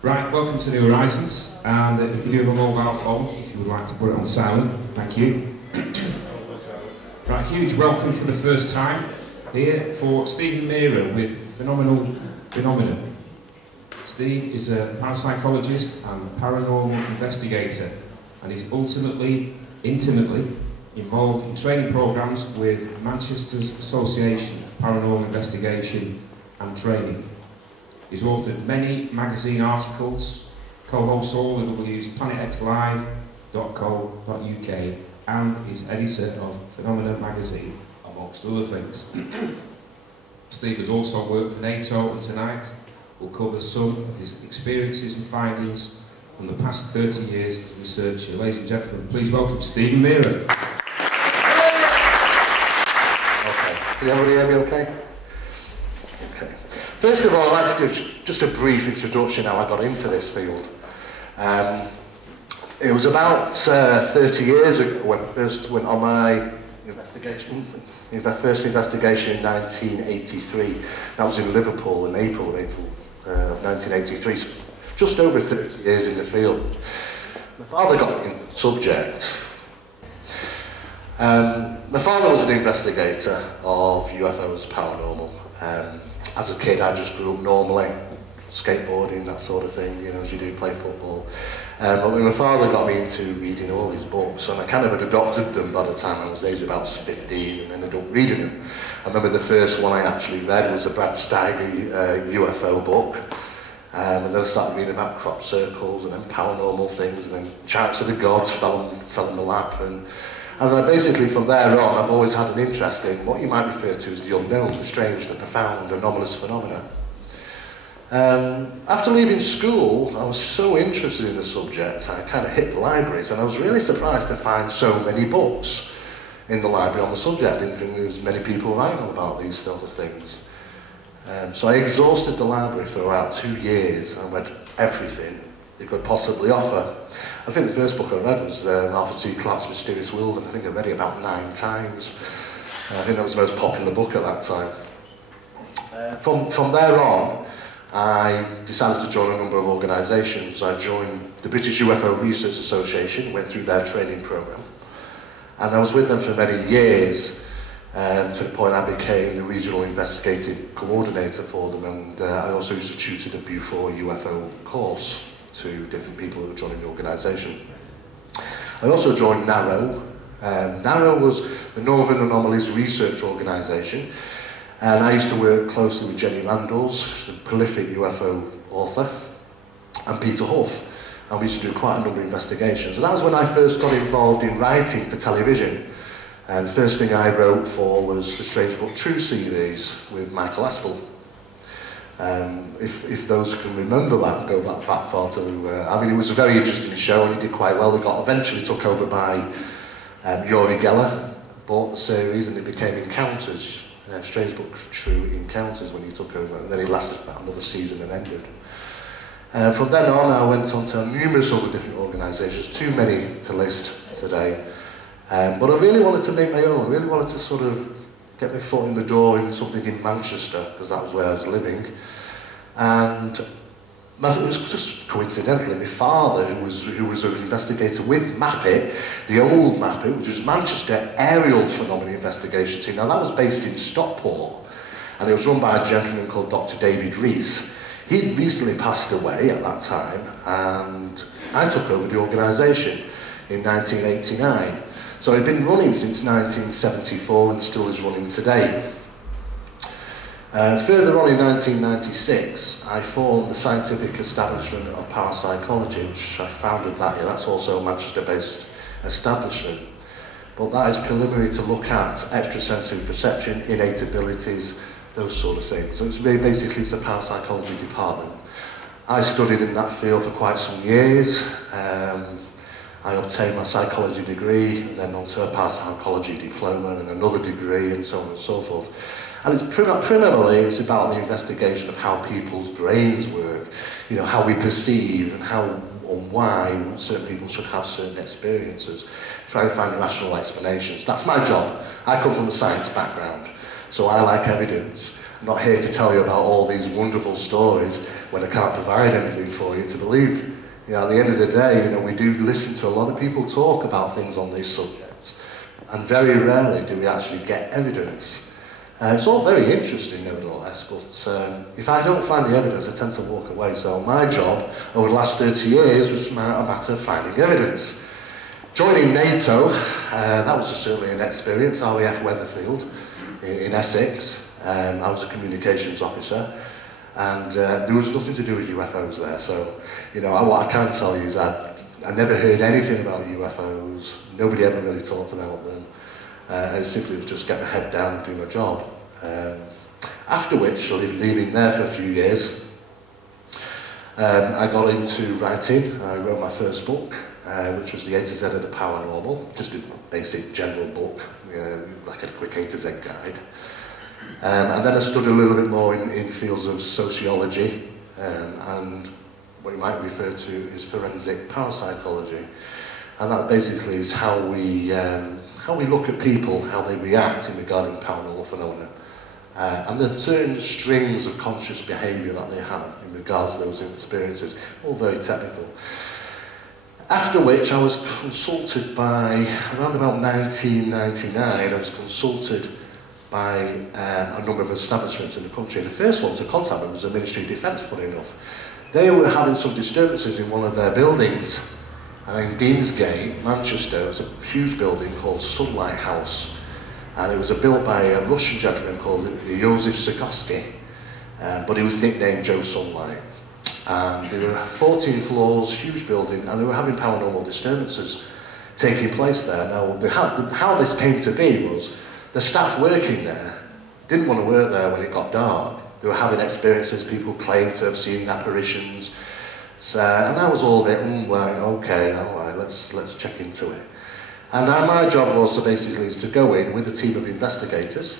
Right, welcome to New Horizons, and if you do have a mobile phone, if you would like to put it on silent, thank you. Right, huge welcome for the first time here for Stephen Mera with Phenomena. Steve is a parapsychologist and paranormal investigator, and is intimately involved in training programs with Manchester's Association of Paranormal Investigation and Training. He's authored many magazine articles, co-hosts all the W's planetxlive.co.uk, and is editor of Phenomena magazine, amongst other things. Steve has also worked for NATO, and tonight will cover some of his experiences and findings from the past 30 years as a researcher. Ladies and gentlemen, please welcome Stephen Mera. Okay, can everybody hear me okay? Okay. First of all, I'd like to give just a brief introduction how I got into this field. It was about 30 years ago when I first went on my first investigation in 1983. That was in Liverpool in April of 1983, so just over 30 years in the field. My father got into the subject. My father was an investigator of UFOs, paranormal. As a kid, I just grew up normally, skateboarding, that sort of thing, you know, as you do, play football. But when my father got me into reading all his books, and I kind of had adopted them by the time I was age about 15, and ended up reading them. I remember the first one I actually read was a Brad Steiger UFO book. And then I started reading about crop circles, and then paranormal things, and then Chariots of the Gods fell in my lap. And then basically from there on, I've always had an interest in what you might refer to as the unknown, the strange, the profound, anomalous phenomena. After leaving school, I was so interested in the subject, I kind of hit the libraries, and I was really surprised to find so many books in the library on the subject. I didn't think there was many people writing about these sort of things. So I exhausted the library for about 2 years. I read everything it could possibly offer. I think the first book I read was Arthur C. Clarke's Mysterious World, and I think I read it about 9 times. I think that was the most popular book at that time. From there on, I decided to join a number of organisations. I joined the British UFO Research Association, went through their training programme, and I was with them for many years, to the point I became the regional investigative coordinator for them, and I also used to tutor the Buford UFO course to different people who were joining the organisation. I also joined NARO. NARO was the Northern Anomalies Research Organisation, and I used to work closely with Jenny Randalls, the prolific UFO author, and Peter Huff, and we used to do quite a number of investigations. And that was when I first got involved in writing for television. And the first thing I wrote for was the Strange But True series with Michael Aspel. If those can remember that, go back that far to, I mean, it was a very interesting show, and he did quite well. It got eventually took over by Uri Geller, bought the series, and it became Encounters, Strange But True Encounters when he took over, and then he lasted about another season and ended. From then on, I went on to numerous other different organisations, too many to list today. But I really wanted to make my own. I really wanted to sort of get my foot in the door in something in Manchester, because that was where I was living. And it was just coincidentally my father, who was an investigator with MAPIT, the old MAPIT, which was Manchester Aerial Phenomena Investigation Team. Now that was based in Stockport, and it was run by a gentleman called Dr. David Rees. He'd recently passed away at that time, and I took over the organisation. in 1989. So it had been running since 1974 and still is running today. Further on in 1996, I formed the scientific establishment of parapsychology, which I founded that year. That's also a Manchester-based establishment. But that is preliminary to look at extrasensory perception, innate abilities, those sort of things. So it's basically it's a parapsychology department. I studied in that field for quite some years. I obtained my psychology degree, and then onto a parapsychology diploma and another degree, and so on and so forth. And it's primarily it's about the investigation of how people's brains work, you know, how we perceive and how and why certain people should have certain experiences. Try and find rational explanations. That's my job. I come from a science background, so I like evidence. I'm not here to tell you about all these wonderful stories when I can't provide anything for you to believe. You know, at the end of the day, you know, we do listen to a lot of people talk about things on these subjects, and very rarely do we actually get evidence. It's all very interesting, nevertheless, but if I don't find the evidence, I tend to walk away. So my job over the last 30 years was a matter of finding evidence. Joining NATO, that was certainly an experience, RAF Weatherfield in Essex. I was a communications officer, and there was nothing to do with UFOs there. So, you know, what I can tell you is that I never heard anything about UFOs. Nobody ever really talked about them. I simply just get my head down and do my job. After which, leaving there for a few years, I got into writing. I wrote my first book, which was the A to Z of the Paranormal, just a basic general book, like a quick A to Z guide. And then I studied a little bit more in fields of sociology, and what you might refer to is forensic parapsychology. And that basically is how we look at people, how they react in regarding paranormal phenomena. And the certain strings of conscious behaviour that they have in regards to those experiences, all very technical. After which I was consulted by, around about 1999, I was consulted by a number of establishments in the country. The first one to contact me was the Ministry of Defence, funny enough. They were having some disturbances in one of their buildings. In Deansgate, Manchester, there was a huge building called Sunlight House, and it was built by a Russian gentleman called Joseph Sikorsky, but he was nicknamed Joe Sunlight. And there were 14 floors, huge building, and they were having paranormal disturbances taking place there. Now, how this came to be was the staff working there didn't want to work there when it got dark. They were having experiences, people claimed to have seen apparitions. So, and that was all a bit, okay, all right, let's check into it. And now my job was to go in with a team of investigators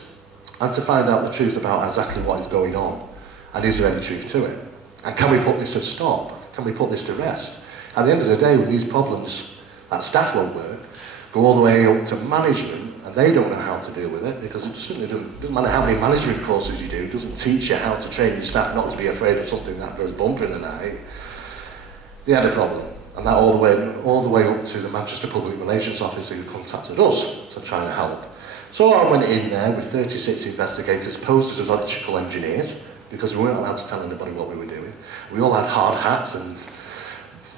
and to find out the truth about exactly what is going on, and is there any truth to it? And can we put this to stop? Can we put this to rest? At the end of the day, with these problems, that staff won't work, go all the way up to management, and they don't know how to deal with it, because it certainly doesn't matter how many management courses you do, it doesn't teach you how to train your staff not to be afraid of something that goes bump in the night. They had a problem, and that all the way up to the Manchester Public Relations Office who contacted us to try and help. So I went in there with 36 investigators posed as electrical engineers, because we weren't allowed to tell anybody what we were doing. We all had hard hats and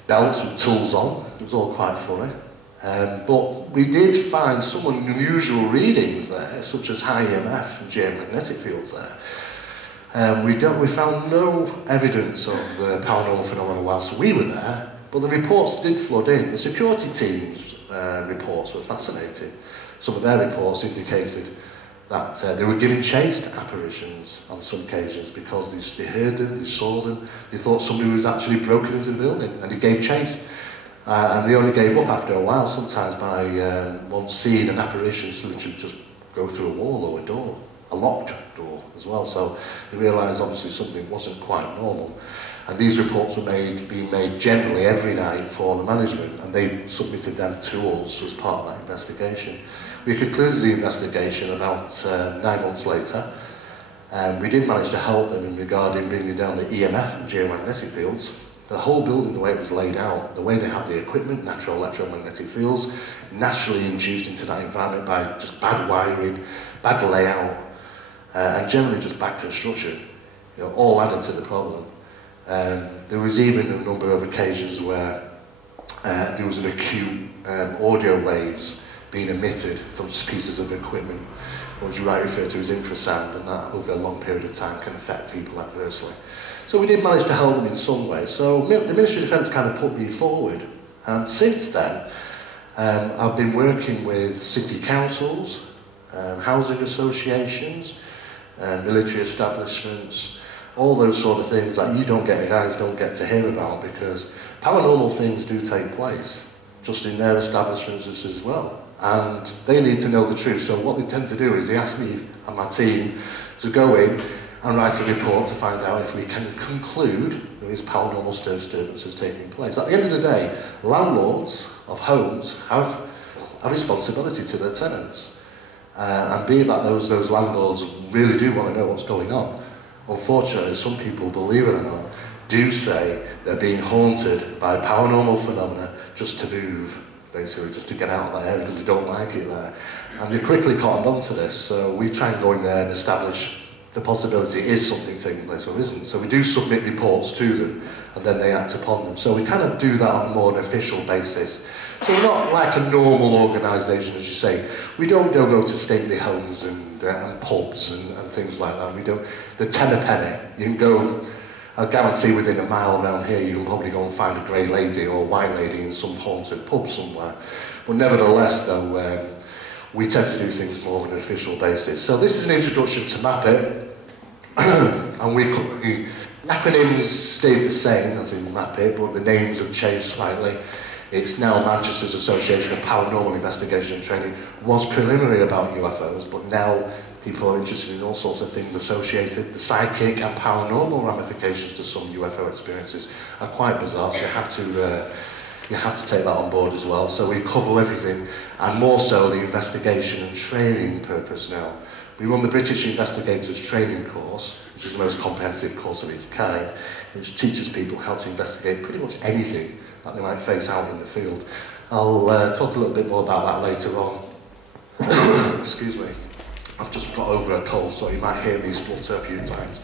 belts and tools on. It was all quite funny. But we did find some unusual readings there, such as high EMF and geomagnetic fields there. We found no evidence of the paranormal phenomena whilst we were there, but the reports did flood in. The security team's reports were fascinating. Some of their reports indicated that they were giving chase to apparitions on some occasions because they heard them, they saw them, they thought somebody was actually broken into the building, and they gave chase. And they only gave up after a while, sometimes by once seeing an apparition literally just go through a wall or a door, a locked door as well. So they realised obviously something wasn't quite normal. And these reports were being made generally every night for the management, and they submitted them to us as part of that investigation. We concluded the investigation about 9 months later, and we did manage to help them in regarding bringing down the EMF and geomagnetic fields. The whole building, the way it was laid out, the way they had the equipment, natural electromagnetic fields, naturally induced into that environment by just bad wiring, bad layout, and generally just bad construction, you know, all added to the problem. There was even a number of occasions where there was an acute audio waves being emitted from pieces of equipment, or as you might refer to as infrasound, and that over a long period of time can affect people adversely. So we did manage to help them in some way. So the Ministry of Defence kind of put me forward, and since then I've been working with city councils, housing associations, military establishments, all those sort of things that you guys don't get to hear about, because paranormal things do take place just in their establishments as well, and they need to know the truth. So what they tend to do is they ask me and my team to go in and write a report to find out if we can conclude that these paranormal disturbances taking place. At the end of the day, landlords of homes have a responsibility to their tenants, and being that those landlords really do want to know what's going on. Unfortunately, some people, believe it or not, do say they're being haunted by paranormal phenomena just to move, basically, just to get out of there because they don't like it there. And they quickly cottoned on to this, so we try and go in there and establish the possibility is something taking place or isn't. So we do submit reports to them, and then they act upon them. So we kind of do that on a more official basis. So we're not like a normal organisation, as you say. We don't go to stately homes and pubs and things like that. We don't. The tenner penny. You can go, I guarantee within a mile around here, you can probably go and find a grey lady or a white lady in some haunted pub somewhere. But nevertheless, though, we tend to do things more on an official basis. So this is an introduction to MAP-IT, and the acronyms stayed the same as in MAP-IT, but the names have changed slightly. It's now Manchester's Association of Paranormal Investigation and Training. It was preliminary about UFOs, but now people are interested in all sorts of things associated. The psychic and paranormal ramifications to some UFO experiences are quite bizarre, so you have to take that on board as well. So we cover everything, and more so the investigation and training purpose now. We run the British Investigators Training course, which is the most comprehensive course of its kind, which teaches people how to investigate pretty much anything that they might face out in the field. I'll talk a little bit more about that later on. Excuse me. I've just got over a cold, so you might hear me splutter a few times.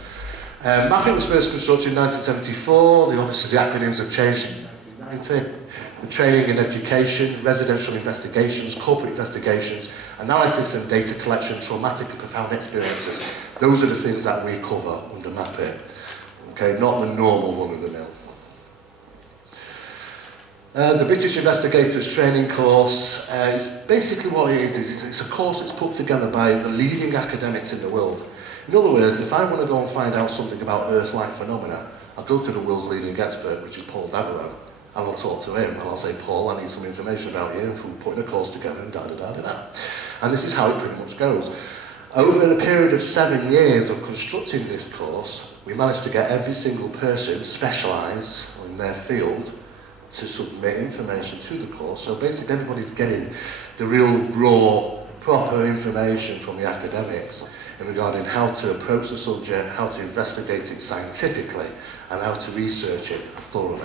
MAP-IT was first constructed in 1974. The obviously the acronyms have changed in 1990. The training in education, residential investigations, corporate investigations, analysis and data collection, traumatic and profound experiences. Those are the things that we cover under MAP-IT. Okay, not the normal run-of-the-mill. The British Investigators Training course is basically what it is it's a course that's put together by the leading academics in the world. In other words, if I want to go and find out something about Earth-like phenomena, I'll go to the world's leading expert, which is Paul Dameron, and I'll talk to him, and I'll say, Paul, I need some information about you, and we're putting a course together, and da-da-da-da-da. And this is how it pretty much goes. Over the period of 7 years of constructing this course, we managed to get every single person specialised in their field to submit information to the course. So basically everybody's getting the real raw, proper information from the academics in regarding how to approach the subject, how to investigate it scientifically, and how to research it thoroughly.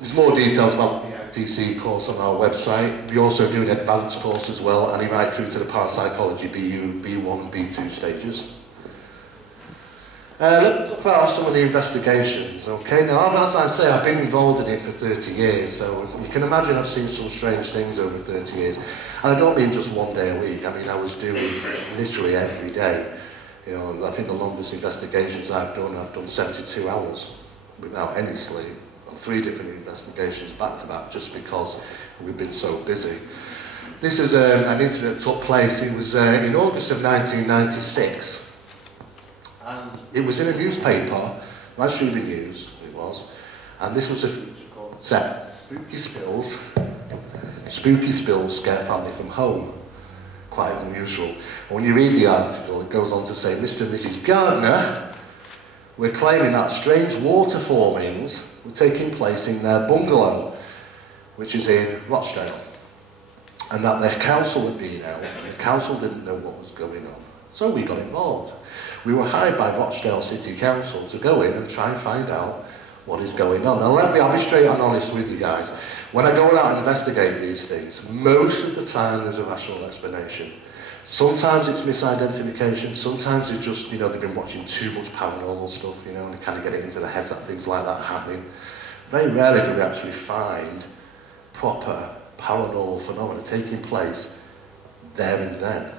There's more details about the TC course on our website. We also do an advanced course as well, and right through to the parapsychology BU, B1, B2 stages. Let's talk about some of the investigations, okay? Now, as I say, I've been involved in it for 30 years, so you can imagine I've seen some strange things over 30 years. And I don't mean just one day a week, I mean I was doing literally every day. You know, I think the longest investigations I've done 72 hours without any sleep, on 3 different investigations back to back, just because we've been so busy. This is an incident that took place, it was in August of 1996. And it was in a newspaper, Manchester Evening News, it was, and this was a feature called Spooky Spills Scare Family from Home. Quite unusual. And when you read the article, it goes on to say, Mr. and Mrs. Gardner were claiming that strange water formings were taking place in their bungalow, which is in Rochdale, and that their council had been out, and the council didn't know what was going on. So we got involved. We were hired by Rochdale City Council to go in and try and find out what is going on. Now I'll be straight and honest with you guys. When I go out and investigate these things, most of the time there's a rational explanation. Sometimes it's misidentification, sometimes it's just, you know, they've been watching too much paranormal stuff, you know, and they kind of get it into their heads that things like that happening. Very rarely do we actually find proper paranormal phenomena taking place there and then.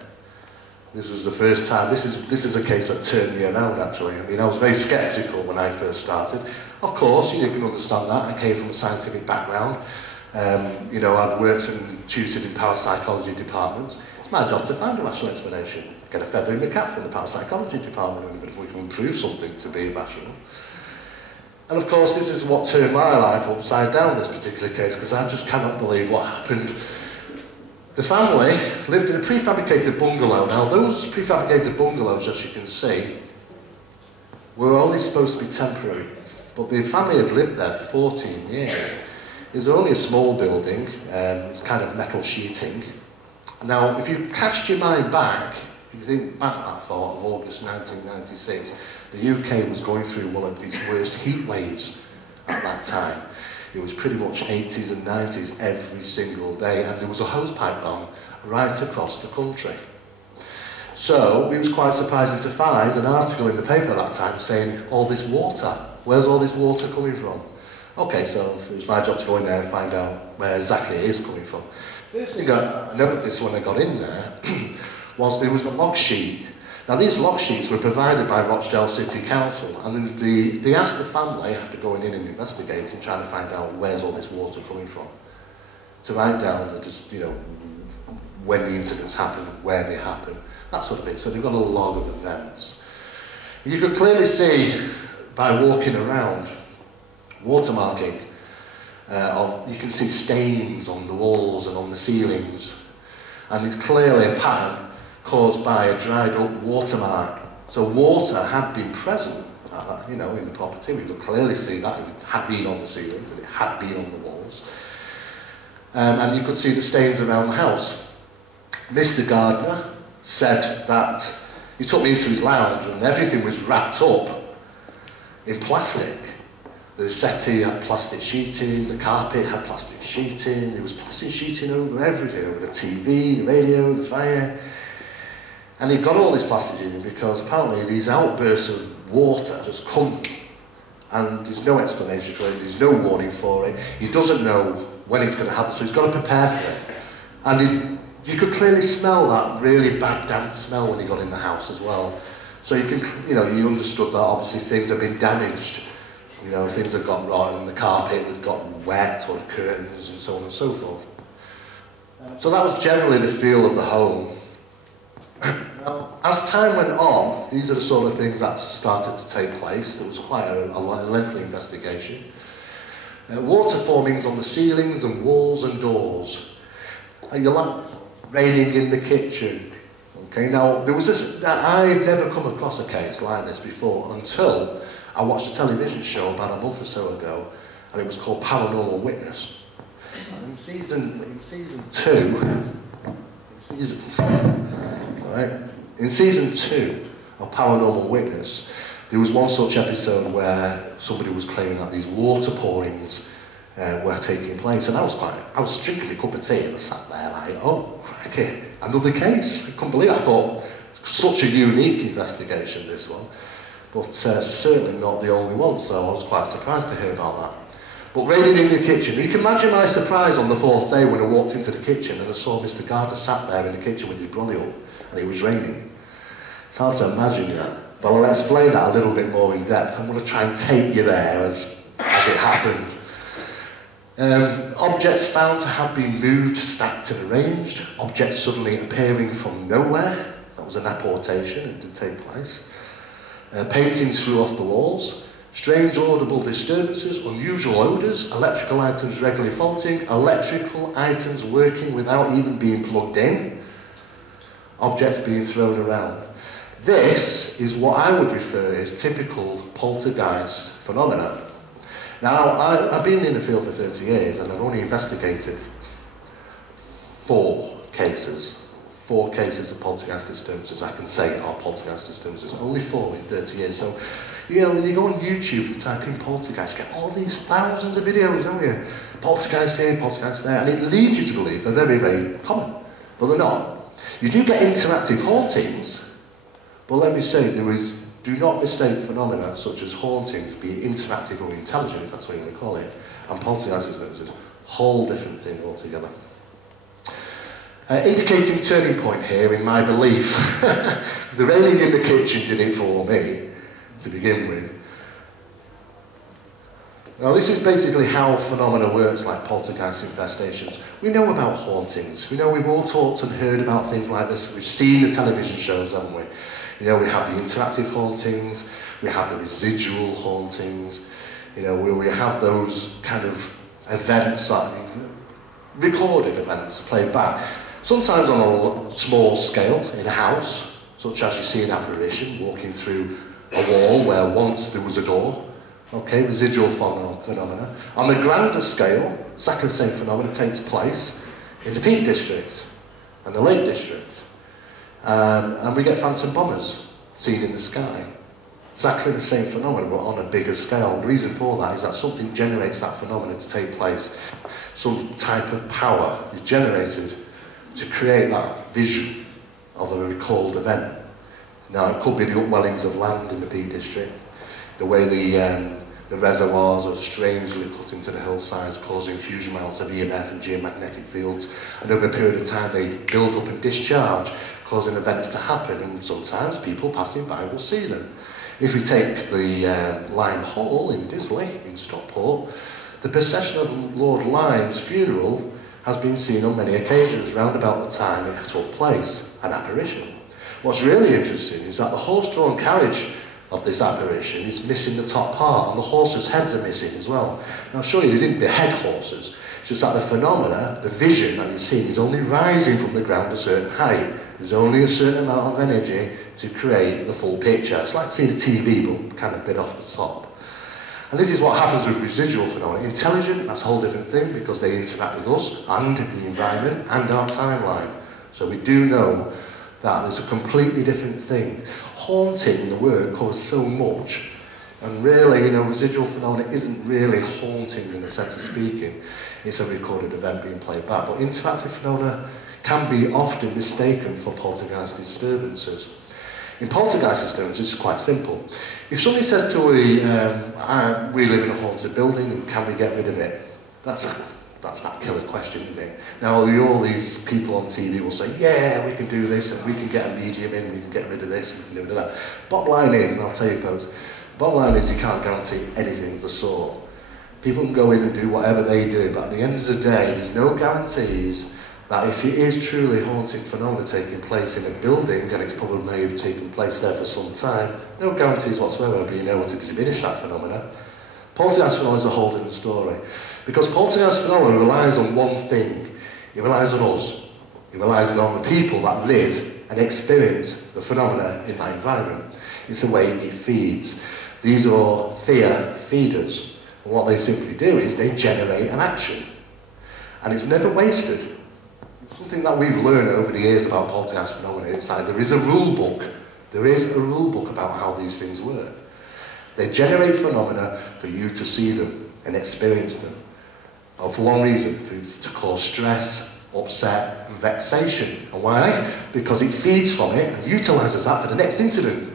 This was the first time. This is a case that turned me around, actually. I mean, I was very sceptical when I first started. Of course, you can understand that. I came from a scientific background. You know, I'd worked and tutored in parapsychology departments. It's my job to find a rational explanation. Get a feather in the cap from the parapsychology department, and if we can prove something to be rational. And of course, this is what turned my life upside down, this particular case, because I just cannot believe what happened. The family lived in a prefabricated bungalow. Now, those prefabricated bungalows, as you can see, were only supposed to be temporary, but the family had lived there for 14 years. It was only a small building, it's kind of metal sheeting. Now, if you cast your mind back, if you think back that far, of August 1996, the UK was going through one of its worst heat waves at that time. It was pretty much 80s and 90s every single day, and there was a hosepipe bomb right across the country. So it was quite surprising to find an article in the paper at that time saying, all this water, where's all this water coming from? Okay, so it was my job to go in there and find out where exactly it is coming from. First thing I noticed when I got in there was there was a log sheet. Now these log sheets were provided by Rochdale City Council, and they asked the family, after going in and investigating, trying to find out where's all this water coming from, to write down the, just, you know, when the incidents happened, where they happened, that sort of thing. So they've got a log of events. You could clearly see by walking around watermarking. You can see stains on the walls and on the ceilings, and it's clearly a pattern caused by a dried up watermark. So water had been present, you know, in the property. We could clearly see that it had been on the ceiling, that it had been on the walls, and you could see the stains around the house. Mr. Gardner said that he took me into his lounge and everything was wrapped up in plastic. The settee had plastic sheeting, the carpet had plastic sheeting, there was plastic sheeting over everything, over the TV, the radio, the fire. And he got all this plastic in because apparently these outbursts of water just come, and there's no explanation for it, there's no warning for it, he doesn't know when it's going to happen, so he's got to prepare for it. And you could clearly smell that really bad damp smell when he got in the house as well. So you can, you know, you understood that obviously things have been damaged. You know, things have got rotten, the carpet had gotten wet, or the curtains, and so on and so forth. So that was generally the feel of the home. Now, as time went on, these are the sort of things that started to take place. There was quite a lengthy investigation. Water formings on the ceilings and walls and doors. And your lamp raining in the kitchen. Okay, now, there was this, I've never come across a case like this before until I watched a television show about a month or so ago, and it was called Paranormal Witness. And in season 2 of Paranormal Witness, there was one such episode where somebody was claiming that these water pourings were taking place, and I was drinking a cup of tea and I sat there like, oh, okay, another case. I couldn't believe it. I thought, such a unique investigation, this one. But certainly not the only one, so I was quite surprised to hear about that. But raining in the kitchen, you can imagine my surprise on the 4th day when I walked into the kitchen and I saw Mr. Gardner sat there in the kitchen with his brolly up, and it was raining. It's hard to imagine that, but I'll explain that a little bit more in depth. I'm going to try and take you there as it happened. Objects found to have been moved, stacked and arranged, objects suddenly appearing from nowhere. That was an apportation, it did take place. Paintings flew off the walls, strange audible disturbances, unusual odours, electrical items regularly faulting, electrical items working without even being plugged in, objects being thrown around. This is what I would refer as typical poltergeist phenomena. Now, I've been in the field for 30 years and I've only investigated 4 cases of poltergeist disturbances I can say are poltergeist disturbances. Only 4 in 30 years. So, you know, when you go on YouTube and type in poltergeist, you get all these thousands of videos, don't you? Poltergeist here, poltergeist there, and it leads you to believe they're very, very common. But they're not. You do get interactive hauntings, but let me say, do not mistake phenomena such as hauntings being interactive or intelligent, if that's what you want to call it, and poltergeist is a whole different thing altogether. Indicating turning point here in my belief. The railing in the kitchen did it for me, to begin with. Now this is basically how phenomena works, like poltergeist infestations. We know about hauntings. We know we've all talked and heard about things like this. We've seen the television shows, haven't we? You know, we have the interactive hauntings, we have the residual hauntings, you know, where we have those kind of events, that recorded events played back. Sometimes on a small scale in a house, such as you see an apparition walking through a wall where once there was a door. Okay, residual phenomena. On the grander scale, exactly the same phenomena takes place in the Peak District and the Lake District. And we get phantom bombers seen in the sky. Exactly the same phenomena, but on a bigger scale. The reason for that is that something generates that phenomena to take place. Some type of power is generated to create that vision of a recalled event. Now, it could be the upwellings of land in the Peak District, the way the reservoirs are strangely cut into the hillsides, causing huge amounts of EMF and geomagnetic fields, and over a period of time they build up and discharge, causing events to happen, and sometimes people passing by will see them. If we take the Lyme Hall in Disley, in Stockport, the procession of Lord Lyme's funeral has been seen on many occasions, round about the time it took place, an apparition. What's really interesting is that the horse-drawn carriage of this apparition is missing the top part, and the horses' heads are missing as well. Now, I'll show you, they didn't behead horses, it's just that the phenomena, the vision that you're seeing, is only rising from the ground a certain height. There's only a certain amount of energy to create the full picture. It's like seeing a TV, but kind of a bit off the top. And this is what happens with residual phenomena. Intelligent, that's a whole different thing, because they interact with us and the environment and our timeline. So we do know that there's a completely different thing. Haunting, the word, covers so much. And really, you know, residual phenomena isn't really haunting in the sense of speaking. It's a recorded event being played back. But interactive phenomena can be often mistaken for poltergeist disturbances. In poltergeist disturbances, it's quite simple. If somebody says to me, we live in a haunted building, and can we get rid of it? That's that killer question, isn't it? Now, all these people on TV will say, yeah, we can do this, and we can get a medium in, we can get rid of this, we can get rid of that. Bottom line is, and I'll tell you folks, bottom line is you can't guarantee anything of the sort. People can go in and do whatever they do, but at the end of the day, there's no guarantees that if it is truly haunting phenomena taking place in a building, and it's probably taken place there for some time, no guarantees whatsoever of being able to diminish that phenomena. Poltergeist phenomena is a whole different story. Because poltergeist phenomena relies on one thing. It relies on us. It relies on the people that live and experience the phenomena in that environment. It's the way it feeds. These are fear feeders. And what they simply do is they generate an action. And it's never wasted. It's something that we've learned over the years about poltergeist phenomena. It's like there is a rule book. There is a rule book about how these things work. They generate phenomena for you to see them and experience them. For one reason, to cause stress, upset, and vexation. And why? Because it feeds from it and utilises that for the next incident.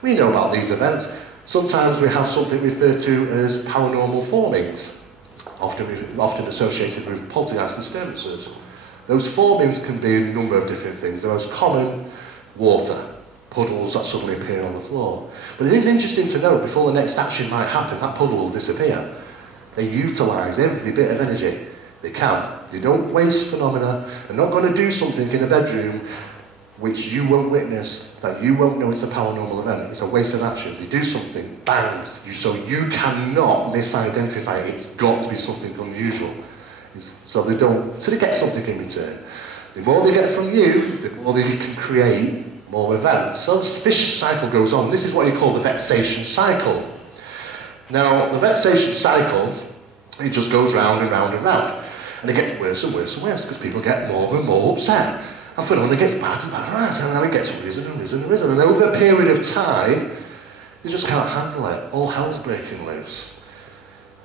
We know about these events. Sometimes we have something referred to as paranormal formings, often associated with poltergeist disturbances. Those formings can be a number of different things. The most common, water, puddles that suddenly appear on the floor. But it is interesting to note, before the next action might happen, that puddle will disappear. They utilise every bit of energy they can. They don't waste phenomena. They're not going to do something in a bedroom which you won't witness, that you won't know it's a paranormal event. It's a waste of action. They do something, bang, so you cannot misidentify it. It's got to be something unusual. So they get something in return. The more they get from you, the more they can create more events. So this vicious cycle goes on. This is what you call the vexation cycle. Now, the vexation cycle, it just goes round and round and round. And it gets worse and worse and worse, because people get more and more upset. And phenomena gets bad and bad, and then it gets risen and risen and risen. And over a period of time, they just can't handle it. All hell's breaking loose.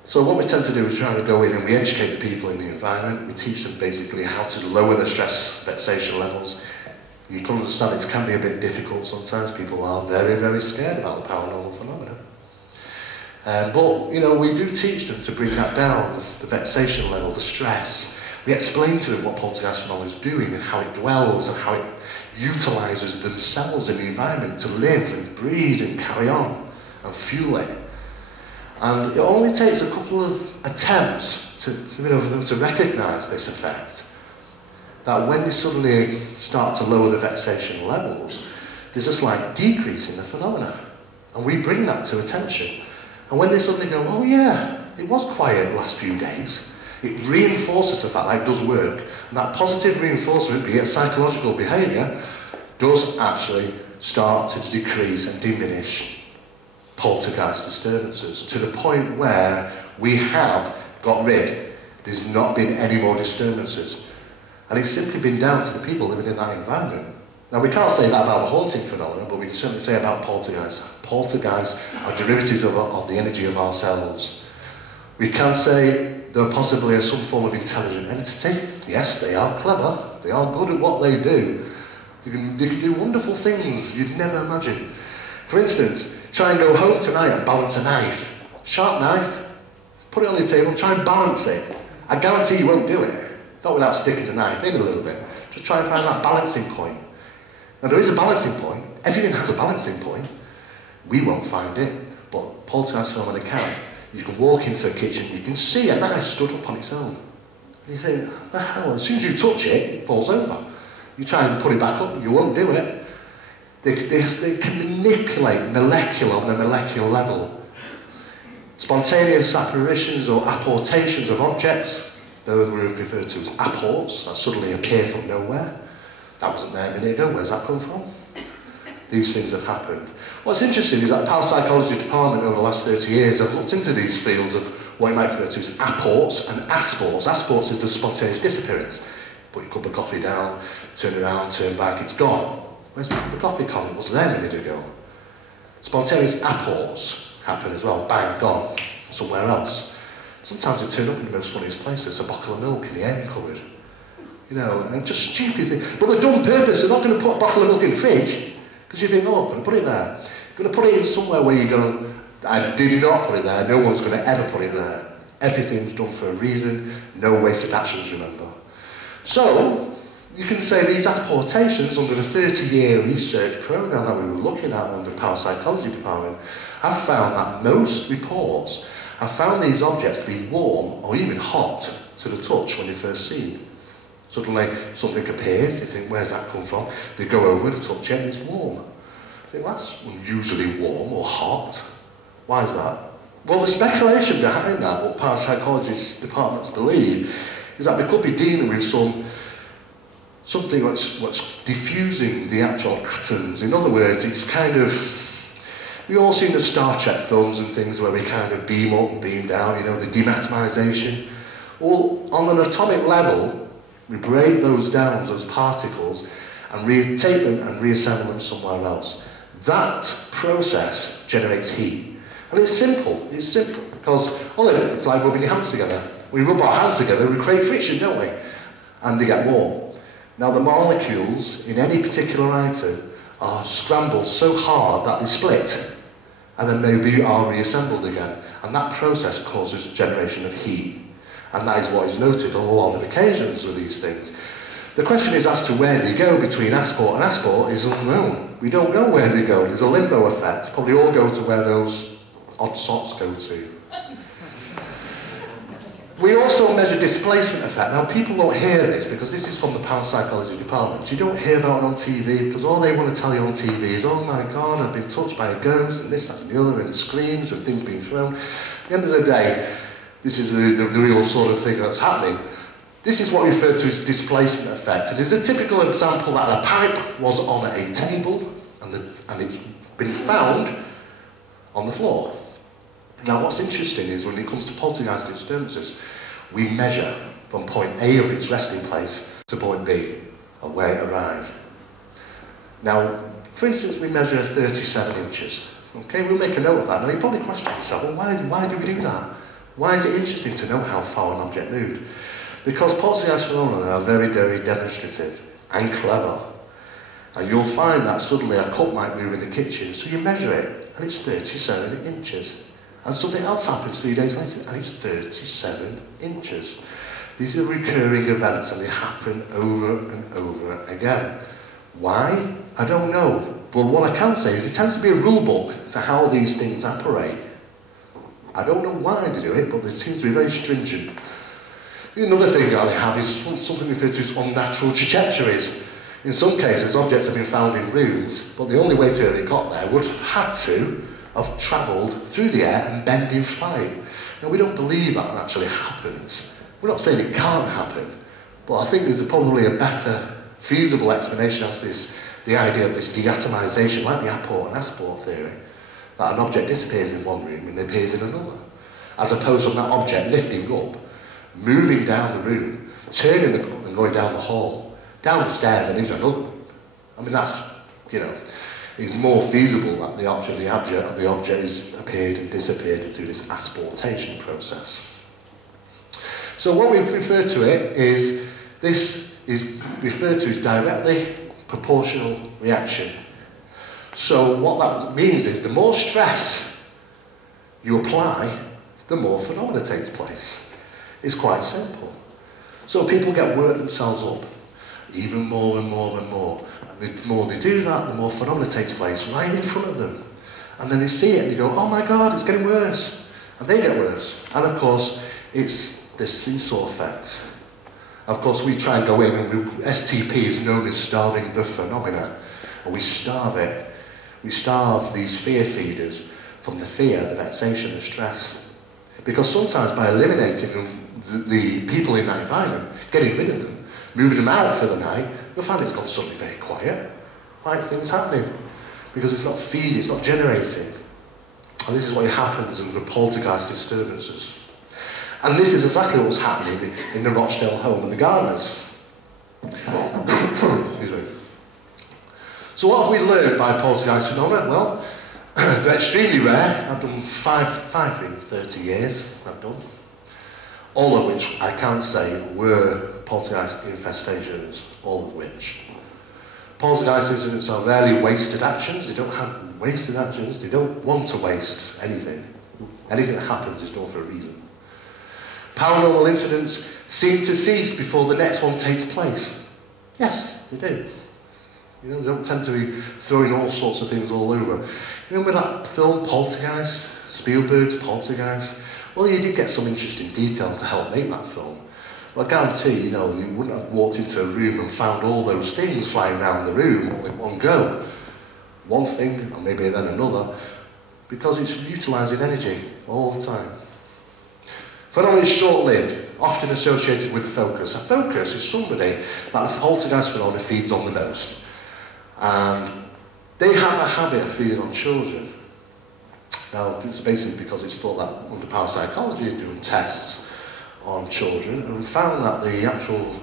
So what we tend to do is try to go in and we educate the people in the environment. We teach them basically how to lower their stress, vexation levels. You can understand it can be a bit difficult sometimes. People are very, very scared about the paranormal phenomena. But, you know, we do teach them to bring that down, the vexation level, the stress. We explain to them what poltergeist phenomena is doing and how it dwells and how it utilises themselves in the environment to live and breed and carry on and fuel it. And it only takes a couple of attempts for them to recognise this effect. That when they suddenly start to lower the vexation levels, there's a slight decrease in the phenomena. And we bring that to attention. And when they suddenly go, oh yeah, it was quiet the last few days, it reinforces the fact that it does work. And that positive reinforcement, be it psychological behaviour, does actually start to decrease and diminish poltergeist disturbances to the point where we have got rid. There's not been any more disturbances. And it's simply been down to the people living in that environment. Now, we can't say that about the haunting phenomenon, but we can certainly say about poltergeists. Poltergeists are derivatives of the energy of ourselves. We can say they're possibly some form of intelligent entity. Yes, they are clever. They are good at what they do. They can do wonderful things you'd never imagine. For instance, try and go home tonight and balance a knife. Sharp knife. Put it on the table, try and balance it. I guarantee you won't do it. Not without sticking the knife in a little bit. Just try and find that balancing point. Now, there is a balancing point. Everything has a balancing point. We won't find it, but poltergeist phenomena can. You can walk into a kitchen, you can see a knife stood up on its own. And you think, what the hell? As soon as you touch it, it falls over. You try and put it back up, you won't do it. They can manipulate on the molecular level. Spontaneous apparitions or apportations of objects, those were referred to as apports, that suddenly appear from nowhere. That wasn't there a minute ago, where's that come from? These things have happened. What's interesting is that the parapsychology department over the last 30 years have looked into these fields of what you might refer to as apports and asports. Asports is the spontaneous disappearance. Put your cup of coffee down, turn around, turn back, it's gone. Where's the coffee gone? It wasn't there a minute ago. Spontaneous apports happen as well, bang, gone, somewhere else. Sometimes they turn up in the most funniest places, a bottle of milk in the air cupboard. You know, and just stupid things. But they're done on purpose, they're not going to put a bottle of milk in the fridge, because you think, oh, I'm going to put it there. I'm going to put it in somewhere where you go, I did not put it there, no one's going to ever put it there. Everything's done for a reason, no wasted actions, remember. So, you can say these apportations under the 30-year research program that we were looking at under the parapsychology department have found that most reports have found these objects to be warm or even hot to the touch when they first see. Suddenly something appears, they think, where's that come from? They go over to touch it and it's warm. They think, that's unusually warm or hot. Why is that? Well, the speculation behind that, what parapsychology departments believe, is that we could be dealing with something what's diffusing the actual atoms. In other words, it's kind of, we all seen the Star Trek films and things where we kind of beam up and beam down, you know, the dematomization. Well, on an atomic level, we break those down, those particles, and take them and reassemble them somewhere else. That process generates heat. And it's simple, because all it is, it's like rubbing your hands together. We rub our hands together, we create friction, don't we? And they get warm. Now the molecules in any particular item are scrambled so hard that they split, and then maybe are reassembled again. And that process causes generation of heat. And that is what is noted on a lot of occasions with these things. The question is as to where they go between asport and asport is unknown. We don't know where they go. There's a limbo effect. Probably all go to where those odd sots go to. We also measure displacement effect. Now, people don't hear this because this is from the parapsychology department. You don't hear about it on TV because all they want to tell you on TV is, oh my God, I've been touched by a ghost and this, that and the other, and screams and things being thrown. At the end of the day, this is the real sort of thing that's happening. This is what we refer to as displacement effect. It is a typical example that a pipe was on a table and it's been found on the floor. Now what's interesting is when it comes to poltergeist disturbances, we measure from point A of its resting place to point B, of where it arrived. Now, for instance, we measure 37 inches. Okay, we'll make a note of that. Now you probably question yourself, well, why do we do that? Why is it interesting to know how far an object moved? Because poltergeist phenomena are very, very demonstrative and clever. And you'll find that suddenly a cup might move in the kitchen, so you measure it, and it's 37 inches. And something else happens 3 days later, and it's 37 inches. These are recurring events and they happen over and over again. Why? I don't know. But what I can say is there tends to be a rule book to how these things operate. I don't know why they do it, but they seem to be very stringent. Another thing that they have is something referred to as unnatural trajectories. In some cases, objects have been found in rooms, but the only way to have got there would have had to have travelled through the air and bend in flight. Now, we don't believe that actually happens. We're not saying it can't happen, but I think there's probably a better, feasible explanation as this, the idea of this deatomization, like the apport and asport theory, that an object disappears in one room and appears in another, as opposed to that object lifting up, moving down the room, turning and going down the hall, down the stairs and into another room. I mean, that's, you know, is more feasible that the object has appeared and disappeared through this asportation process. So what we refer to it is, this is referred to as directly proportional reaction. So what that means is the more stress you apply, the more phenomena takes place. It's quite simple. So people get worked themselves up even more and more and more. And the more they do that, the more phenomena takes place right in front of them. And then they see it and they go, oh my God, it's getting worse. And they get worse. And of course, it's the seesaw effect. Of course, we try and go in and STP is known as starving the phenomena. And we starve it. We starve these fear feeders from the fear, the vexation, the stress. Because sometimes by eliminating them, the people in that environment, getting rid of them, moving them out for the night, you'll find it's gone suddenly very quiet. Why are things happening? Because it's not feeding, it's not generating. And this is what happens in the poltergeist disturbances. And this is exactly what's happening in the Rochdale home of the Garners. Excuse me. So what have we learned by poltergeist phenomena? Well, they're extremely rare. I've done five in 30 years, I've done. All of which I can say were poltergeist infestations, all of which. Poltergeist incidents are rarely wasted actions. They don't have wasted actions. They don't want to waste anything. Anything that happens is done for a reason. Paranormal incidents seem to cease before the next one takes place. Yes, they do. You know, they don't tend to be throwing all sorts of things all over. You remember that film Poltergeist? Spielberg's Poltergeist? Well, you did get some interesting details to help make that film. But I guarantee, you know, you wouldn't have walked into a room and found all those things flying around the room all in one go. One thing, and maybe then another, because it's utilising energy all the time. Phenomenon is short-lived, often associated with a focus. A focus is somebody that a poltergeist phenomenon feeds on the most. And they have a habit of feeding on children. Now, it's basically because it's thought that under parapsychology, doing tests on children, and found that the actual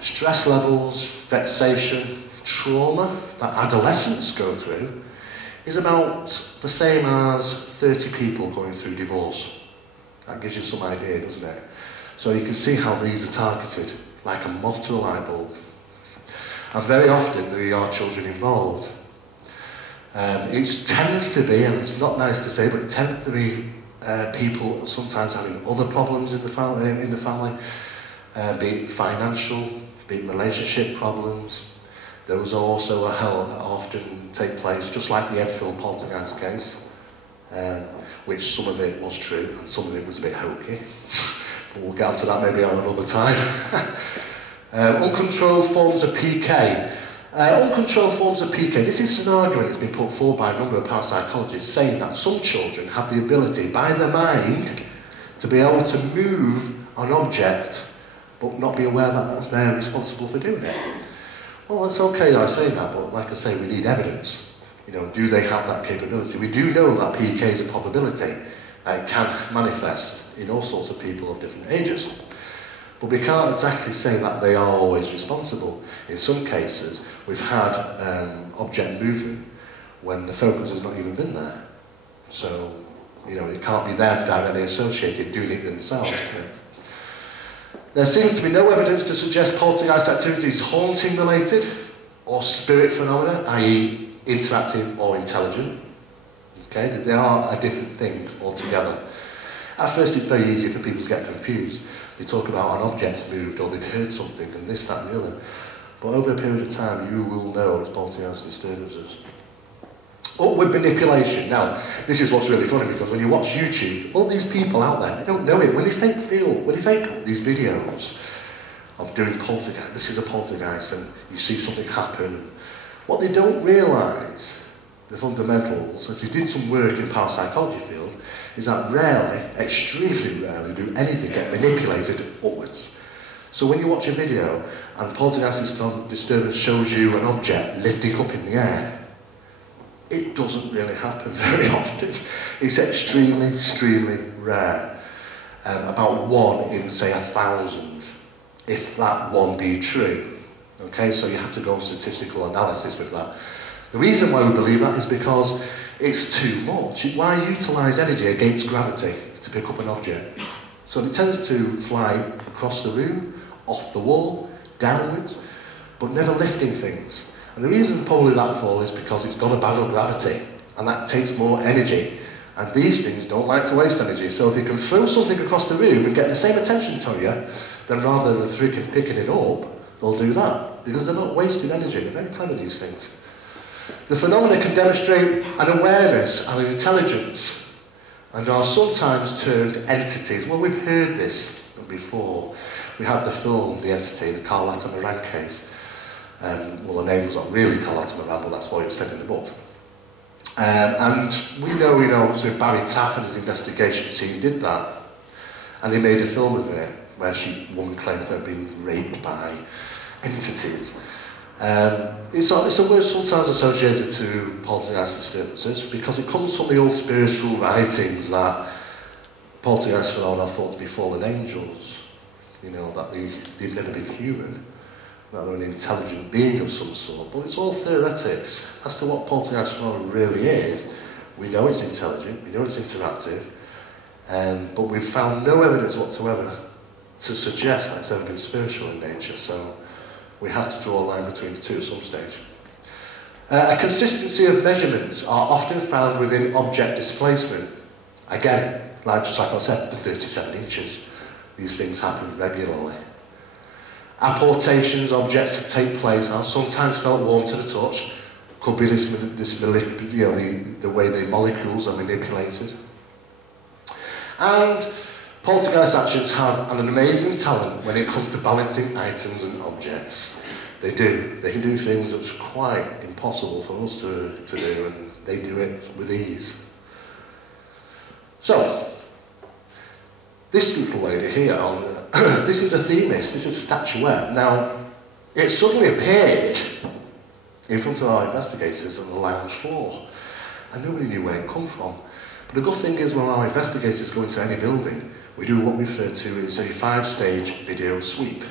stress levels, vexation, trauma that adolescents go through is about the same as 30 people going through divorce. That gives you some idea, doesn't it? So you can see how these are targeted, like a moth to a light bulb. And very often there are children involved. It tends to be, and it's not nice to say, but it tends to be people sometimes having other problems in the family, be it financial, be it relationship problems. Those are also often take place, just like the Enfield poltergeist case, which some of it was true and some of it was a bit hokey. But we'll get onto that maybe on another time. Uncontrolled forms of PK. Uncontrolled forms of PK. This is an argument that's been put forward by a number of parapsychologists saying that some children have the ability, by their mind, to be able to move an object but not be aware that that's they're responsible for doing it. Well, that's okay I say that, but like I say, we need evidence. You know, do they have that capability? We do know that PK is a probability. It can manifest in all sorts of people of different ages. But we can't exactly say that they are always responsible. In some cases, we've had object movement when the focus has not even been there. So, you know, it can't be them directly associated doing it themselves. There seems to be no evidence to suggest poltergeist activity is haunting related or spirit phenomena, i.e. interactive or intelligent. Okay, they are a different thing altogether. At first it's very easy for people to get confused. They talk about an object's moved or they've heard something and this, that and the other. But over a period of time, you will know it's poltergeist disturbances. Upward manipulation. Now, this is what's really funny, because when you watch YouTube, all these people out there, they don't know it. When they fake these videos of doing poltergeist, this is a poltergeist, and you see something happen, what they don't realise, the fundamentals, if you did some work in parapsychology field, is that rarely, extremely rarely, do anything get manipulated upwards. So when you watch a video and poltergeist disturbance shows you an object lifting up in the air, it doesn't really happen very often. It's extremely, extremely rare. About 1 in, say, 1,000, if that one be true. Okay, so you have to go on statistical analysis with that. The reason why we believe that is because it's too much. Why utilise energy against gravity to pick up an object? So it tends to fly across the room, off the wall, downwards, but never lifting things. And the reason probably that for is because it's got a battle gravity, and that takes more energy. And these things don't like to waste energy, so if they can throw something across the room and get the same attention to you, then rather than picking it up, they'll do that, because they're not wasting energy. They're very clever, these things. The phenomena can demonstrate an awareness and an intelligence, and are sometimes termed entities. Well, we've heard this before. We had the film, The Entity, the Carl Latimer case. Well, the name was not really Carl Latimer, but that's what it said in the book. And we know, so Barry Taff and his investigation team did that, and they made a film of it, where woman claimed to have been raped by entities. It's a word sometimes associated to poltergeist disturbances, because it comes from the old spiritual writings that poltergeist phenomena are thought to be fallen angels, that they've never been human, that they're an intelligent being of some sort. But it's all theoretics as to what poltergeist phenomena really is. We know it's intelligent, we know it's interactive, but we've found no evidence whatsoever to suggest that it's ever been spiritual in nature, so we have to draw a line between the two at some stage. A consistency of measurements are often found within object displacement. Again, just like I said, the 37 inches. These things happen regularly. Apportations, objects that take place, are sometimes felt warm to the touch. Could be the way the molecules are manipulated. And poltergeist actions have an amazing talent when it comes to balancing items and objects. They do. They can do things that's quite impossible for us to do, and they do it with ease. So, this little lady here, this is a themist, this is a statuette. Now, it suddenly appeared in front of our investigators on the lounge floor, and nobody knew where it come from. But the good thing is, when our investigators go into any building, we do what we refer to as a 5-stage video sweep.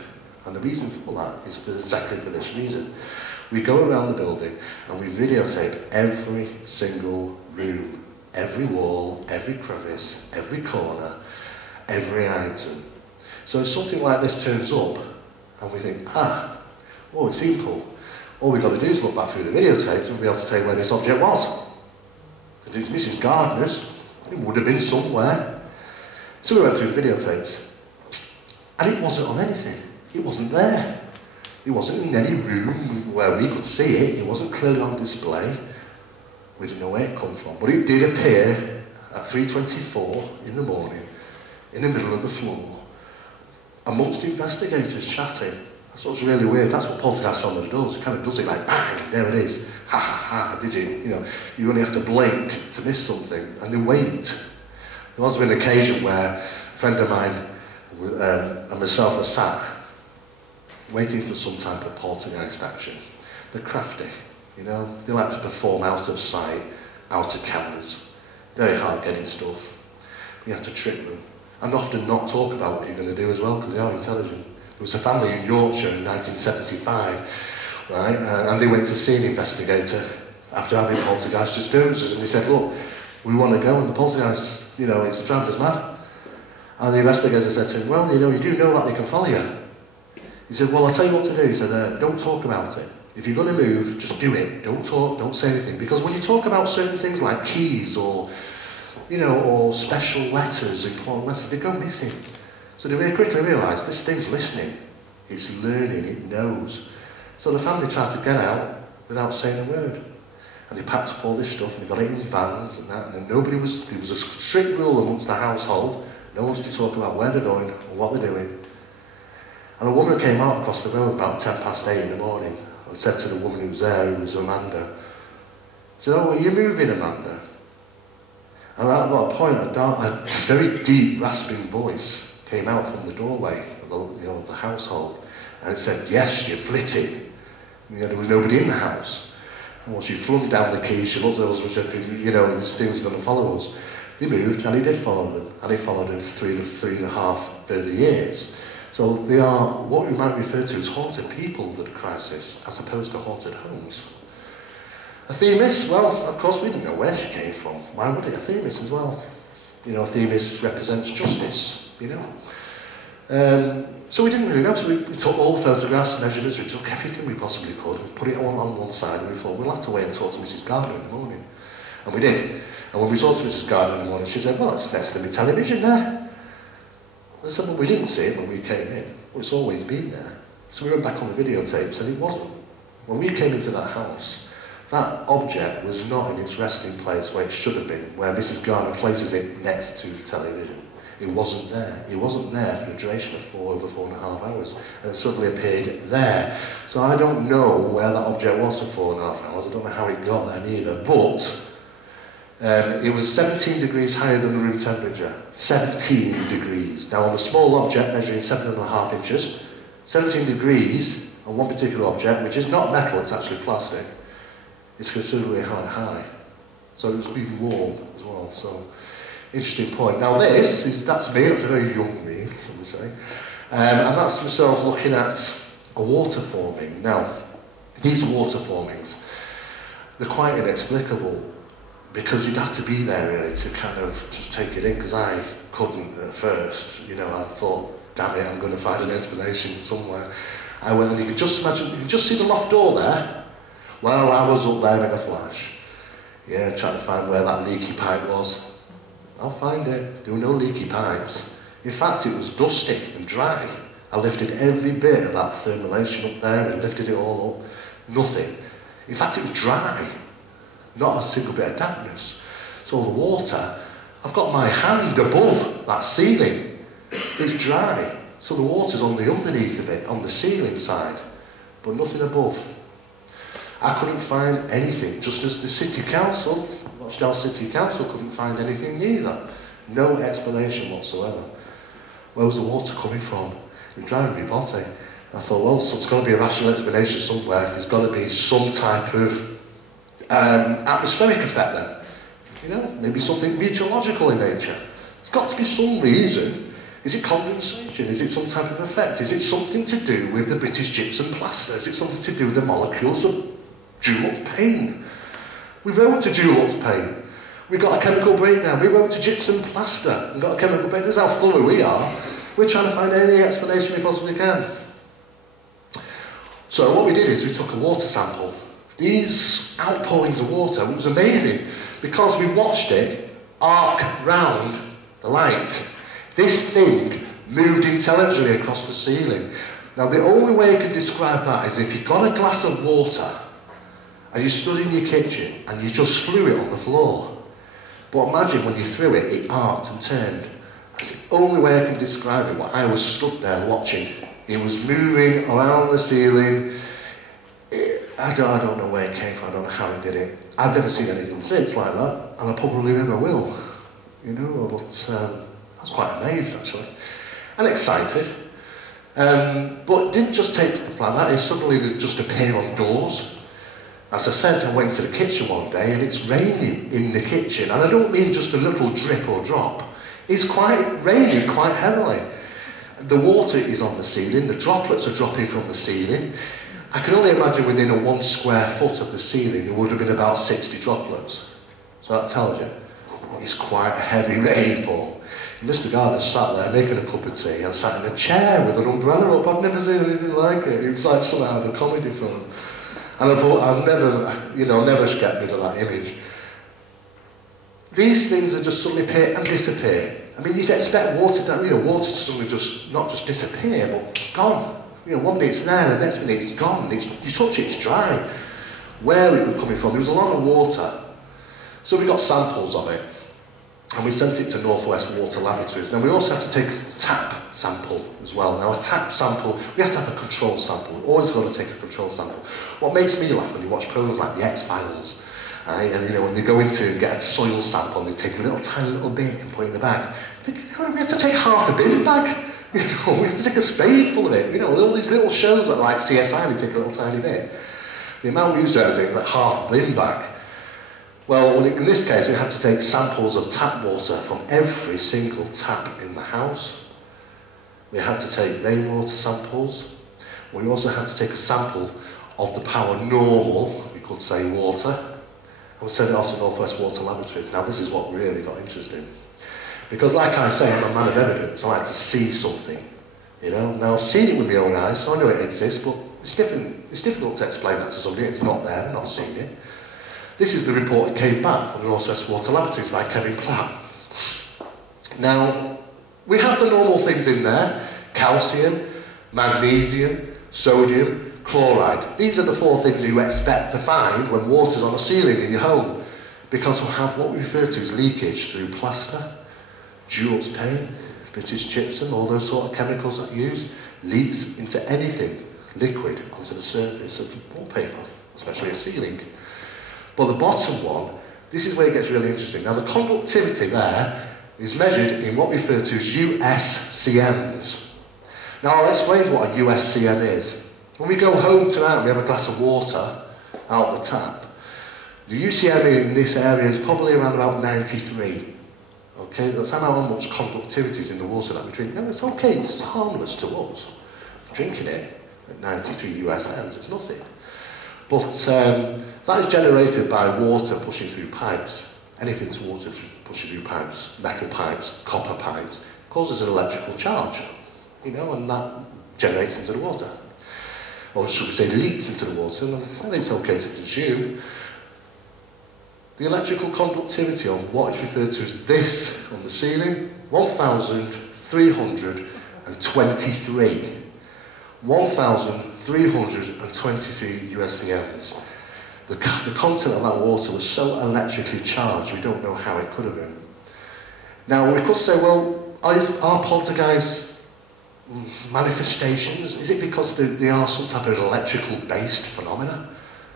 And the reason for that is exactly for this reason. We go around the building and we videotape every single room, every wall, every crevice, every corner, every item. So if something like this turns up and we think, it's simple. All we've got to do is look back through the videotapes and be able to say where this object was. If it's Mrs. Gardner's, it would have been somewhere. So we went through the videotapes, and it wasn't on anything. It wasn't there. It wasn't in any room where we could see it. It wasn't clearly on display. We didn't know where it come from, but it did appear at 3:24 in the morning, in the middle of the floor, amongst investigators chatting. That's what's really weird. That's what poltergeist phenomena does. It kind of does it like, bang, there it is. Ha ha ha, did you? You only have to blink to miss something, and they wait. There has been an occasion where a friend of mine and myself were sat waiting for some type of poltergeist action. They're crafty, they like to perform out of sight, out of cameras. Very hard getting stuff. You have to trick them. And often not talk about what you're going to do as well, because they are intelligent. There was a family in Yorkshire in 1975, right, and they went to see an investigator after having poltergeist disturbances, and they said, look, we want to go, and the poltergeist, it's driving us mad. And the investigator said to him, well, you do know that they can follow you. He said, well, I'll tell you what to do. He said, don't talk about it. If you're going to move, just do it. Don't talk, don't say anything. Because when you talk about certain things like keys or, or special letters, important letters, they go missing. So they very quickly realised this thing's listening, it's learning, it knows. So the family tried to get out without saying a word. And they packed up all this stuff and they got it in vans and that, and there was a strict rule amongst the household, no one's to talk about where they're going or what they're doing. And a woman came out across the road about 8:10 in the morning and said to the woman who was there, who was Amanda, she said, "Oh, are you moving, Amanda?" And at that point, a very deep, rasping voice came out from the doorway of the household, and it said, "Yes, you're flitting." There was nobody in the house. And well, she flung down the keys, she looked at us, which this thing's going to follow us. They moved, and he did follow them, and he followed them for 3.5 further years. So they are what we might refer to as haunted people that crisis, as opposed to haunted homes. A Themis, well, of course we didn't know where she came from. Why would it? A Themis as well. A Themis represents justice, So we didn't really know, so we took all the photographs, measurements, we took everything we possibly could, and put it all on one side, and we thought, we'll have to wait and talk to Mrs. Gardner in the morning. And we did. And when we talked to Mrs. Gardner in the morning, she said, "Well, it's next to the television there." I said, "Well, we didn't see it when we came in. Well, it's always been there." So we went back on the videotapes, and it wasn't. When we came into that house, that object was not in its resting place where it should have been, where Mrs. Gardner places it next to the television. It wasn't there. It wasn't there for the duration of over 4.5 hours, and it suddenly appeared there. So I don't know where that object was for 4.5 hours. I don't know how it got there either, but it was 17 degrees higher than the room temperature. 17 degrees. Now on a small object measuring 7.5 inches, 17 degrees on one particular object, which is not metal, it's actually plastic, is considerably high. So it was being warm as well. So interesting point. Now that's me, that's a very young me, some would say. And that's myself looking at a water forming. Now, these water formings, they're quite inexplicable, because you'd have to be there really to kind of just take it in, because I couldn't at first. I thought, damn it, I'm going to find an explanation somewhere. I went, and you can just imagine, you can just see the loft door there. Well, I was up there in a flash. Yeah, trying to find where that leaky pipe was. I'll find it. There were no leaky pipes. In fact, it was dusty and dry. I lifted every bit of that thermalation up there and lifted it all up. Nothing. In fact, it was dry. Not a single bit of dampness. So the water, I've got my hand above that ceiling. It's dry. So the water's on the underneath of it, on the ceiling side, but nothing above. I couldn't find anything, just as the City Council, Rochdale City Council couldn't find anything either. No explanation whatsoever. Where was the water coming from? It was driving me potty. I thought, well, so it's got to be a rational explanation somewhere. There's got to be some type of atmospheric effect then. Maybe something meteorological in nature. There's got to be some reason. Is it condensation? Is it some type of effect? Is it something to do with the British gypsum plaster? Is it something to do with the molecules of Dulux paint? We wrote to Dulux paint. We got a chemical breakdown. We wrote to gypsum plaster. We got a chemical breakdown. This is how thorough we are. We're trying to find any explanation we possibly can. So what we did is we took a water sample. These outpourings of water, it was amazing, because we watched it arc round the light. This thing moved intelligently across the ceiling. Now the only way I can describe that is if you got a glass of water and you stood in your kitchen and you just threw it on the floor. But imagine when you threw it, it arced and turned. That's the only way I can describe it. I was stood there watching. It was moving around the ceiling. I don't know where it came from, I don't know how it did it. I've never seen anything since like that, and I probably never will. But I was quite amazed actually, and excited. But it didn't just take place like that, it suddenly just appeared on doors. As I said, I went to the kitchen one day and it's raining in the kitchen, and I don't mean just a little drip or drop. It's quite raining quite heavily. The water is on the ceiling, the droplets are dropping from the ceiling. I can only imagine within a 1 square foot of the ceiling there would have been about 60 droplets. So that tells you, it's quite a heavy rainfall. Mr. Gardner sat there making a cup of tea and sat in a chair with an umbrella up. I've never seen anything like it. It was like something out of a comedy film. And I thought, I've never get rid of that image. These things are just suddenly appear and disappear. I mean, you'd expect water to suddenly just, not just disappear, but gone. One minute it's there, the next minute it's gone. You touch it, it's dry. Where it was coming from, there was a lot of water. So we got samples of it, and we sent it to Northwest Water Laboratories. Now we also have to take a tap sample as well. Now a tap sample, we have to have a control sample. We've always got to take a control sample. What makes me laugh when you watch programs like the X-Files, and when they go into and get a soil sample and they take a tiny little bit and put it in the bag, we have to take half a bin bag. We have to take a spade full of it. All these little shows that like CSI, they take a little tiny bit. The amount we used to take like half a bin bag. Well, in this case, we had to take samples of tap water from every single tap in the house. We had to take rainwater samples. We also had to take a sample of the Paranormal, we could say, water, and we sent it off to Northwest Water Laboratories. Now, this is what really got interesting. Because like I say, I'm a man of evidence. I like to see something, Now, I've seen it with my own eyes, so I know it exists, but it's difficult to explain that to somebody. It's not there, I've not seen it. This is the report that came back from the Northwest Water Laboratories by Kevin Platt. Now, we have the normal things in there: calcium, magnesium, sodium, chloride. These are the 4 things you expect to find when water's on the ceiling in your home, because we'll have what we refer to as leakage through plaster, Jules paint, British gypsum, all those sort of chemicals that you use, leaks into anything liquid onto the surface of wallpaper, especially a ceiling. But the bottom one, this is where it gets really interesting. Now the conductivity there is measured in what we refer to as USCMs. Now I'll explain what a USCM is. When we go home tonight and we have a glass of water out of the tap, the UCM in this area is probably around about 93. Okay, that's how much conductivity is in the water that we drink. Now it's okay, it's harmless to us. Drinking it at 93 USMs, it's nothing. But that is generated by water pushing through pipes. Anything to water pushing through pipes, metal pipes, copper pipes, causes an electrical charge, and that generates into the water. Or should we say leaks into the water, and it's okay to consume. The electrical conductivity on what is referred to as this on the ceiling, 1,323. 1,323 USCMs. The content of that water was so electrically charged, we don't know how it could have been. Now, we could say, well, are poltergeist manifestations, is it because they are some type of electrical-based phenomena?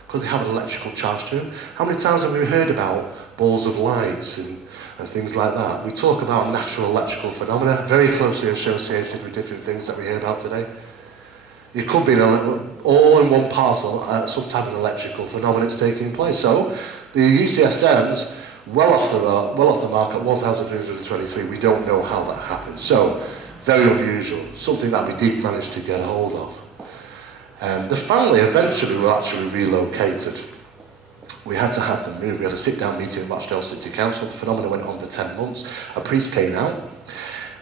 Could they have an electrical charge to them? How many times have we heard about balls of lights and things like that? We talk about natural electrical phenomena, very closely associated with different things that we hear about today. It could be all in one parcel, some type of electrical phenomenon that's taking place. So the UCSMs, well off the mark at 1,323. We don't know how that happened. So very unusual, something that we did manage to get a hold of. The family eventually were actually relocated. We had to have them moved. We had a sit-down meeting in Rochdale City Council. The phenomenon went on for 10 months. A priest came out.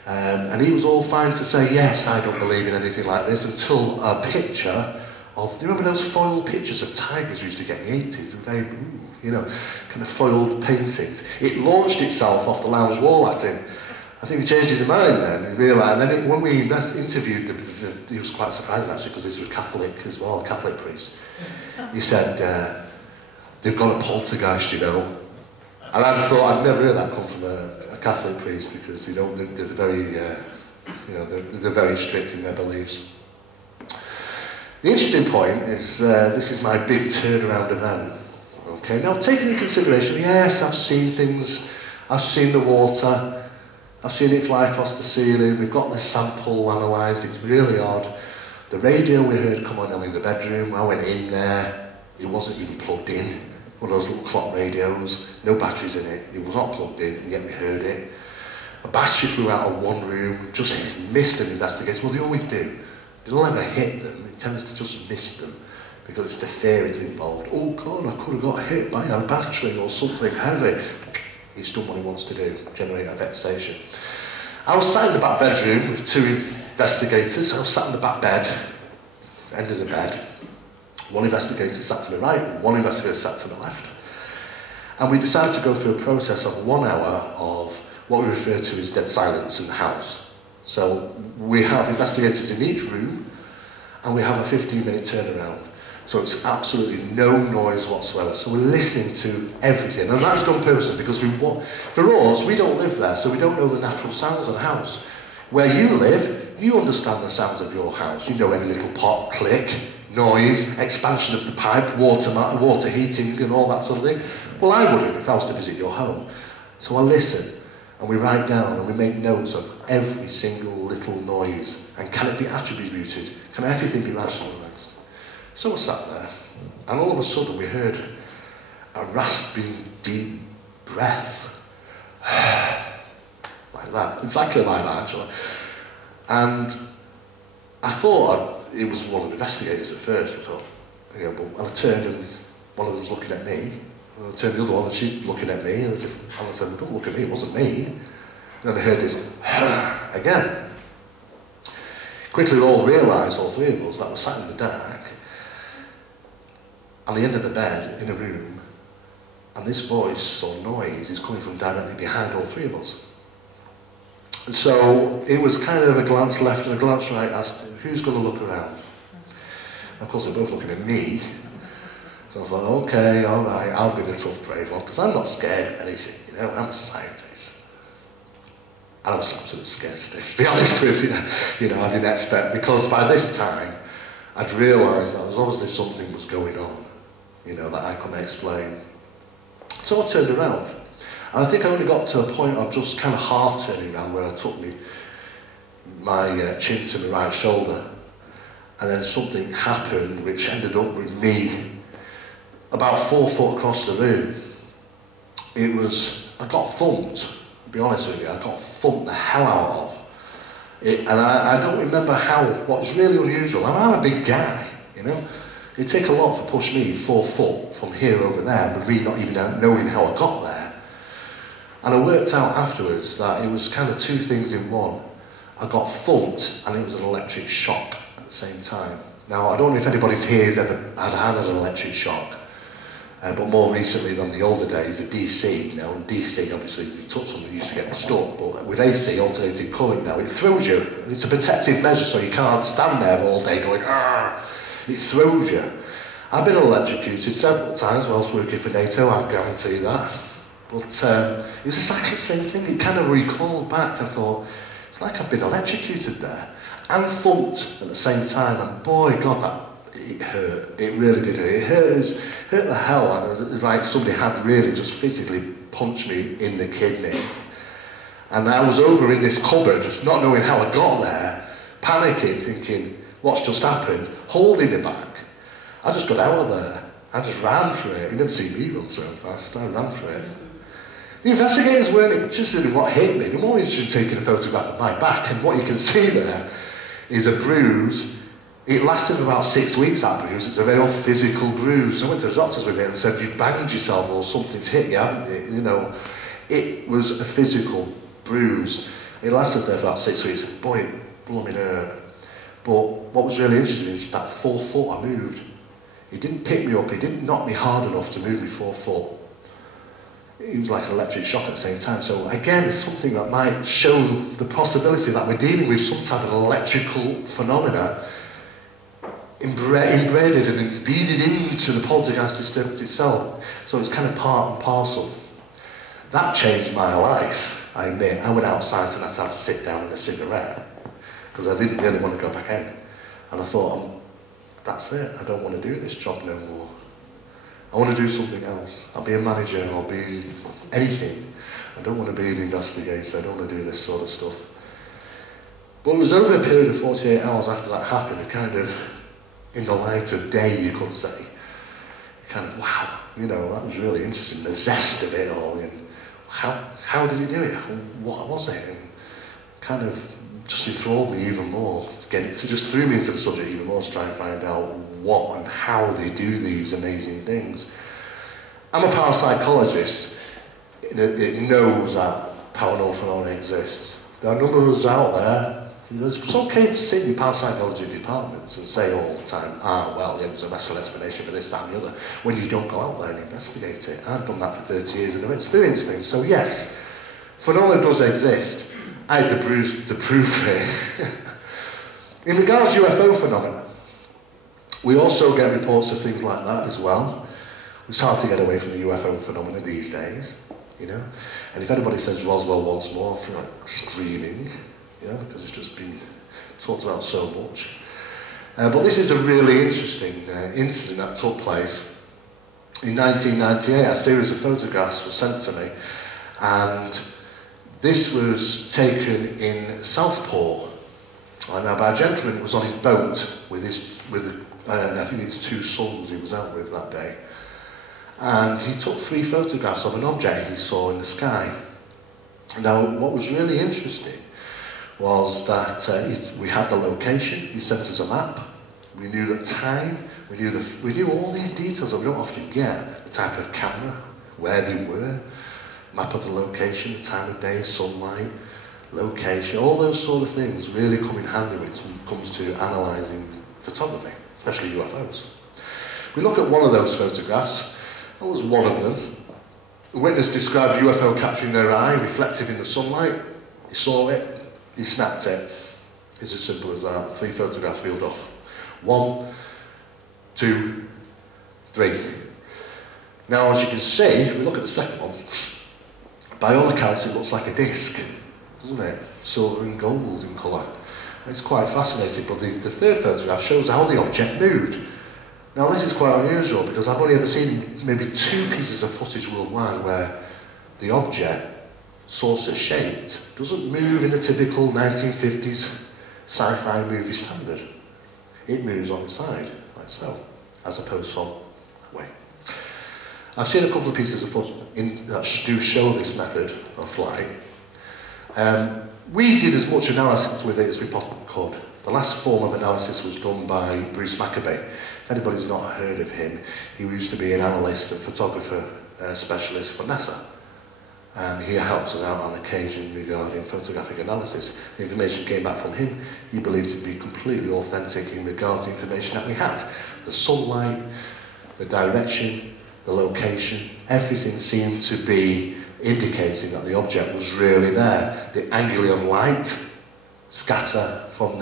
And he was all fine to say, yes, I don't believe in anything like this, until a picture of, do you remember those foiled pictures of tigers we used to get in the 80s? Very, kind of foiled paintings. It launched itself off the lounge wall at him. I think he changed his mind then, and realised, and then when we interviewed he was quite surprised actually, because this was Catholic as well, a Catholic priest. He said, they've got a poltergeist, And I thought, I'd never heard that come from a Catholic priest, because they're very, they're very strict in their beliefs. The interesting point is this is my big turnaround event. Okay, now taking into consideration, yes, I've seen things, I've seen the water, I've seen it fly across the ceiling, we've got this sample analysed, it's really odd. The radio we heard come on in the bedroom, I went in there, it wasn't even plugged in. One of those little clock radios, no batteries in it, it was not plugged in, and yet we heard it. A battery flew out of one room, just missed an investigator. Well, they always do. It'll never hit them, it tends to just miss them, because it's the fear is involved. Oh God, I could have got hit by a battery or something heavy. He's done what he wants to do, generate a vexation. I was sat in the back bedroom with 2 investigators. I was sat in the back bed, end of the bed. One investigator sat to the right, one investigator sat to the left. And we decided to go through a process of 1 hour of what we refer to as dead silence in the house. So we have investigators in each room, and we have a 15-minute turnaround. So it's absolutely no noise whatsoever. So we're listening to everything, and that's done purposely because for us, we don't live there, so we don't know the natural sounds of the house. Where you live, you understand the sounds of your house. You know any little pot, click, noise, expansion of the pipe, water heating, and all that sort of thing. Well, I wouldn't if I was to visit your home. So I listen, and we write down, and we make notes of every single little noise. And can it be attributed? Can everything be rationalised? So we sat there, and all of a sudden we heard a rasping, deep breath. Like that, exactly like that actually. And I thought it was one of the investigators at first, I thought. But I turned and one of them was looking at me, and I turned the other one and she's looking at me, and I said, don't look at me, it wasn't me. And then I heard this again. Quickly we all realised, all three of us, that we sat in the dark, at the end of the bed, in a room, and this voice or noise is coming from directly behind all three of us. And so it was kind of a glance left and a glance right as to who's going to look around. And of course they're both looking at me. So I was like, okay, all right, I'll be the tough, brave one, because I'm not scared of anything, I'm a scientist. And I was absolutely scared stiff, to be honest with you. I didn't expect, because by this time I'd realised that there was obviously something was going on, that I couldn't explain. So I turned around. And I think I only got to a point of just kind of half turning around where I took my chin to my right shoulder. And then something happened which ended up with me about 4 foot across the room. I got thumped, to be honest with you, I got thumped the hell out of. And I don't remember what was really unusual. I'm a big guy, It'd take a lot to push me 4 foot from here over there, but me not even knowing how I got there. And I worked out afterwards that it was kind of two things in one. I got thumped, and it was an electric shock at the same time. Now, I don't know if anybody's here has ever had an electric shock, but more recently than the older days, a DC. Now, in DC, obviously, you touch something, you used to get stuck, but with AC, alternating current now, it throws you. It's a protective measure, so you can't stand there all day going, "Argh!" It throws you. I've been electrocuted several times whilst working for NATO, I guarantee that. But it was exactly the same thing. It kind of recalled back. I thought, it's like I've been electrocuted there. And thumped at the same time. And boy, God, it hurt. It really did hurt. It hurt the hell out of it. It was like somebody had really just physically punched me in the kidney. And I was over in this cupboard, not knowing how I got there, panicking, thinking, what's just happened, holding me back. I just got out of there. I just ran for it. You never see me run so fast. I ran for it. The investigators weren't interested in what hit me. They were more interested in taking a photograph of my back, and what you can see there is a bruise. It lasted about 6 weeks, that bruise. It's a very physical bruise. I went to the doctors with it and said, you've banged yourself or something's hit you, haven't you? It was a physical bruise. It lasted there for about 6 weeks. Boy, it blooming hurt. But what was really interesting is that 4 foot I moved. It didn't pick me up, it didn't knock me hard enough to move me 4 foot. It was like an electric shock at the same time. So again, it's something that might show the possibility that we're dealing with some type of electrical phenomena embedded and embedded into the poltergeist disturbance itself. So it's kind of part and parcel. That changed my life, I admit. I went outside and I had to have a sit down and a cigarette because I didn't really want to go back in. And I thought, that's it, I don't want to do this job no more. I want to do something else. I'll be a manager, I'll be anything. I don't want to be an investigator, I don't want to do this sort of stuff. But it was over a period of 48 hours after that happened, kind of in the light of day, you could say. Kind of, wow, that was really interesting, the zest of it all, and how did he do it? What was it? And kind of just enthralled me even more. It just threw me into the subject even more to try and find out what and how they do these amazing things. I'm a parapsychologist. It knows that paranormal phenomena exists. There are a number of us out there. It's okay to sit in parapsychology departments and say all the time, there's a rational explanation for this, that and the other, when you don't go out there and investigate it. I've done that for 30 years and I've experienced things. So yes, Phenomena does exist. I have the proof here. In regards to UFO phenomena, we also get reports of things like that as well. It's hard to get away from the UFO phenomena these days, you know. And if anybody says Roswell once more, I feel like screaming, you know, because it's just been talked about so much. But this is a really interesting incident that took place. In 1998, a series of photographs were sent to me, and this was taken in Southport. Now, by a gentleman who was on his boat with I think it's 2 sons he was out with that day. And he took 3 photographs of an object he saw in the sky. Now, what was really interesting was that we had the location. He sent us a map. We knew the time. We knew all these details that we don't often get. The type of camera, where they were, map of the location, the time of day, sunlight, location, all those sort of things really come in handy when it comes to analysing photography, especially UFOs. We look at one of those photographs. That was one of them. The witness described a UFO capturing their eye, reflected in the sunlight. He saw it, he snapped it. It's as simple as that. 3 photographs reeled off. 1, 2, 3. Now, as you can see, if we look at the second one, by all accounts it looks like a disc, doesn't it? Silver and gold in colour. It's quite fascinating, but the third photograph shows how the object moved. Now, this is quite unusual because I've only ever seen maybe 2 pieces of footage worldwide where the object, saucer shaped, doesn't move in the typical 1950s sci-fi movie standard. It moves on the side, like so, as opposed from that way. I've seen a couple of pieces of footage that do show this method of flight. We did as much analysis with it as we possibly could. The last form of analysis was done by Bruce Maccabee. If anybody's not heard of him, he used to be an analyst and photographer specialist for NASA. And he helps us out on occasion regarding photographic analysis. The information came back from him. He believed it to be completely authentic in regards to the information that we had. The sunlight, the direction, the location, everything seemed to be indicating that the object was really there. The angle of light scatter from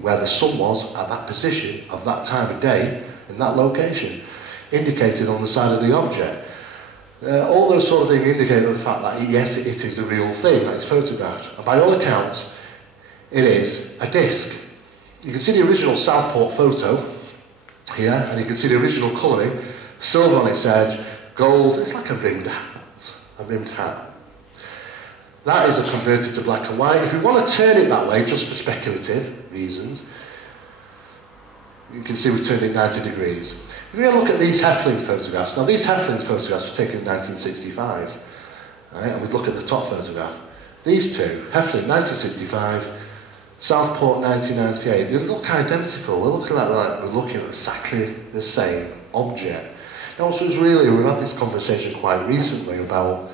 where the sun was at that position of that time of day in that location indicated on the side of the object. All those sort of things indicate the fact that yes, it is a real thing that is photographed. And by all accounts, it is a disc. You can see the original Southport photo here, and you can see the original colouring, silver on its edge, gold. It's like a rimmed hat. That is converted to black and white. If we want to turn it that way, just for speculative reasons, you can see we turned it 90 degrees. If we have a look at these Heflin photographs, now these Heflin photographs were taken in 1965, right? And we look at the top photograph. These two, Heflin 1965, Southport 1998, they look identical. They look like we're looking at exactly the same object. Now, so we've had this conversation quite recently about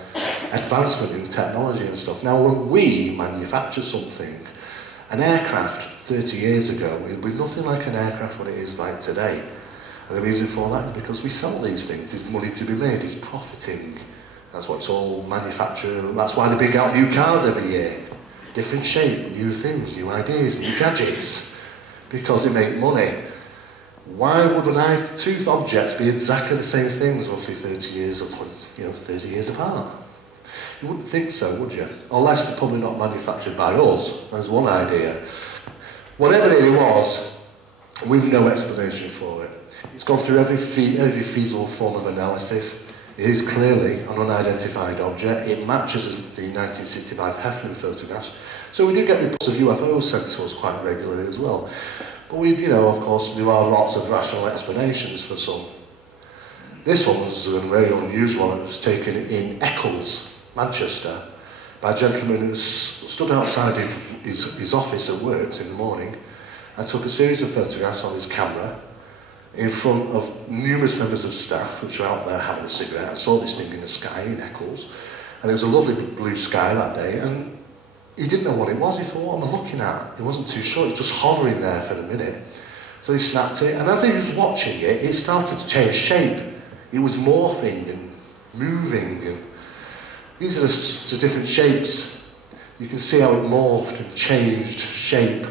advancement in technology and stuff. Now, when we manufacture something, an aircraft 30 years ago, it would be nothing like an aircraft what it is like today. And the reason for that is because we sell these things. There's money to be made. It's profiting. That's what it's all manufactured. That's why they bring out new cars every year. Different shape, new things, new ideas, new gadgets. Because they make money. Why would an eye-tooth objects be exactly the same things roughly 30 years or 20, 30 years apart? You wouldn't think so, would you? Unless they're probably not manufactured by us. That's one idea. Whatever it was, we've no explanation for it. It's gone through every feasible form of analysis. It is clearly an unidentified object. It matches the 1965 Heflin photographs. So we do get reports of UFOs sent to us quite regularly as well. But of course, there are lots of rational explanations for some. This one was a very unusual one. It was taken in Eccles, Manchester, by a gentleman who stood outside his office at works in the morning and took a series of photographs on his camera in front of numerous members of staff which were out there having a cigarette. I saw this thing in the sky in Eccles, and it was a lovely blue sky that day, and he didn't know what it was. He thought, what am I looking at? He wasn't too sure. It was just hovering there for a minute. So he snapped it, and as he was watching it, it started to change shape. It was morphing and moving, These are the different shapes. You can see how it morphed and changed shape,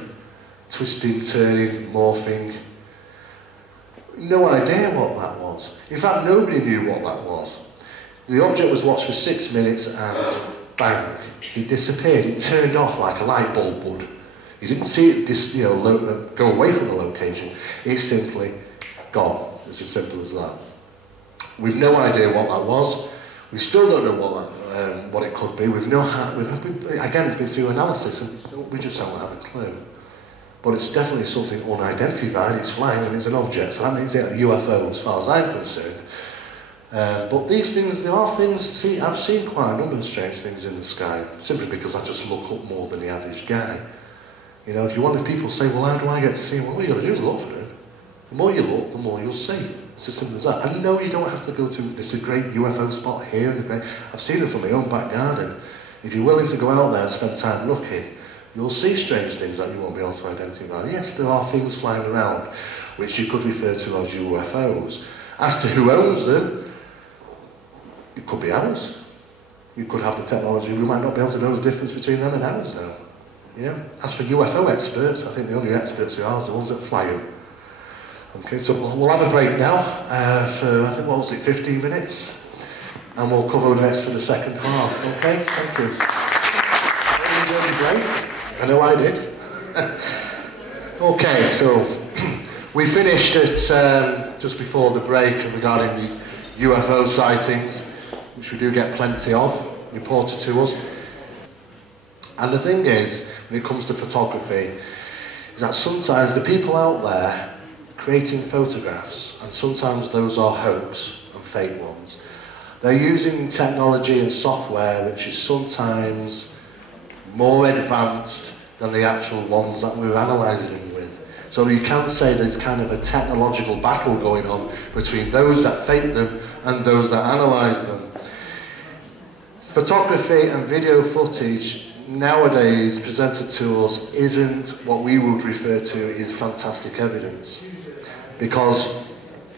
twisting, turning, morphing. No idea what that was. In fact, nobody knew what that was. The object was watched for 6 minutes and bang, it disappeared. It turned off like a light bulb would. You didn't see it go away from the location. It's simply gone. It's as simple as that. We've no idea what that was. We still don't know what it could be. Again, been through analysis and we just don't have a clue. But it's definitely something unidentified. It's flying and it's an object, so that means it's a UFO as far as I'm concerned. But these things, there are things, I've seen quite a number of strange things in the sky, simply because I just look up more than the average guy. You know, if you want people to say, well, how do I get to see them? Well, all you've got to do is look for them. The more you look, the more you'll see. It's as simple as that. And no, you don't have to go to this great UFO spot here. I've seen them from my own back garden. If you're willing to go out there and spend time looking, you'll see strange things that you won't be able to identify. Yes, there are things flying around which you could refer to as UFOs. As to who owns them, it could be ours. You could have the technology, we might not be able to know the difference between them and ours now. Yeah? As for UFO experts, I think the only experts who are the ones that fly them. Okay, so we'll have a break now for, I think, what was it, 15 minutes? And we'll cover the rest of the second half. Okay, thank you. Break? I know I did. Okay, so we finished at just before the break regarding the UFO sightings, which we do get plenty of, reported to us. And the thing is, when it comes to photography, is that sometimes the people out there creating photographs, and sometimes those are hoax and fake ones, they're using technology and software which is sometimes more advanced than the actual ones that we're analysing them with. So you can say there's kind of a technological battle going on between those that fake them and those that analyse them. Photography and video footage nowadays presented to us isn't what we would refer to as fantastic evidence. Because,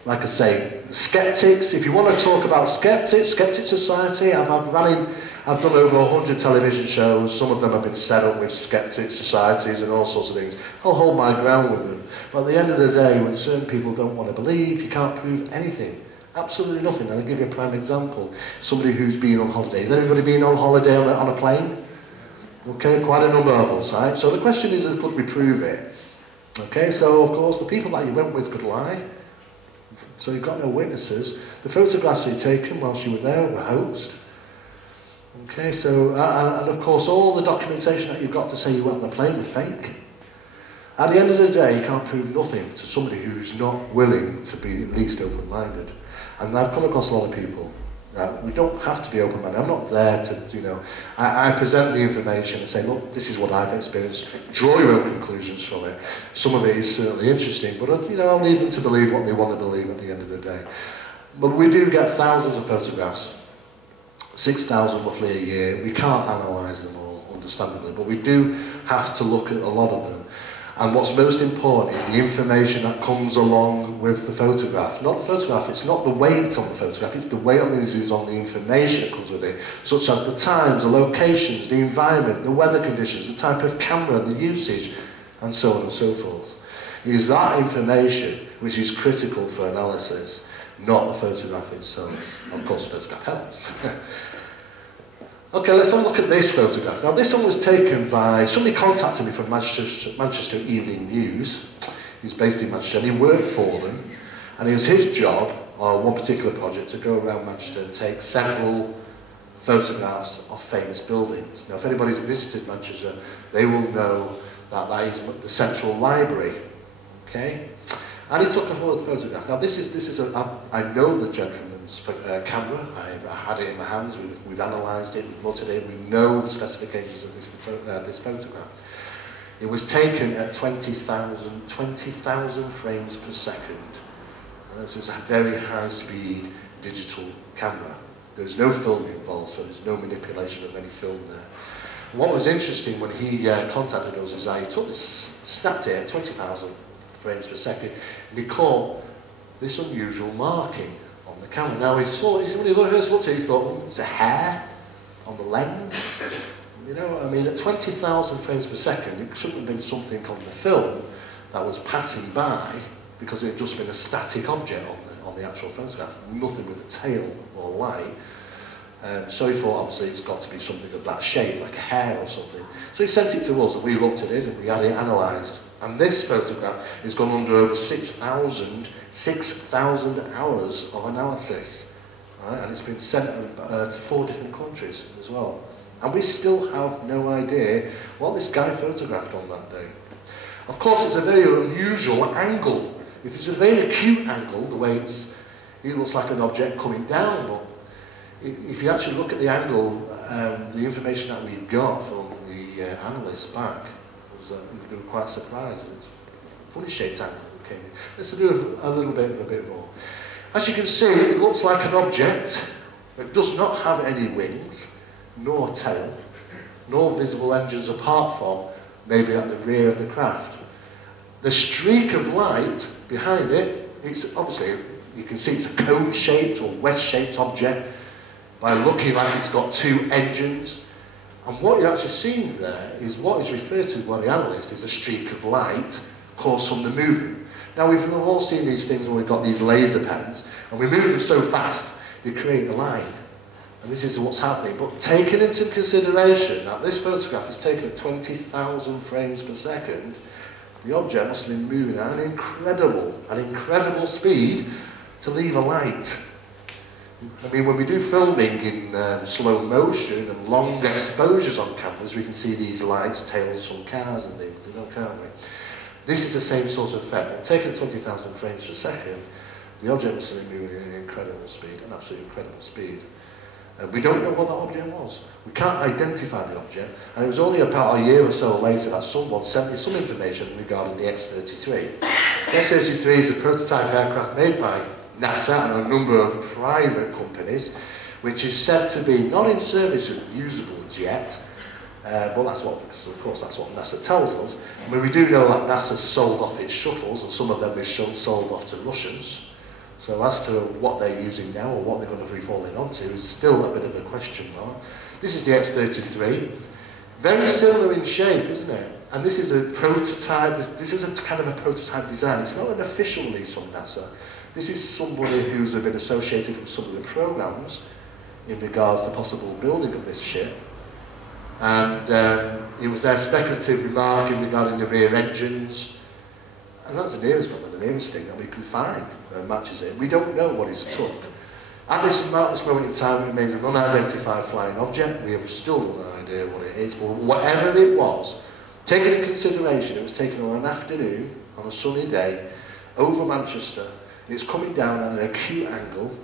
like I say, skeptics, if you want to talk about skeptics, Skeptic Society, I've done over 100 television shows, some of them have been set up with skeptic societies and all sorts of things. I'll hold my ground with them. But at the end of the day, when certain people don't want to believe, you can't prove anything. Absolutely nothing. And I'll give you a prime example. Somebody who's been on holiday. Has anybody been on holiday on a plane? Okay, quite a number of us, right? So the question is could we prove it? Okay, so of course the people that you went with could lie. So you've got no witnesses. The photographs you've taken whilst you were there were hoaxed. Okay, so, and of course all the documentation that you've got to say you went on the plane were fake. At the end of the day, you can't prove nothing to somebody who's not willing to be at least open-minded. And I've come across a lot of people. We don't have to be open-minded. I'm not there to, I present the information and say, look, this is what I've experienced. Draw your own conclusions from it. Some of it is certainly interesting, but, I'll leave them to believe what they want to believe at the end of the day. But we do get thousands of photographs. 6,000 roughly a year. We can't analyse them all, understandably, but we do have to look at a lot of them. And what's most important is the information that comes along with the photograph. Not the photograph, it's not the weight on the photograph, it's the weight on the information that comes with it, such as the times, the locations, the environment, the weather conditions, the type of camera, the usage, and so on and so forth. It is that information which is critical for analysis, not the photograph itself. Of course, the photograph helps. Okay, let's have a look at this photograph. Now, this one was taken by somebody contacted me from Manchester Evening News. He's based in Manchester, and he worked for them. And it was his job, on one particular project, to go around Manchester and take several photographs of famous buildings. Now, if anybody's visited Manchester, they will know that that is the Central Library. Okay? And he took a photograph. Now, I know the gentleman's camera. I had it in my hands. We've analysed it, we've looked at it. We know the specifications of this photograph. It was taken at 20,000 frames per second. And this is a very high-speed digital camera. There's no film involved, so there's no manipulation of any film there. What was interesting when he contacted us is that he snapped it at 20,000 frames per second, and he caught this unusual marking on the camera. Now he saw it, when he first looked at it, he thought, it's a hair. on the lens. You know, I mean, at 20,000 frames per second, it shouldn't have been something on the film that was passing by because it had just been a static object on the actual photograph, nothing with a tail or light. So he thought, obviously, it's got to be something of that shape, like a hair or something. So he sent it to us, and we looked at it, and we had it analysed. And this photograph has gone under over 6,000 hours of analysis. Right? And it's been sent to 4 different countries as well. And we still have no idea what this guy photographed on that day. Of course, it's a very unusual angle. If it's a very acute angle, the way it looks like an object coming down, but if you actually look at the angle, the information that we got from the analysts back, we were quite surprised. It's a funny shaped angle. Okay. Let's do a little bit more. As you can see, it looks like an object that does not have any wings, nor tail, nor visible engines apart from maybe at the rear of the craft. The streak of light behind it, it's obviously, you can see it's a cone-shaped or west-shaped object by looking like it's got 2 engines. And what you're actually seeing there is what is referred to by the analyst as a streak of light caused from the movement. Now, we've all seen these things when we've got these laser pens, and we move them so fast, they create a line. And this is what's happening. But taking into consideration that this photograph is taken at 20,000 frames per second, the object must have been moving at an incredible speed to leave a light. I mean, when we do filming in slow motion and long exposures on cameras, we can see these lights, tails from cars and things, you know, can't we? This is the same sort of effect. But taken at 20,000 frames per second, the object must have been moving at an incredible speed, an absolutely incredible speed. We don't know what that object was. We can't identify the object, and it was only about a year or so later that someone sent me some information regarding the X-33. The X-33 is a prototype aircraft made by NASA and a number of private companies, which is said to be not in service and usable as yet, but that's what, of course, that's what NASA tells us. I mean, we do know that NASA sold off its shuttles, and some of them is sold off to Russians. So as to what they're using now or what they're going to be falling onto is still a bit of a question mark. This is the X-33. Very similar in shape, isn't it? And this is a prototype, this is a kind of a prototype design. It's not an official release from NASA. This is somebody who's been associated with some of the programs in regards to the possible building of this ship. And it was their speculative remark regarding the rear engines. And that's the nearest one, the nearest thing that we can find that matches it. We don't know what it's took. At this moment in time, it remains an unidentified flying object. We have still no idea what it is, but whatever it was, taking into consideration, it was taken on an afternoon, on a sunny day, over Manchester. It's coming down at an acute angle.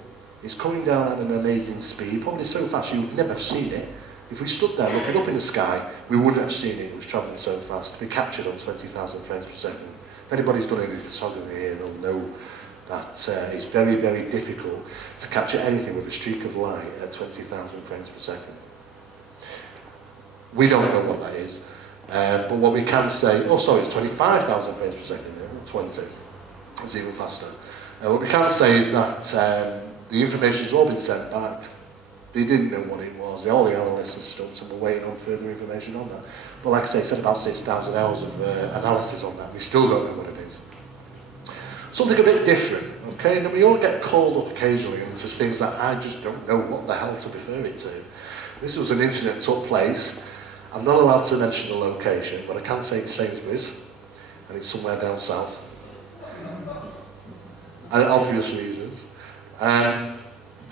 It's coming down at an amazing speed, probably so fast you would never have seen it. If we stood there looking up in the sky, we wouldn't have seen it. It was travelling so fast. To be captured on 20,000 frames per second. If anybody's done any photography here, they'll know that it's very, very difficult to capture anything with a streak of light at 20,000 frames per second. We don't know what that is, but what we can say, oh sorry, it's 25,000 frames per second, 20. It's even faster. What we can say is that the information's all been sent back. They didn't know what it was. All the analysts and stuff, and we're waiting on further information on that. But like I say, it's about 6,000 hours of analysis on that. We still don't know what it is. Something a bit different, okay? And we all get called up occasionally into things that I just don't know what the hell to refer it to. This was an incident that took place. I'm not allowed to mention the location, but I can say it's Sainsbury's, and it's somewhere down south. And obvious reasons.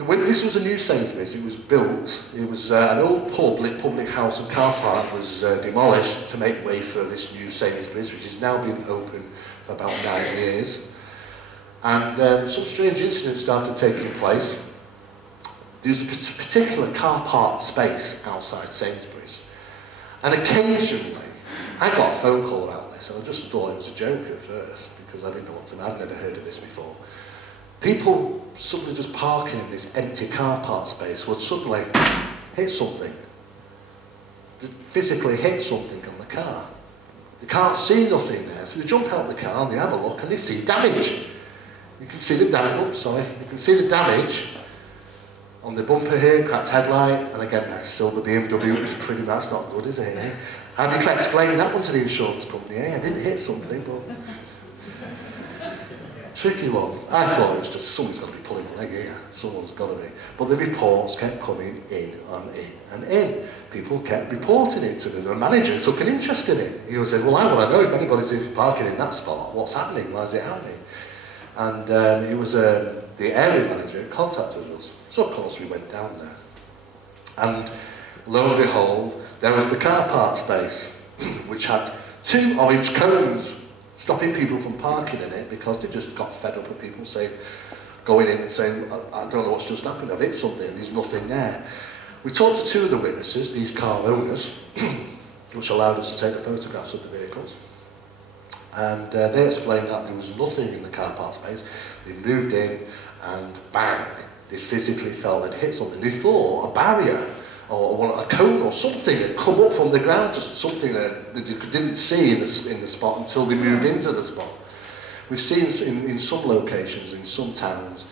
This was a new Sainsbury's. It was built. It was an old public house and car park was demolished to make way for this new Sainsbury's, which has now been open for about 9 years. And some strange incidents started taking place. There's a particular car park space outside Sainsbury's. And occasionally, I got a phone call about this, and I just thought it was a joke at first, because I didn't know what to do. I'd never heard of this before. People suddenly just parking in this empty car park space would suddenly hit something. Physically hit something on the car. They can't see nothing there, so they jump out of the car and they have a look and they see damage. You can see the damage, you can see the damage On the bumper here, cracked headlight, and again, that's still the BMW, which is pretty much that's not good, is it? Eh? How do you explain that one to the insurance company? Eh? I didn't hit something, but... Tricky one. I thought it was just someone's got to be pulling a leg here. Someone's got to be. But the reports kept coming in and in and in. People kept reporting it to them. The manager took an interest in it. He was saying, well, I want to know if anybody's parking in that spot. What's happening? Why is it happening? And it was the area manager who contacted us. So, of course, we went down there. And lo and behold, there was the car park space, which had 2 orange cones stopping people from parking in it because they just got fed up with people saying, going in and saying, I don't know what's just happened, I've hit something, there's nothing there. We talked to 2 of the witnesses, these car owners, which allowed us to take the photographs of the vehicles. And they explained that there was nothing in the car park space. They moved in and bang, they physically felt they'd hit something. They thought a barrier or a cone or something had come up from the ground, just something that you didn't see in the spot until they moved into the spot. We've seen in some locations, in some towns,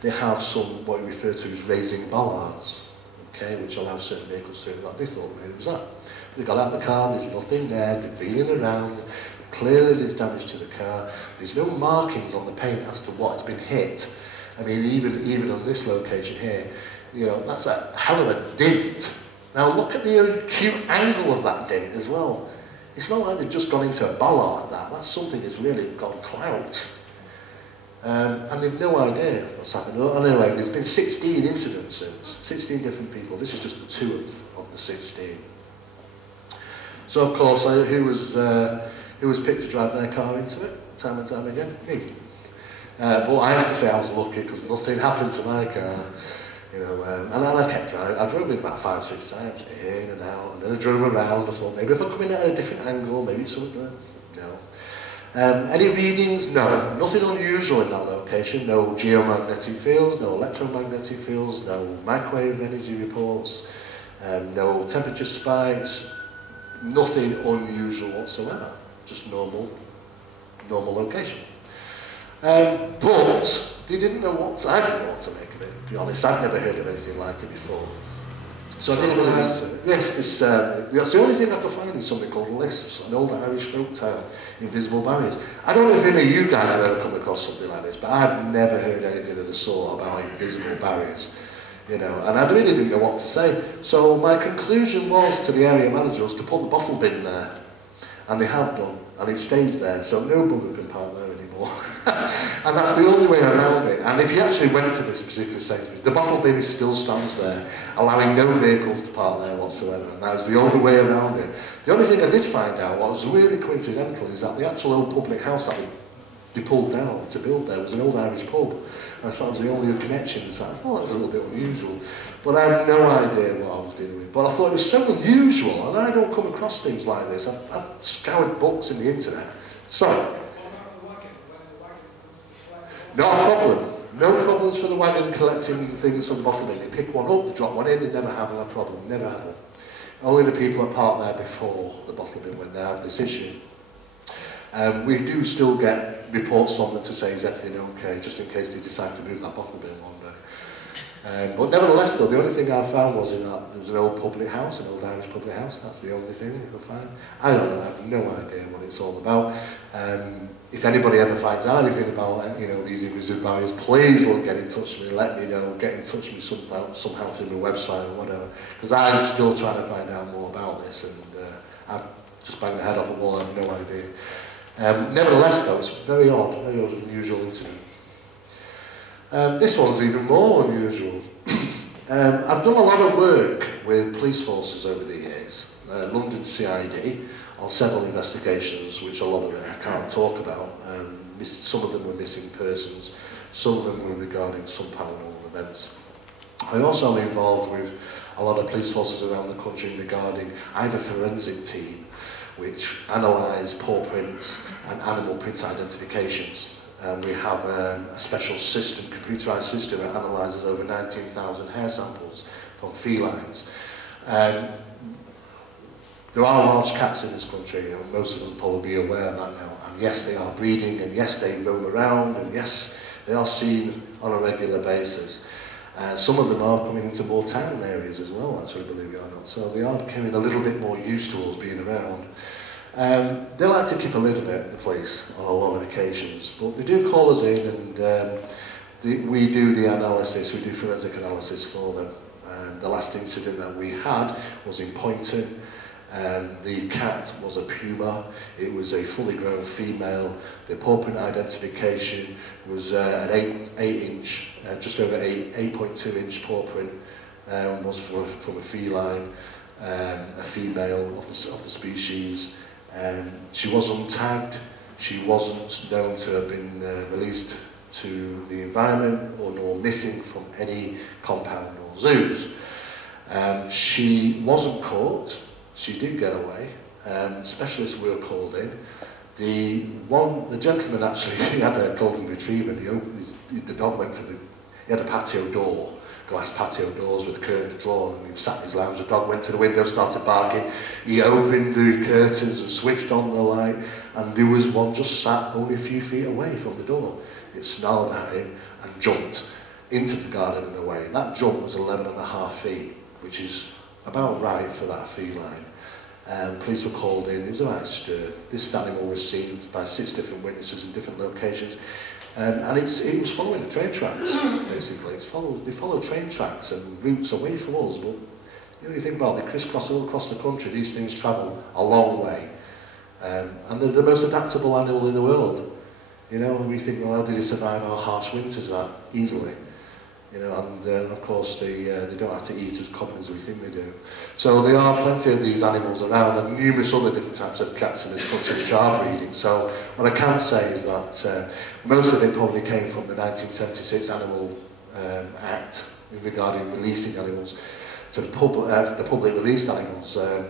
they have some what we refer to as raising bollards, okay, which allow certain vehicles to do that. They thought it was that. They got out of the car, there's nothing there, they're feeling around, clearly there's damage to the car, there's no markings on the paint as to what has been hit. I mean, even on this location here, you know, that's a hell of a dent. Now look at the acute angle of that dent as well. It's not like they've just gone into a bollard like that. That's something that's really got clout. And they've no idea what's happened. Anyway, there's been 16 incidents since. 16 different people. This is just the 2 of the 16. So of course, who was picked to drive their car into it, time and time again? Me. But I have to say I was lucky because nothing happened to my car. You know, and I kept driving. I drove it about 5-6 times, in and out, and then I drove around. I thought maybe if I come in at a different angle, maybe something. No. Any readings? No. Nothing unusual in that location. No geomagnetic fields, no electromagnetic fields, no microwave energy reports, no temperature spikes. Nothing unusual whatsoever. Just normal location. But they didn't know I didn't know what to make of it, to be honest. I'd never heard of anything like it before. So I did a little research. Yes, that's the only thing I could find is something called lisps, an old Irish folk tale, invisible barriers. I don't know if any of you guys have ever come across something like this, but I've never heard anything of the sort about invisible barriers. You know, and I really didn't know what to say. So my conclusion was to the area managers to put the bottle bin there. And they have done, and it stays there, so no bugger can park there anymore. And that's the only way around it. And if you actually went to this particular section, the bottle bin still stands there, allowing no vehicles to park there whatsoever. And that was the only way around it. The only thing I did find out, what was really coincidental, is that the actual old public house that they pulled down to build there was an old Irish pub. And I thought it was the only connection, so I thought that was a little bit unusual. But I had no idea what I was dealing with. But I thought it was so unusual, and I don't come across things like this. I've scoured books in the internet. So, no problem. No problems for the wagon collecting things from the bottom bin. They pick one up, they drop one in, they never have a problem. Never had one. Only the people that parked there before the bottom bin went there had this issue. We do still get reports from them to say is everything okay, just in case they decide to move that bottle bin one day. But nevertheless, though, the only thing I found was in that there was an old public house, an old Irish public house. That's the only thing you could find. I don't know. I have no idea what it's all about. If anybody ever finds out anything about these invisible barriers, please get in touch with me. Let me know. Get in touch with me somehow through my website or whatever. Because I'm still trying to find out more about this, and I've just banged my head off the wall. I have no idea. Nevertheless, though, it's very odd, very unusual incident. This one's even more unusual. I've done a lot of work with police forces over the years. London CID on several investigations, which a lot of it I can't talk about. Some of them were missing persons, some of them were regarding some paranormal events. I also am involved with a lot of police forces around the country regarding either forensic team, which analyse paw prints and animal print identifications. And we have a special system, computerised system that analyses over 19,000 hair samples from felines. There are large cats in this country, most of them will probably be aware of that now. And yes, they are breeding, and yes, they roam around, and yes, they are seen on a regular basis. Some of them are coming into more town areas as well, actually, believe it or not. So they are becoming a little bit more used to us being around. They like to keep a lid on it, the police, on a lot of occasions. But they do call us in, and we do the analysis, we do forensic analysis for them. The last incident that we had was in Poynton. The cat was a puma. It was a fully grown female. The paw print identification was an 8-inch, just over 8.2-inch paw print. Was from a feline, a female of the species. She was untagged. She wasn't known to have been released to the environment or nor missing from any compound or zoos. She wasn't caught. She did get away. Specialists were called in. The gentleman actually, he had a golden retriever. The dog went to he had a patio door, glass patio doors with curtains drawn, and he sat in his lounge. The dog went to the window, started barking. He opened the curtains and switched on the light, and there was one just sat only a few feet away from the door. It snarled at him and jumped into the garden and away. And that jump was 11.5 feet, which is about right for that feline. Police were called in. It was a right stir. This animal was seen by 6 different witnesses in different locations, and it was following the train tracks. Basically, they followed train tracks and routes away from us. But you think about it, they crisscross all across the country. These things travel a long way, and they're the most adaptable animal in the world. And we think, well, how did they survive our harsh winters that easily? And of course they don't have to eat as common as we think they do. So there are plenty of these animals around, and numerous other different types of cats in this country which are breeding. So what I can say is that most of it probably came from the 1976 Animal Act regarding releasing animals to the public released animals. A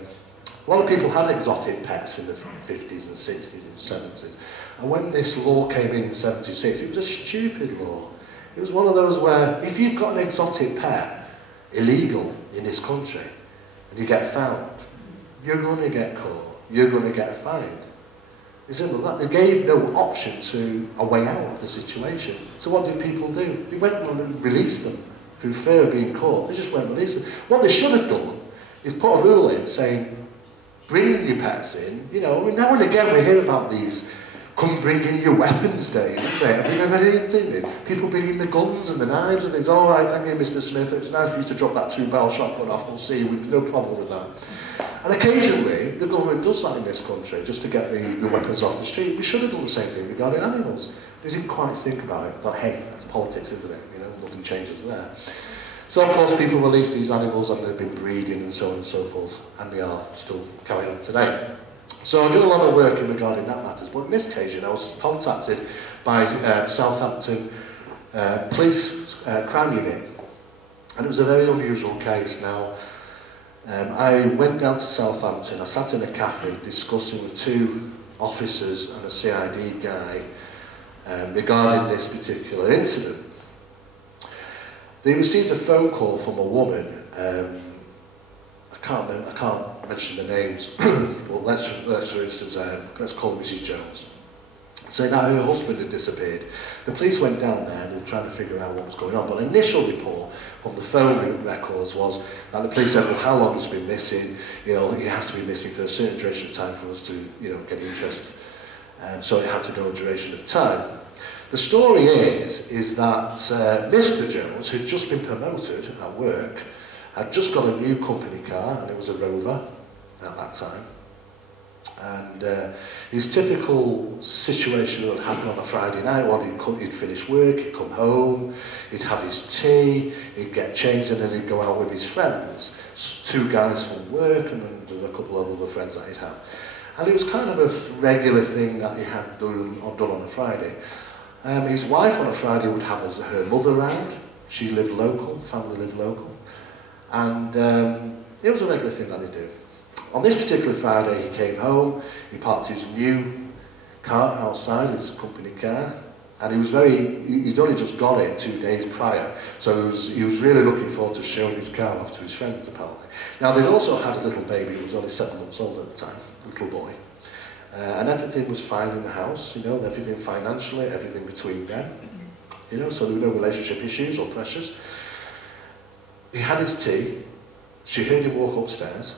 lot of people had exotic pets in the 50s and 60s and 70s. And when this law came in 76, it was a stupid law. It was one of those where if you've got an exotic pet, illegal in this country, and you get found, you're going to get caught, you're going to get fined. It's simple as that. They gave no option to a way out of the situation. So what did people do? They went and released them through fear of being caught. They just went and released them. What they should have done is put a rule in saying, bring your pets in. Now and again we hear about these come bring in your weapons days, isn't it? Have you ever seen it? People bringing the guns and the knives and things. All right, thank you, Mr. Smith. It's nice for you to drop that 2-barrel shotgun off. We'll see. We've no problem with that. And occasionally, the government does that in this country just to get the weapons off the street. We should have done the same thing regarding animals. They didn't quite think about it. But hey, that's politics, isn't it? Nothing changes there. So, of course, people release these animals and they've been breeding and so on and so forth. And they are still carrying on today. So I do a lot of work regarding that matters, but on this occasion I was contacted by Southampton Police Crime Unit, and it was a very unusual case. Now, I went down to Southampton, I sat in a cafe discussing with 2 officers and a CID guy regarding this particular incident. They received a phone call from a woman, I can't mention the names, but let's for instance, let's call Mrs. Jones, saying that her husband had disappeared. The police went down there and were trying to figure out what was going on, but an initial report from the phone records was that the police said, well, how long has he been missing? He has to be missing for a certain duration of time for us to, get interest. So it had to go a duration of time. The story is that Mr. Jones, who'd just been promoted at work, had just got a new company car, and it was a Rover at that time. And his typical situation would happen on a Friday night when he'd finish work, he'd come home, he'd have his tea, he'd get changed, and then he'd go out with his friends. 2 guys from work and a couple of other friends that he'd have. And it was kind of a regular thing that he had done on a Friday. His wife on a Friday would have her mother round. She lived local, family lived local. And it was a regular thing that he'd do. On this particular Friday, he came home, he parked his new car outside, his company car, and he'd only just got it 2 days prior, so he was really looking forward to showing his car off to his friends, apparently. Now, they'd also had a little baby who was only 7 months old at the time, a little boy, and everything was fine in the house, everything financially, everything between them, so there were no relationship issues or pressures. he had his tea, she heard him walk upstairs,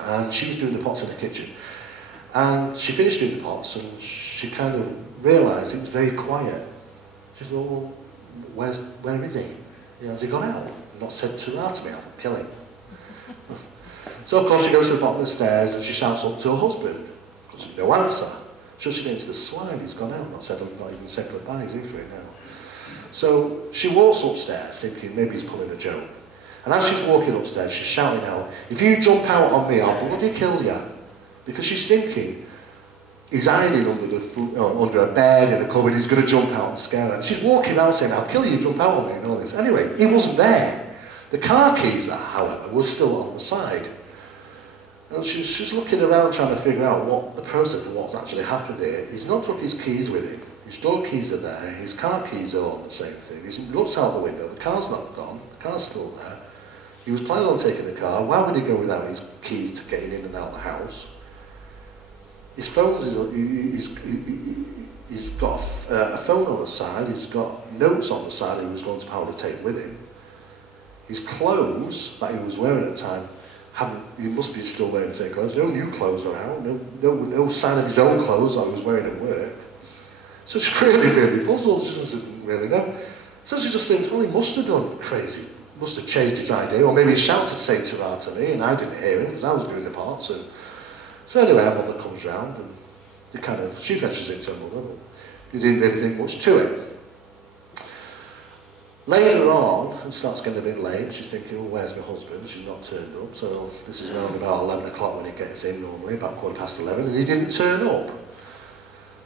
and she was doing the pots in the kitchen. And she finished doing the pots, and she kind of realised it was very quiet. She thought, well, where is he? Has he gone out? And not said to her to me, I'll kill him. So of course she goes to the bottom of the stairs and she shouts up to her husband, because there's no answer. So she thinks, the swine, he's gone out, not even said goodbye, is he for it now? So she walks upstairs thinking maybe he's pulling a joke. And as she's walking upstairs, she's shouting out, if you jump out on me, I'll bloody kill you. Because she's thinking, he's hiding under a bed in a cupboard, he's going to jump out and scare her. And she's walking out saying, I'll kill you, jump out on me, and all this. Anyway, he wasn't there. The car keys, however, were still on the side. And she's looking around trying to figure out what the process of what's actually happened here. He's not took his keys with him. His door keys are there, his car keys are on the same thing. He looks out the window, the car's not gone, the car's still there. He was planning on taking the car. Why would he go without his keys to getting in and out of the house? His phone, he's got a phone on the side, he's got notes on the side he was going to probably take with him. His clothes that he was wearing at the time, he must be still wearing the same clothes. No new clothes are out, no sign of his own clothes that he was wearing at work. So she's really puzzled, she doesn't really know. So she just thinks, well, he must have done crazy, must have changed his idea, or maybe he shouted Saint Sarah to me and I didn't hear him because I was doing the parts. So anyway, her mother comes round and she mentions it to her mother, but he didn't really think much to it. Later on, it starts getting a bit late, she's thinking, well, where's my husband? She's not turned up, so this is around about 11 o'clock when he gets in normally, about 11:15, and he didn't turn up.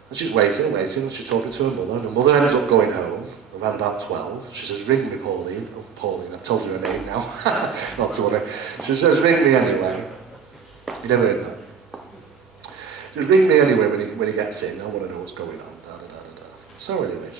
And she's waiting, and she's talking to her mother, and her mother ends up going home around about 12. She says, ring me, Pauline. Oh, Pauline, I've told you her name now. Not to worry. She says, ring me anyway. You never heard that. She says, ring me anyway when he gets in. I want to know what's going on. So anyway,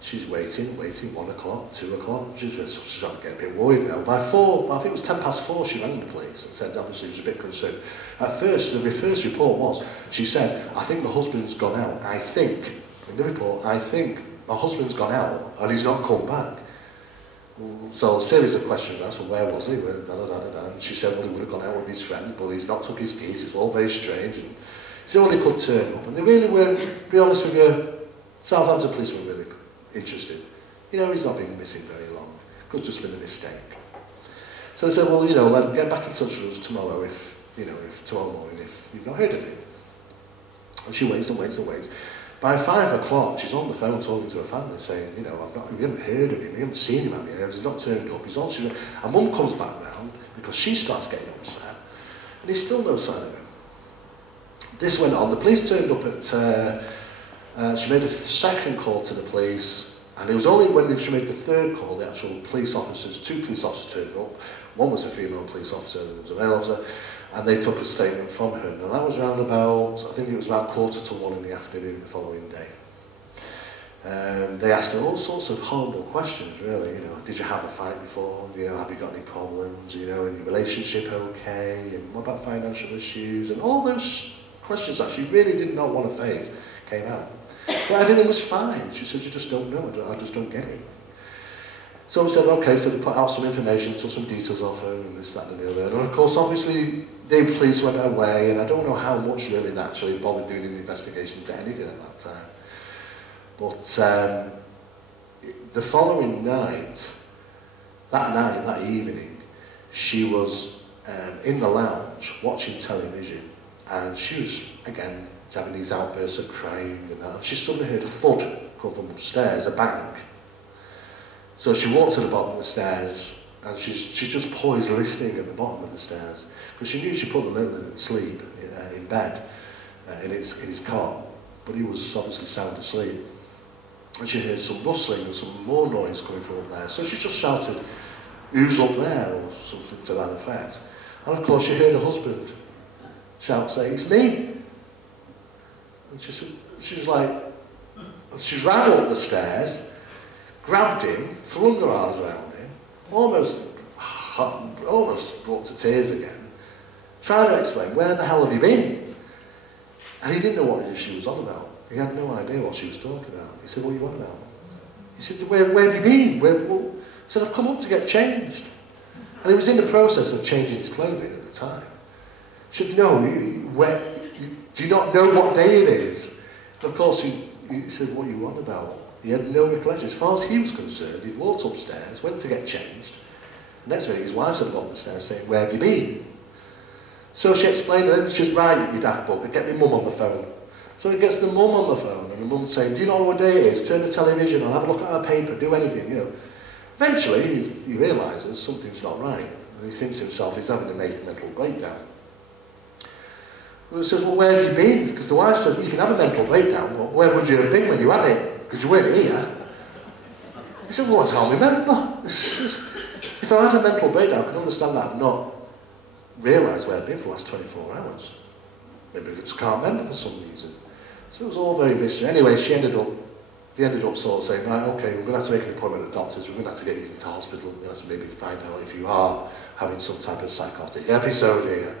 she's waiting, 1 o'clock, 2 o'clock. She's starting to get a bit worried now. By 4, I think it was 4:10, she rang the police and said, obviously, she was a bit concerned. At first, the first report was, she said, I think the husband's gone out. I think, in the report, I think my husband's gone out and he's not come back. So a series of questions asked, well, where was he? And she said, well, he would have gone out with his friend, but he's not took his keys. It's all very strange. And he said, well, he could turn up. And they really were, to be honest with you, Southampton police were really interested. You know, he's not been missing very long. Could just been a mistake. So they said, well, you know, get back in touch with us tomorrow if tomorrow morning, if you've not heard of him. And she waits and waits and waits. By 5 o'clock, she's on the phone talking to her family, saying, you know, we haven't heard of him, we haven't seen him, he's not turned up, he's on. And Mum comes back round because she starts getting upset, and he's still no sign of him. This went on. The police turned up at. She made a second call to the police, and it was only when she made the third call, the actual police officers, 2 police officers turned up. One was a female police officer, and was a male officer, and they took a statement from her. And that was around about, I think it was about 1:45 in the afternoon the following day. They asked her all sorts of horrible questions, really. You know, did you have a fight before? You know, have you got any problems? You know, is your relationship okay? And what about financial issues? And all those questions that she really did not want to face came out. But everything was fine. She said, you just don't know, I just don't get it. So we said, okay, so they put out some information, took some details off her, and this, that, and the other. And of course, obviously, the police went away, and I don't know how much really they actually bothered doing the investigation into anything at that time. But the following night, that evening, she was in the lounge watching television, and she was, again, having these outbursts of crying and that. And she suddenly heard a thud come from upstairs, a bang. So she walked to the bottom of the stairs, and she just poised listening at the bottom of the stairs, because she knew she put the little one to sleep in bed, in his cot, but he was obviously sound asleep. And she heard some rustling and some more noise coming from up there. So she just shouted, who's up there, or something to that effect. And of course she heard her husband shout, say, it's me. And she ran up the stairs, grabbed him, flung her arms around him, almost brought to tears again, trying to explain, where the hell have you been? And he didn't know what she was on about. He had no idea what she was talking about. He said, what are you on about? He said, where have you been? He said, I've come up to get changed. And he was in the process of changing his clothing at the time. He said, no, do you not know what day it is? And of course, he said, what are you on about? He had no recollection. As far as he was concerned, he'd walked upstairs, went to get changed. Next minute, his wife had walked upstairs saying, where have you been? So she explained it, and she said, right, you daft bugger, get me mum on the phone. So he gets the mum on the phone, and the mum's saying, do you know what day it is? Turn the television on, have a look at our paper, do anything, you know. Eventually, he realises something's not right, and he thinks to himself he's having a mental breakdown. And he says, well, where have you been? Because the wife says, well, you can have a mental breakdown, but where would you have been when you had it? Because you weren't here. He said, well, I can't remember. If I had a mental breakdown, I can understand that I've not realised where I've been for the last 24 hours. Maybe I just can't remember for some reason. So it was all very mystery. Anyway, they ended up sort of saying, right, okay, we're going to have to make an appointment at the doctors, we're going to have to get you into hospital, we're going to have to maybe find out if you are having some type of psychotic episode here.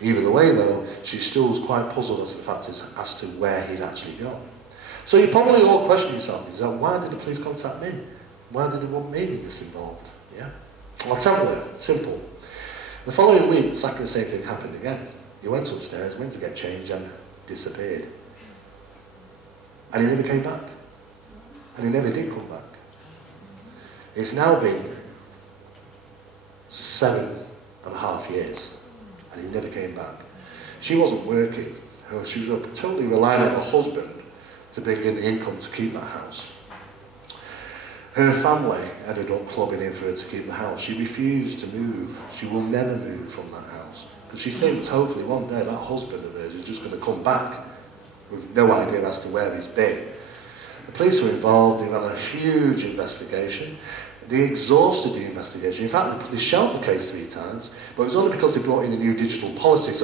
Either way, though, she still was quite puzzled as the fact as to where he'd actually gone. So you probably all question yourself, is that why did the police contact me? Why did they want me in this involved? Yeah. Well, I'll tell you, simple. The following week, exactly the same thing happened again. He went upstairs, went to get changed, and disappeared. And he never came back. And he never did come back. It's now been 7.5 years, and he never came back. She wasn't working. She was totally relying on her husband to bring in the income to keep that house. Her family ended up clubbing in for her to keep the house. She refused to move. She will never move from that house. Because she thinks, hopefully, one day that husband of hers is just going to come back with no idea as to where he's been. The police were involved. They ran a huge investigation. They exhausted the investigation. In fact, they shelved the case 3 times, but it was only because they brought in the new digital policies.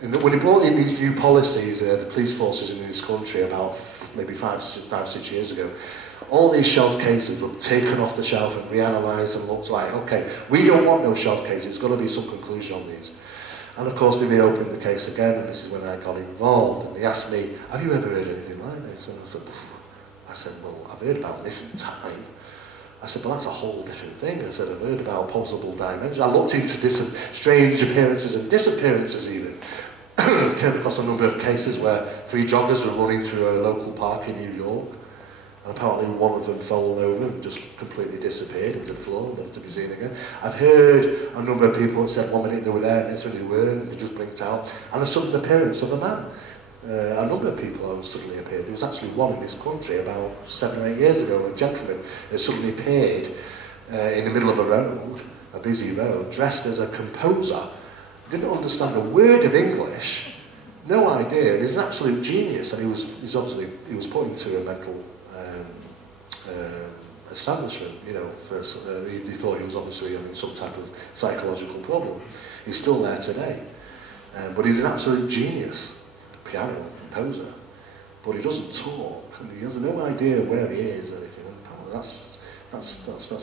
When they brought in these new policies, the police forces in this country about maybe 5-6 years ago, all these shelved cases were taken off the shelf and reanalysed and looked like, okay, we don't want no shelved cases, there's got to be some conclusion on these. And of course they reopened the case again, and this is when I got involved, and they asked me, have you ever heard anything like this? And I said, well, I've heard about missing time. I said, well, that's a whole different thing. I said, I've heard about possible dimensions. I looked into strange appearances and disappearances even. Came across a number of cases where 3 joggers were running through a local park in New York. And apparently one of them fell over and just completely disappeared into the floor, never to be seen again. I've heard a number of people that said 1 minute they were there, next minute they weren't, they just blinked out. And a sudden appearance of a man. A number of people have suddenly appeared. There was actually one in this country about 7 or 8 years ago, a gentleman that suddenly appeared in the middle of a road, a busy road, dressed as a composer. Didn't understand a word of English, no idea. He's an absolute genius, and he was put into a mental establishment, you know, he thought he was obviously having some type of psychological problem. He's still there today. But he's an absolute genius, piano composer. But he doesn't talk, and he has no idea where he is or anything. And that's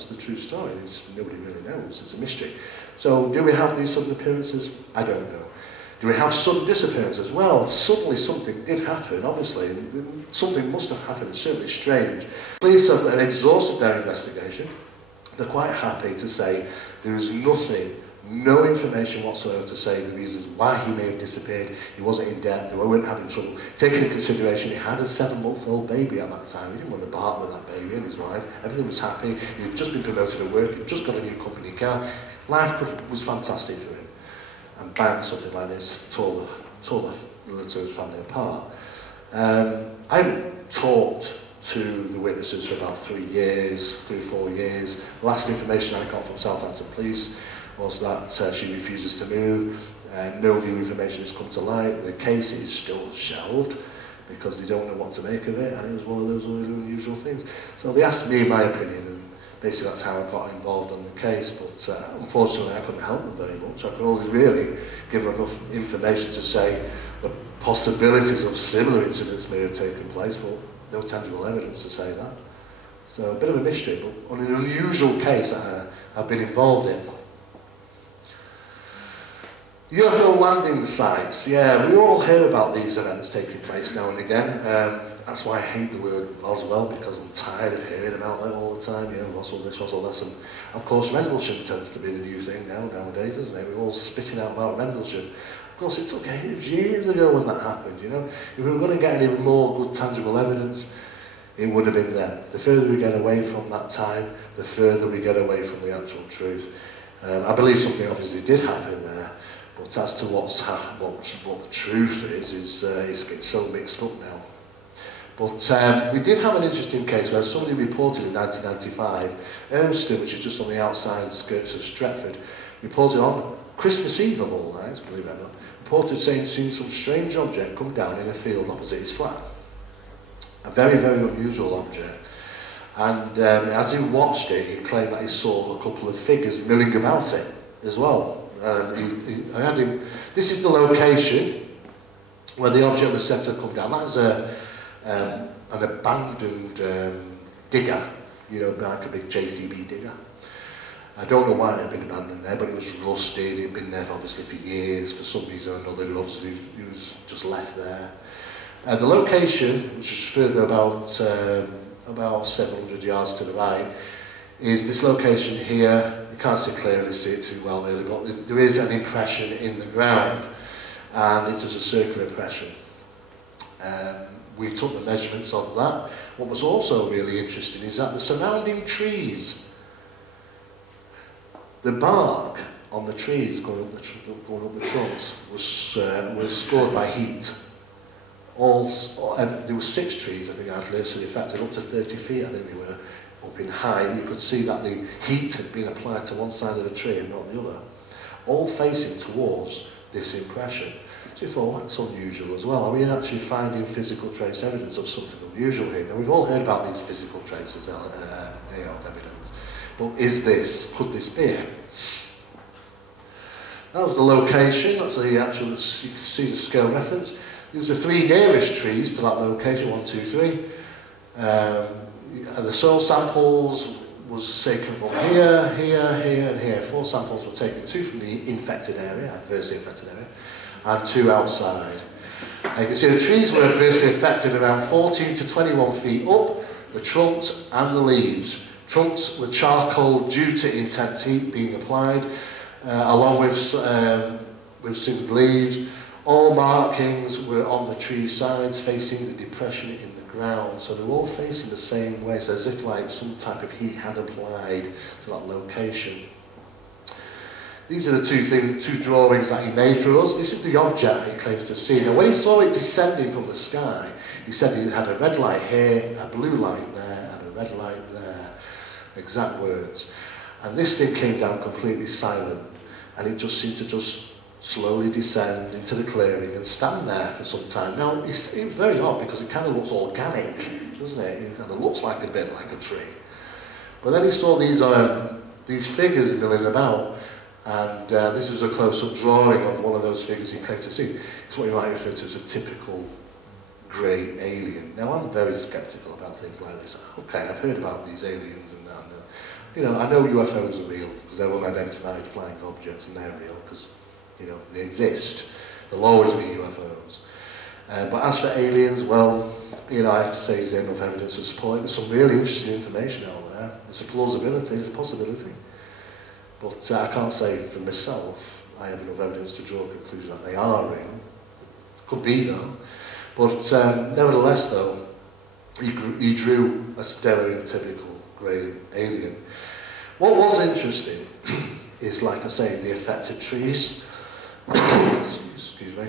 the true story. Nobody really knows. It's a mystery. So, do we have these sudden appearances? I don't know. Do we have sudden disappearances? Well, suddenly something did happen, obviously. Something must have happened, it's certainly strange. Police have exhausted their investigation. They're quite happy to say there is nothing, no information whatsoever to say the reasons why he may have disappeared. He wasn't in debt, they weren't having trouble. Taking into consideration he had a 7-month-old baby at that time. He didn't want to part with that baby and his wife. Everything was happy. He'd just been promoted at work. He'd just got a new company car. Life was fantastic for him. And bang, something like this tore the family apart. I haven't talked to the witnesses for about 3 years, 4 years. The last information I got from Southampton Police was that she refuses to move, and no new information has come to light. The case is still shelved because they don't know what to make of it, and it was one of those really unusual things. So they asked me my opinion, and basically that's how I got involved in the case, but unfortunately I couldn't help them very much. I could only really give them enough information to say the possibilities of similar incidents may have taken place, but no tangible evidence to say that. So a bit of a mystery, but on an unusual case that I've been involved in. UFO landing sites, yeah, we all hear about these events taking place now and again. That's why I hate the word Roswell, because I'm tired of hearing about it all the time. You know, Roswell this, Roswell that. And of course, Rendlesham tends to be the new thing nowadays, isn't it? We're all spitting out about Rendlesham. Of course, it took years ago when that happened, you know. If we were going to get any more good, tangible evidence, it would have been then. The further we get away from that time, the further we get away from the actual truth. I believe something obviously did happen there, but as to what the truth is it's so mixed up now. But we did have an interesting case where somebody reported in 1995, Ermston, which is just on the outside skirts of Stretford, reported on Christmas Eve of all nights, believe it or not, reported saying seeing some strange object come down in a field opposite his flat. A very, very unusual object. And as he watched it, he claimed that he saw a couple of figures milling about it as well. I had him, this is the location where the object was said to have come down. That is an abandoned digger, you know, like a big JCB digger. I don't know why it had been abandoned there, but it was rusted. It had been there obviously for years. For some reason or another, obviously it was just left there. The location, which is further about 700 yards to the right, is this location here. You can't clearly see it too well really, but there is an impression in the ground, and it is a circular impression. We took the measurements of that. What was also really interesting is that the surrounding trees, the bark on the trees going up the trunks was scored by heat. There were 6 trees, I think, adversely affected, up to 30 feet, I think they were, up in height. You could see that the heat had been applied to one side of the tree and not the other, all facing towards this impression. So you thought, well, that's unusual as well. Are we actually finding physical trace evidence of something unusual here? Now, we've all heard about these physical traces, evidence, but could this be it? That was the location, that's the actual, you can see the scale reference. These are 3 nearest trees to that location, 1, 2, 3. And the soil samples was taken from here, here, here, and here. 4 samples were taken, 2 from the infected area, adversely affected area, and 2 outside. And you can see the trees were adversely affected around 14 to 21 feet up, the trunks and the leaves. Trunks were charcoal due to intense heat being applied, along with some leaves. All markings were on the tree sides facing the depression in the ground, so they were all facing the same way, so as if like some type of heat had applied to that location. These are the two drawings that he made for us. This is the object he claims to have seen. And when he saw it descending from the sky, he said he had a red light here, a blue light there, and a red light there. Exact words. And this thing came down completely silent, and it just seemed to just slowly descend into the clearing and stand there for some time. Now, it's very odd because it kind of looks organic, doesn't it? It kind of looks like a bit like a tree. But then he saw these figures milling about, and this was a close-up drawing of one of those figures he claimed to see. It's what you might refer to as a typical grey alien. Now, I'm very sceptical about things like this. Okay, I've heard about these aliens and that. You know, I know UFOs are real because they're unidentified flying objects and they're real because, you know, they exist. There'll always be UFOs. But as for aliens, well, you know, I have to say there's enough evidence to support it. There's some really interesting information out there. There's a plausibility, there's a possibility. But I can't say for myself, I have enough evidence to draw a conclusion that they are real. Could be, though. But nevertheless, though, he drew a stereotypical grey alien. What was interesting is, like I say, the affected trees. Excuse me.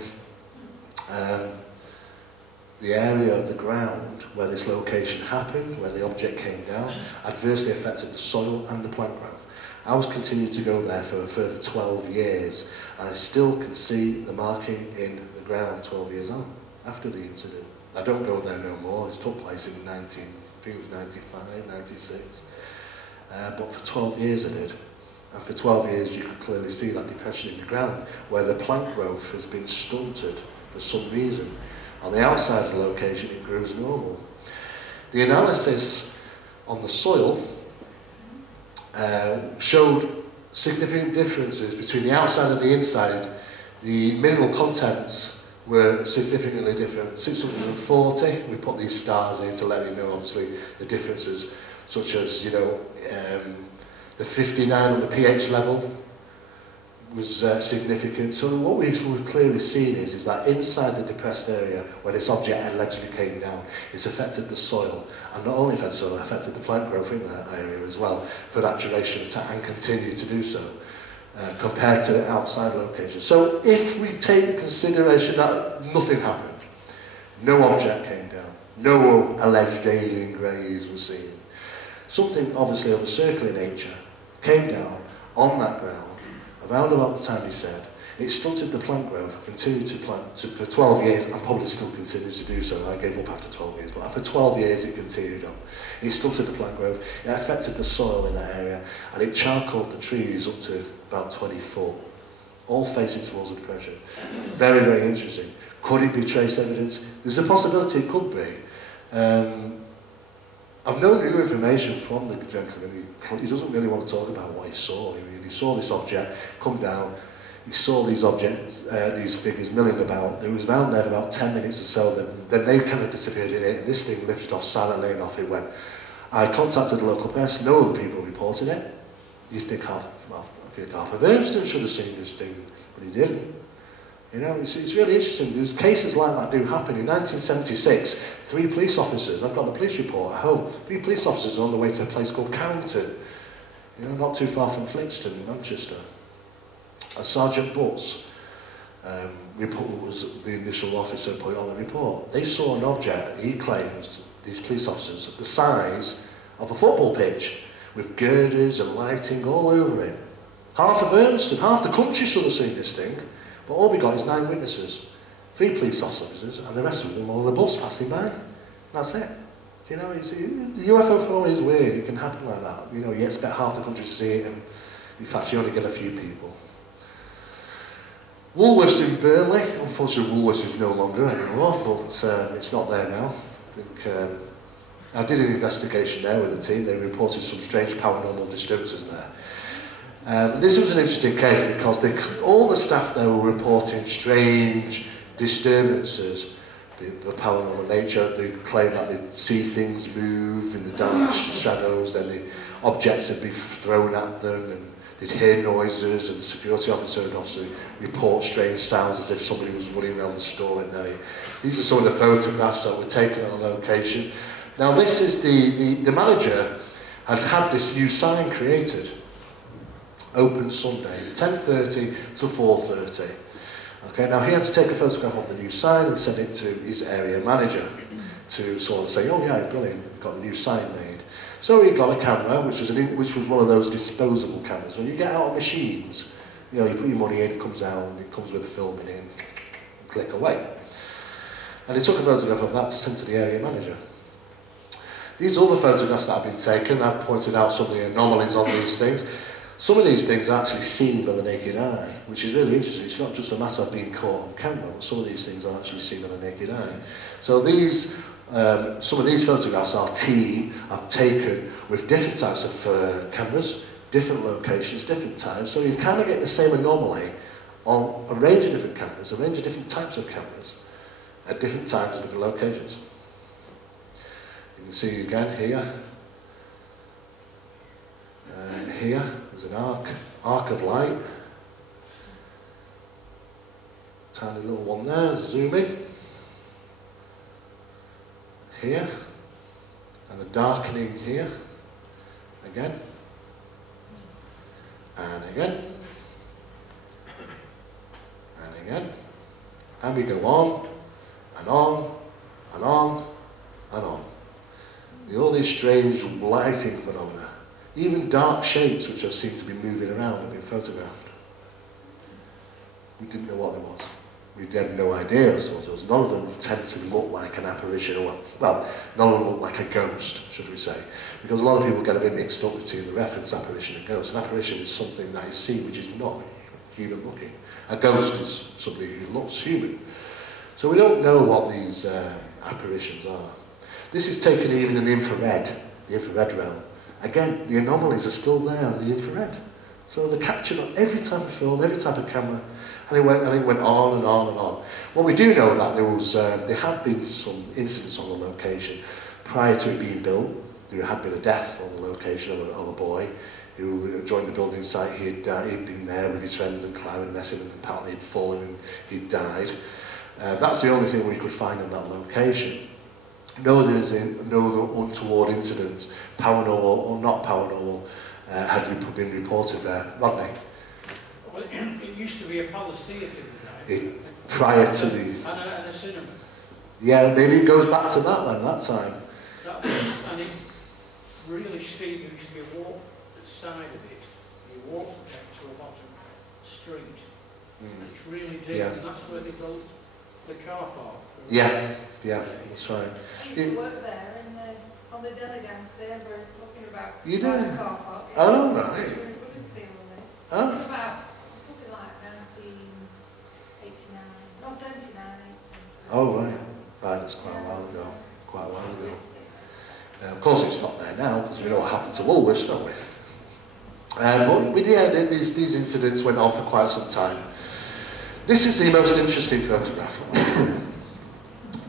The area of the ground where this location happened, where the object came down, adversely affected the soil and the plant growth. I was continuing to go there for a further 12 years, and I still can see the marking in the ground 12 years on, after the incident. I don't go there no more. It took place in 95, 96. But for 12 years I did. And for 12 years you can clearly see that depression in the ground, where the plant growth has been stunted for some reason. On the outside of the location it grows normal. The analysis on the soil showed significant differences between the outside and the inside The mineral contents were significantly different. 640, we put these stars in to let you know, obviously, the differences, such as, you know, the 59 on the pH level was significant. So what we've clearly seen is that inside the depressed area, where this object allegedly came down, it's affected the soil, and not only affected the soil, it affected the plant growth in that area as well, for that duration of time, and continue to do so, compared to the outside location. So if we take into consideration that nothing happened, no object came down, no alleged alien grays were seen, something obviously of a circular nature came down on that ground, around about the time he said, it stunted the plant growth, continued to plant for 12 years, and probably still continues to do so. I gave up after 12 years, but after 12 years it continued on. It stunted the plant growth, it affected the soil in that area, and it charcoaled the trees up to about 20 foot, all facing towards the depression. Very, very interesting. Could it be trace evidence? There's a possibility it could be. I've no new information from the gentleman. He doesn't really want to talk about what he saw. He saw this object come down. He saw these objects, these figures milling about. It was down there for about 10 minutes or so. Then they kind of disappeared in it. This thing lifted off silently and off it went. I contacted the local press. No other people reported it. You think half of Ernston should have seen this thing, but he didn't. You know, it's really interesting. There's cases like that do happen. In 1976, 3 police officers, I've got the police report at home, 3 police officers on the way to a place called Carrington, you know, not too far from Flixton in Manchester. And Sergeant Butts was the initial officer put on the report. They saw an object, he claims, these police officers, the size of a football pitch, with girders and lighting all over it. Half of Ernston, half the country should have seen this thing. But all we got is 9 witnesses, 3 police officers, and the rest of them on the bus passing by. That's it. You know, the UFO phenomenon is weird. It can happen like that. You know, you expect half the country to see it, and in fact, you only get a few people. Woolworths in Burnley. Unfortunately, Woolworths is no longer anymore, but it's not there now. I did an investigation there with the team. They reported some strange paranormal disturbances there. This was an interesting case because all the staff there were reporting strange disturbances, the paranormal nature. They claimed that they'd see things move in the dark shadows, then the objects would be thrown at them, and they'd hear noises, and the security officer would obviously report strange sounds as if somebody was running around the store at night. These are some of the photographs that were taken on location. Now this is the manager had this new sign created. Open Sundays, 10:30 to 4:30. Okay, now he had to take a photograph of the new sign and send it to his area manager to sort of say, oh yeah, brilliant, we've got a new sign made. So he got a camera, which was one of those disposable cameras. When you get out of machines, you know, you put your money in, it comes out, and it comes with a film in it, and click away. And he took a photograph of that to send to the area manager. These other photographs that have been taken, I've pointed out some of the anomalies on these things. Some of these things are actually seen by the naked eye, which is really interesting. It's not just a matter of being caught on camera, but some of these things are actually seen by the naked eye. So these, some of these photographs are taken with different types of cameras, different locations, different times. So you kind of get the same anomaly on a range of different cameras, a range of different types of cameras, at different times and different locations. You can see again here. Here, there's an arc of light. Tiny little one there, there's a zoom in. Here, and a darkening here. Again. And again. And again. And we go on, and on, and on, and on. All these strange lighting phenomena. Even dark shapes which are seen to be moving around have been photographed. We didn't know what there was. We had no idea what it was. None of them tend to look like an apparition, or well, none of them look like a ghost, should we say. Because a lot of people get a bit mixed up between the reference apparition and ghost. An apparition is something that is seen which is not human looking. A ghost is somebody who looks human. So we don't know what these apparitions are. This is taken even in the infrared realm. Again, the anomalies are still there in the infrared. So they captured on every type of film, every type of camera, and it went on and on and on. What we do know that there had been some incidents on the location prior to it being built. There had been a death on the location of a boy who joined the building site. He'd been there with his friends and climbing, messing, and apparently he'd fallen and he'd died. That's the only thing we could find on that location. No untoward incidents, paranormal or not paranormal, had been reported there. Rodney? Well, it used to be a palace theatre, prior to the... And a cinema. Yeah, maybe it goes back to that time. And it really steep. There used to be a walk side of it. You walk to a bottom street. And it's really deep, and that's where they built the car park. Yeah, that's right. I used to work there on the DEJAN stairs we're talking about. You the do? car park. Oh, right. It's really good to see all this. Oh. Something like 1989, not 79, 80. Oh, right. Right, that's quite a while ago. Of course it's not there now, because we know what happened to Woolworths, don't we? But these incidents went on for quite some time. This is the most interesting photograph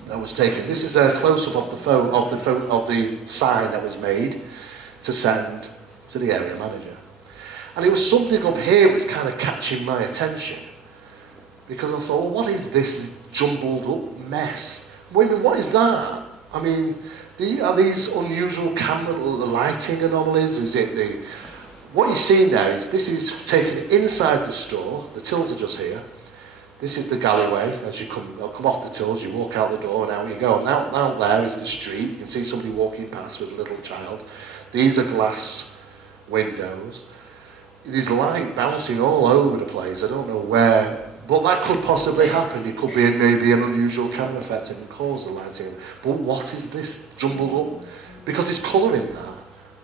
that was taken. This is a close-up of the sign that was made to send to the area manager. And it was something up here that was kind of catching my attention. Because I thought, well, what is this jumbled up mess? Wait a minute, what is that? I mean, are these unusual camera lighting anomalies? Is it what you see now is this is taken inside the store. The tills are just here. This is the galleyway. As you come off the tills, you walk out the door and out you go. And out there is the street. You can see somebody walking past with a little child. These are glass windows. There's light bouncing all over the place. I don't know where, but that could possibly happen. It could be maybe an unusual camera effect and cause the lighting. But what is this jumbled up? Because it's colouring that.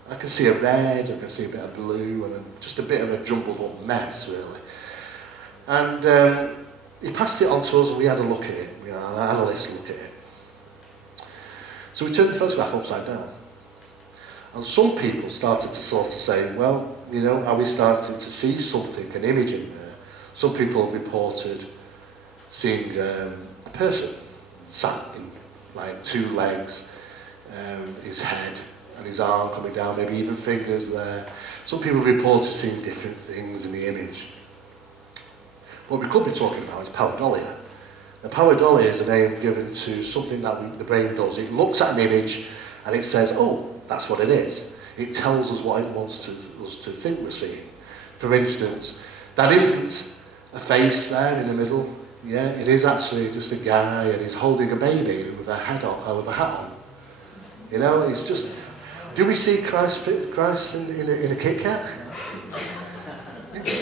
I can see a red, I can see a bit of blue, and just a bit of a jumbled up mess, really. And he passed it on to us, and we had a look at it. We had an analyst look at it. So we turned the photograph upside down. And some people started to sort of say, well, you know, are we starting to see something, an image in there? Some people reported seeing a person sat in like two legs, his head and his arm coming down, maybe even fingers there. Some people reported seeing different things in the image. What we could be talking about is pareidolia. Now, pareidolia is a name given to something that the brain does. It looks at an image and it says, oh, that's what it is. It tells us what it wants us to think we're seeing. For instance, that isn't a face there in the middle. Yeah, it is actually just a guy and he's holding a baby with a hat on. You know, it's just... Do we see Christ in a Kit Kat?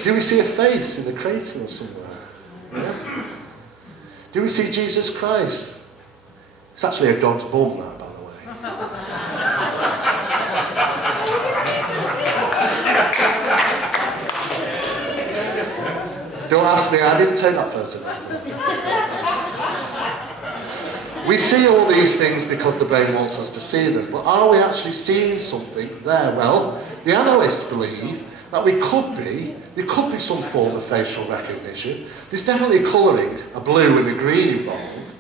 Do we see a face in the crater or somewhere? Yeah? Do we see Jesus Christ? It's actually a dog's bum, that, by the way. Don't ask me, I didn't take that photo. We see all these things because the brain wants us to see them, but are we actually seeing something there? Well, the analysts believe that there could be some form of facial recognition. There's definitely colouring, a blue and a green involved.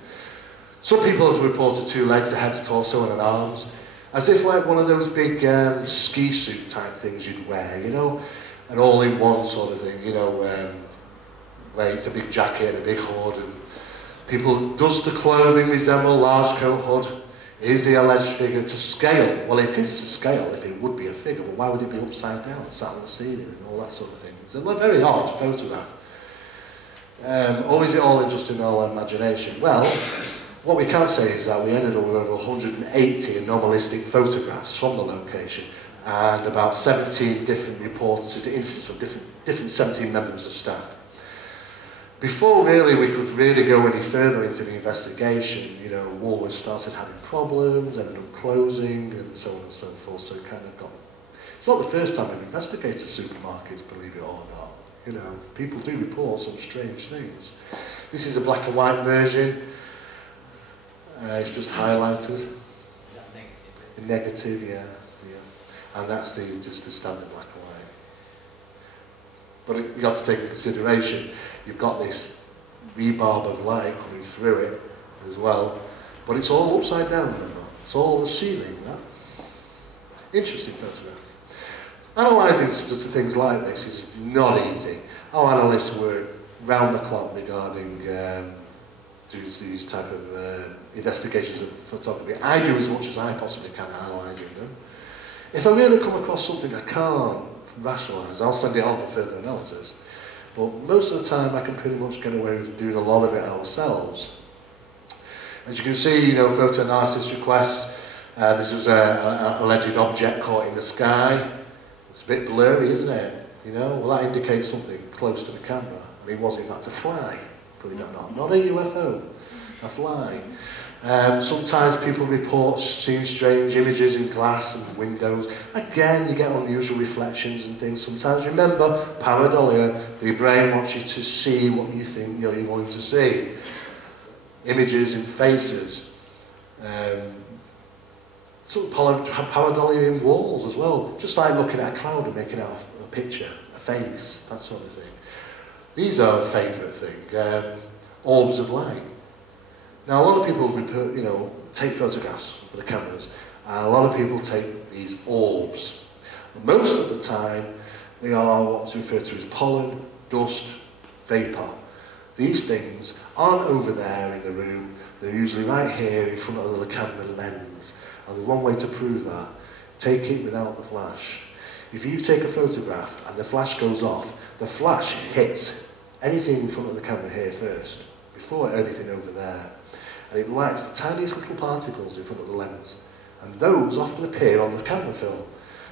Some people have reported two legs, a head, a torso and an arms, as if like one of those big ski suit type things you'd wear, you know, an all-in-one sort of thing, you know, where it's a big jacket and a big hood, and does the clothing resemble large coat hood? Is the alleged figure to scale? Well, it is to scale if it would be a figure, but why would it be upside down, sat on the ceiling and all that sort of thing? It's a very odd photograph. Or is it all just in our imagination? Well, what we can say is that we ended up with over 180 anomalistic photographs from the location and about 17 different reports of incidents from different 17 members of staff. Before really we could really go any further into the investigation, you know, Woolworths started having problems, ended up closing, and so on and so forth. So it kind of got... It's not the first time we've investigated supermarkets, believe it or not. You know, people do report some strange things. This is a black and white version. It's just highlighted. Is that negative? Negative, yeah. And that's just the standard black and white. but you got to take into consideration, you've got this rebarb of light coming through it as well, but it's all upside down, remember? It's all the ceiling, that. Interesting photograph. Analysing things like this is not easy. Our analysts work round the clock regarding these type of investigations of photography. I do as much as I possibly can analysing them. If I really come across something I can't rationalise, I'll send it on for further analysis. But most of the time I can pretty much get away with doing a lot of it ourselves. As you can see, photo analysis requests. This was an alleged object caught in the sky. It's a bit blurry, isn't it? Well, that indicates something close to the camera. I mean, was it not a fly? Probably not a UFO, a fly. Sometimes people report seeing strange images in glass and windows. Again, you get unusual reflections and things. Sometimes, remember, pareidolia, the brain wants you to see what you think you're going to see. Images in faces. Some pareidolia in walls as well. Just like looking at a cloud and making out a picture, a face, that sort of thing. These are a favourite thing. Orbs of light. Now, a lot of people, take photographs with the cameras, and a lot of people take these orbs. Most of the time, they are what's referred to as pollen, dust, vapour. These things aren't over there in the room, they're usually right here in front of the camera lens. And there's one way to prove that. Take it without the flash. If you take a photograph and the flash goes off, the flash hits anything in front of the camera here first, before anything over there. And it lights the tiniest little particles in front of the lens. And those often appear on the camera film.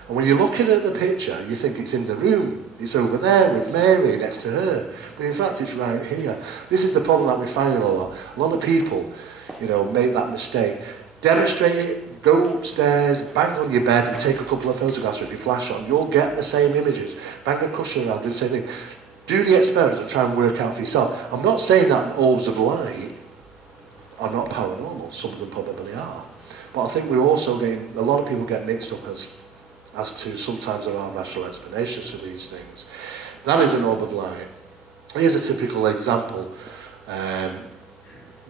And when you're looking at the picture, you think it's in the room. It's over there with Mary next to her. But in fact, it's right here. This is the problem that we find a lot. A lot of people, make that mistake. Demonstrate it, go upstairs, bang on your bed and take a couple of photographs with your flash on. You'll get the same images. Bang a cushion around, do the same thing. Do the experiment and try and work out for yourself. I'm not saying that orbs of light are not paranormal. Some of them probably are. But I think we're also getting, a lot of people get mixed up as to sometimes there are rational explanations for these things. That is an orb of light. Here's a typical example.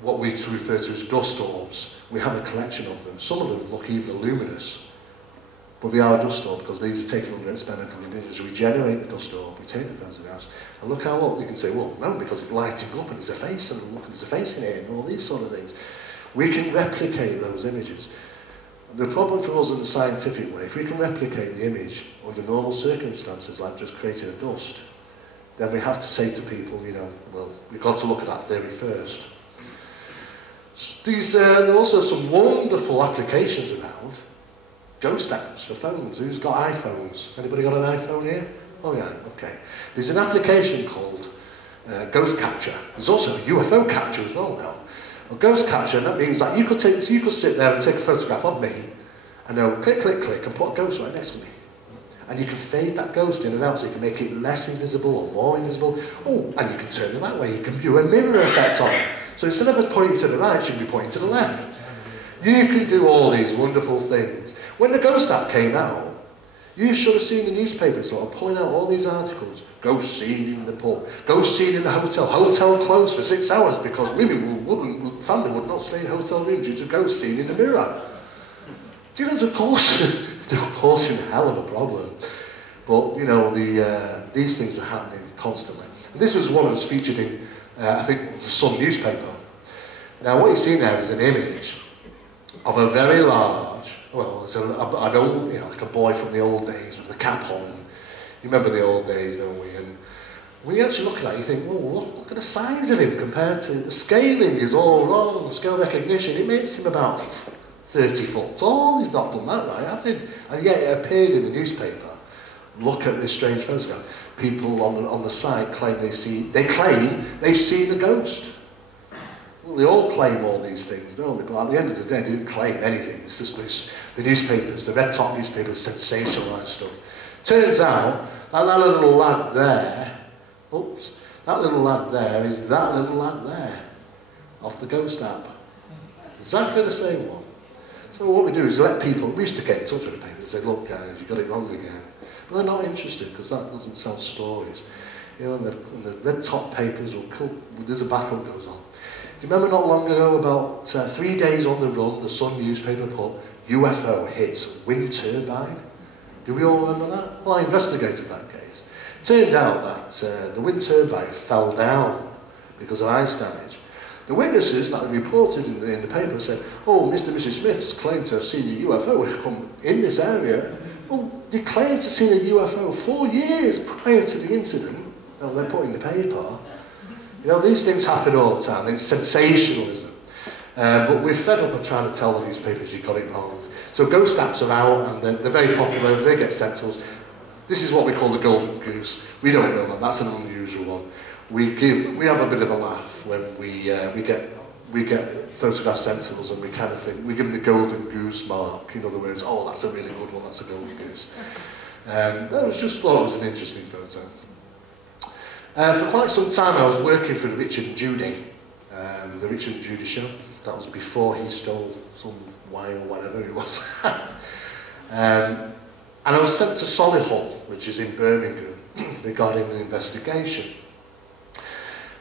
What we refer to as dust orbs. We have a collection of them. Some of them look even luminous. But they are a dust orb because these are taken under experimental conditions. We generate the dust orb, we take the photographs, and look how up. You can say, well, no, because it's lighting up and there's a face, and look, there's a face in it, and all these sort of things. We can replicate those images. The problem for us in the scientific way, if we can replicate the image under normal circumstances, like just creating a dust, then we have to say to people, well, we've got to look at that theory first. There are also some wonderful applications around. Ghost apps for phones. Who's got iPhones? Anybody got an iPhone here? Oh yeah, okay. There's an application called Ghost Capture. There's also a UFO capture as well now. Well, Ghost Capture, that means that you could sit there and take a photograph of me, and then click, click, click, and put a ghost right next to me. And you can fade that ghost in and out, so you can make it less invisible or more invisible. Oh, and you can turn it that way. You can do a mirror effect on it. So instead of us pointing to the right, you can be pointing to the left. You can do all these wonderful things. When the Ghost app came out, you should have seen the newspapers sort of pulling out all these articles. Ghost seen in the pub, ghost seen in the hotel, hotel closed for 6 hours because family would not stay in hotel room due to ghost seen in the mirror. Do you know, of course, they're causing a hell of a problem. But, these things are happening constantly. And this was one that was featured in, I think, the Sun newspaper. Now, what you see there is an image of a very large, well, it's an old, like a boy from the old days with the cap on. You remember the old days, don't we? And when you actually look at that, you think, well, look at the size of him compared to the scaling is all wrong, scale recognition. It makes him about 30 foot tall. He's not done that right, have they? And yet it appeared in the newspaper. Look at this strange photograph. People on the site claim they've seen the ghost. Well, they all claim all these things, don't they? But at the end of the day, they didn't claim anything. It's just the newspapers, the red top newspapers, sensationalise stuff. Turns out that little lad there, that little lad there is that little lad there, off the Ghost app. Exactly the same one. So what we do is let people, we used to get in touch with the paper and say, look guys, you got it wrong again. But they're not interested because that doesn't sell stories. You know, and the red top papers will come, there's a battle goes on. Do you remember not long ago, about 3 days on the run, the Sun newspaper put, UFO hits wind turbine? Do we all remember that? Well, I investigated that case. Turned out that the wind turbine fell down because of ice damage. The witnesses that had reported in the paper said, oh, Mr. and Mrs. Smith's claimed to have seen a UFO come in this area. Well, they claimed to have seen a UFO 4 years prior to the incident. Well, they're put in the paper. You know, these things happen all the time. It's sensationalism. But we're fed up of trying to tell the newspapers you got it wrong. So ghost apps are out, and they're very popular. They get sent to us. This is what we call the golden goose. We don't know that. That's an unusual one. We have a bit of a laugh when we get photographs sent to us, and we kind of think we give them the golden goose mark. In other words, oh, that's a really good one. That's a golden goose. I just thought it was an interesting photo. For quite some time, I was working for Richard and Judy, the Richard and Judy show. That was before he stole some wine or whatever it was. And I was sent to Solihull, which is in Birmingham, regarding an investigation.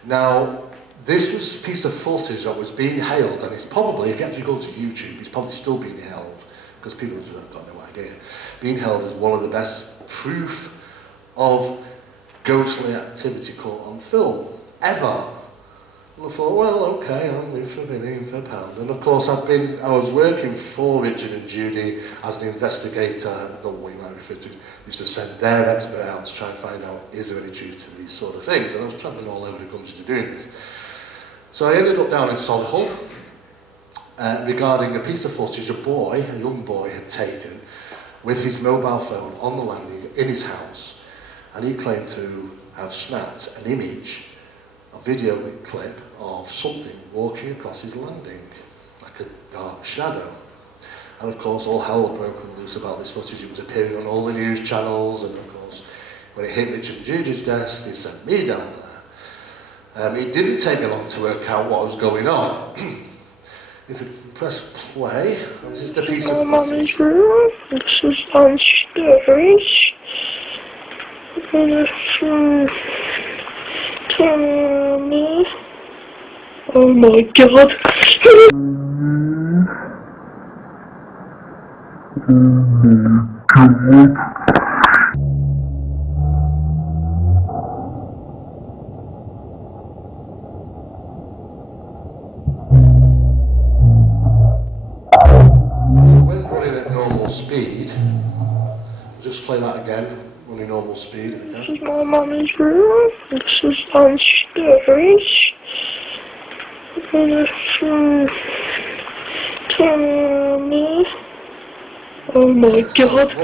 Now, this was a piece of footage that was being hailed, and it's probably, if you actually go to YouTube, it's probably still being held, because people have got no idea, being held as one of the best proof of ghostly activity caught on film, ever. And I thought, well, okay, I'm in for a million for a pound. And of course, I was working for Richard and Judy as the investigator, not what you might refer to, used to send their expert out to try and find out, is there any truth to these sort of things? And I was travelling all over the country to doing this. So I ended up down in Solihull, regarding a piece of footage a young boy had taken with his mobile phone on the landing in his house. And he claimed to have snapped an image, a video clip of something walking across his landing, like a dark shadow. And of course, all hell had broken loose about this footage. It was appearing on all the news channels, and of course, when it hit Richard and Judy's desk, they sent me down there. It didn't take me long to work out what was going on. If you press play, this is the piece of footage. This is downstairs. And it's oh my god. When running at normal speed, just play that again. Running normal speed. This is my mummy's room. This is downstairs. And it's oh my god.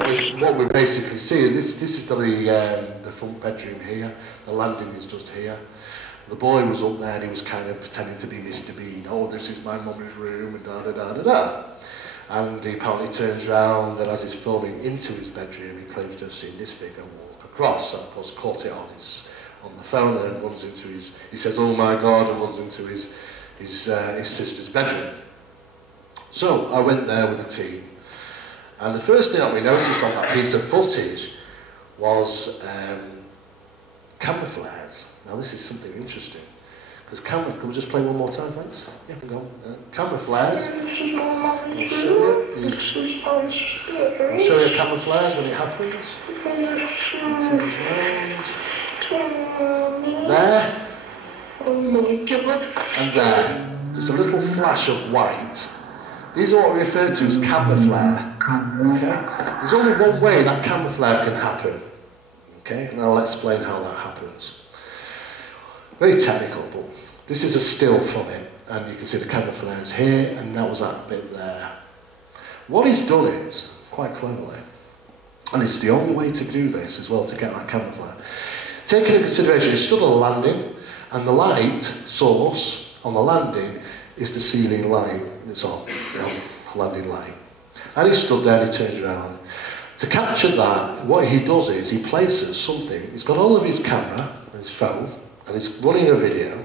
What we're basically seeing, this is the front bedroom here. The landing is just here. The boy was up there and he was kind of pretending to be Mr. Bean. Oh, this is my mummy's room and da da da da da. And he apparently turns round, and as he's filming into his bedroom, he claims to have seen this figure walk across, and of course caught it on the phone, and runs into he says, oh my god, and runs into his sister's bedroom. So I went there with the team, and the first thing that we noticed on that piece of footage was camera flares. Now this is something interesting. Because can we just play one more time, thanks? Yeah, we go. Camera flares. I'll show you camera flares when it happens. There. And there. There's a little flash of white. These are what we refer to as camera flare. Okay? There's only one way that camera flare can happen. Okay? And I'll explain how that happens. Very technical, but this is a still from it, and you can see the camera flares here, and that was that bit there. What he's done is, quite cleverly, and it's the only way to do this as well, to get that camera flare. Taking into consideration, he stood on the landing, and the light source on the landing is the ceiling light that's on, the landing light. And he stood there and he turns around. To capture that, what he does is he places something, he's got all of his camera and his phone, and he's running a video,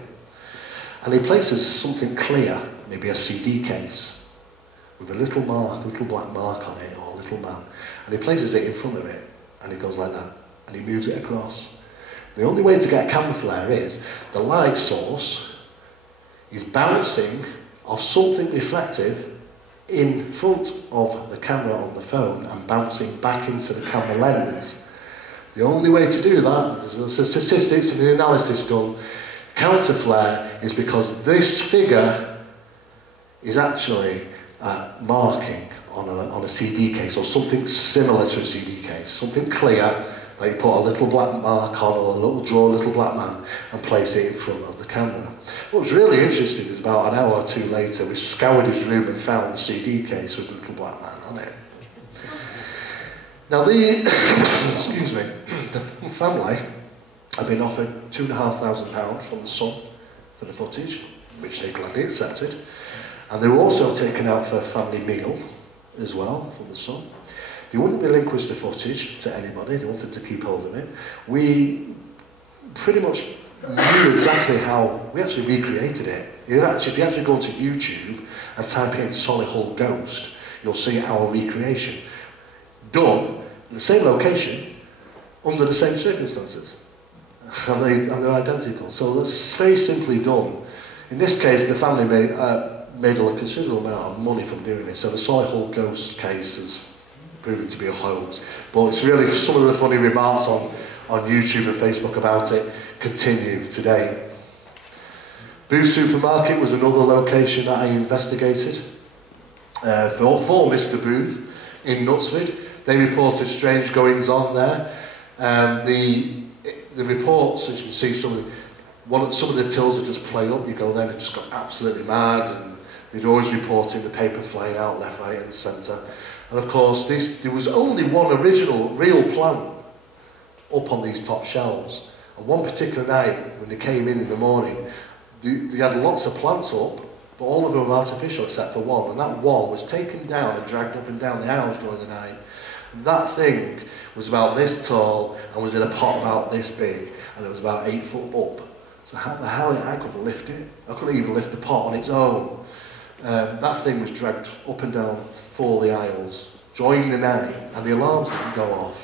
and he places something clear, maybe a CD case, with a little black mark on it, or a little man, and he places it in front of it, and it goes like that, and he moves it across. The only way to get a camera flare is the light source is bouncing off something reflective in front of the camera on the phone and bouncing back into the camera lens. The only way to do that, there's statistics and the analysis done, counter flare is because this figure is actually marking on a CD case or something similar to a CD case, something clear, like you put a little black mark on or a little draw a little black man and place it in front of the camera. What was really interesting is about an hour or two later we scoured his room and found the CD case with a little black man on it. Now the excuse me, the family have been offered £2,500 from the Sun for the footage, which they gladly accepted, and they were also taken out for a family meal as well from the Sun. They wouldn't relinquish the footage to anybody, they wanted to keep hold of it. We pretty much knew exactly how, we actually recreated it. If you actually go onto YouTube and type in Solihull Ghost, you'll see our recreation. Done in the same location, under the same circumstances. And they're identical. So that's very simply done. In this case, the family made a considerable amount of money from doing this. So the Solihull Ghost case has proven to be a hoax. But it's really, some of the funny remarks on YouTube and Facebook about it continue today. Booth Supermarket was another location that I investigated for Mr. Booth in Knutsford. They reported strange goings on there. The reports, as you can see, some of the tills are just played up. You go there and it just got absolutely mad, and they'd always report in the paper flying out left, right and centre. And of course, there was only one original real plant up on these top shelves. And one particular night, when they came in the morning, they had lots of plants up, but all of them were artificial except for one. And that one was taken down and dragged up and down the aisles during the night. And that thing was about this tall and was in a pot about this big, and it was about 8 foot up. So how the hell, I couldn't lift it. I couldn't even lift the pot on its own. That thing was dragged up and down 4 the aisles during the night, and the alarms didn't go off.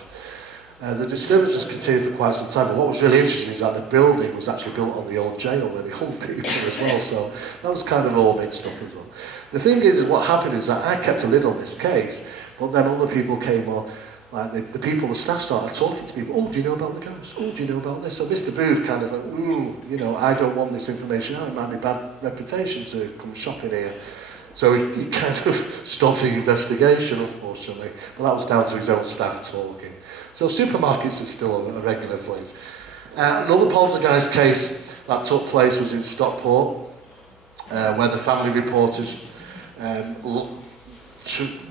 The disturbances continued for quite some time, but what was really interesting is that the building was actually built on the old jail where they hung people as well, so that was kind of all mixed up as well. The thing is, what happened is that I kept a lid on this case, but then other people came on, like the people, the staff started talking to people, oh, do you know about the ghost? Oh, do you know about this? So Mr. Booth kind of went, ooh, you know, I don't want this information out, it might be bad reputation to come shopping here. So he kind of stopped the investigation, unfortunately, but that was down to his own staff talking. So supermarkets is still a regular place. Another poltergeist case that took place was in Stockport, where the family reporters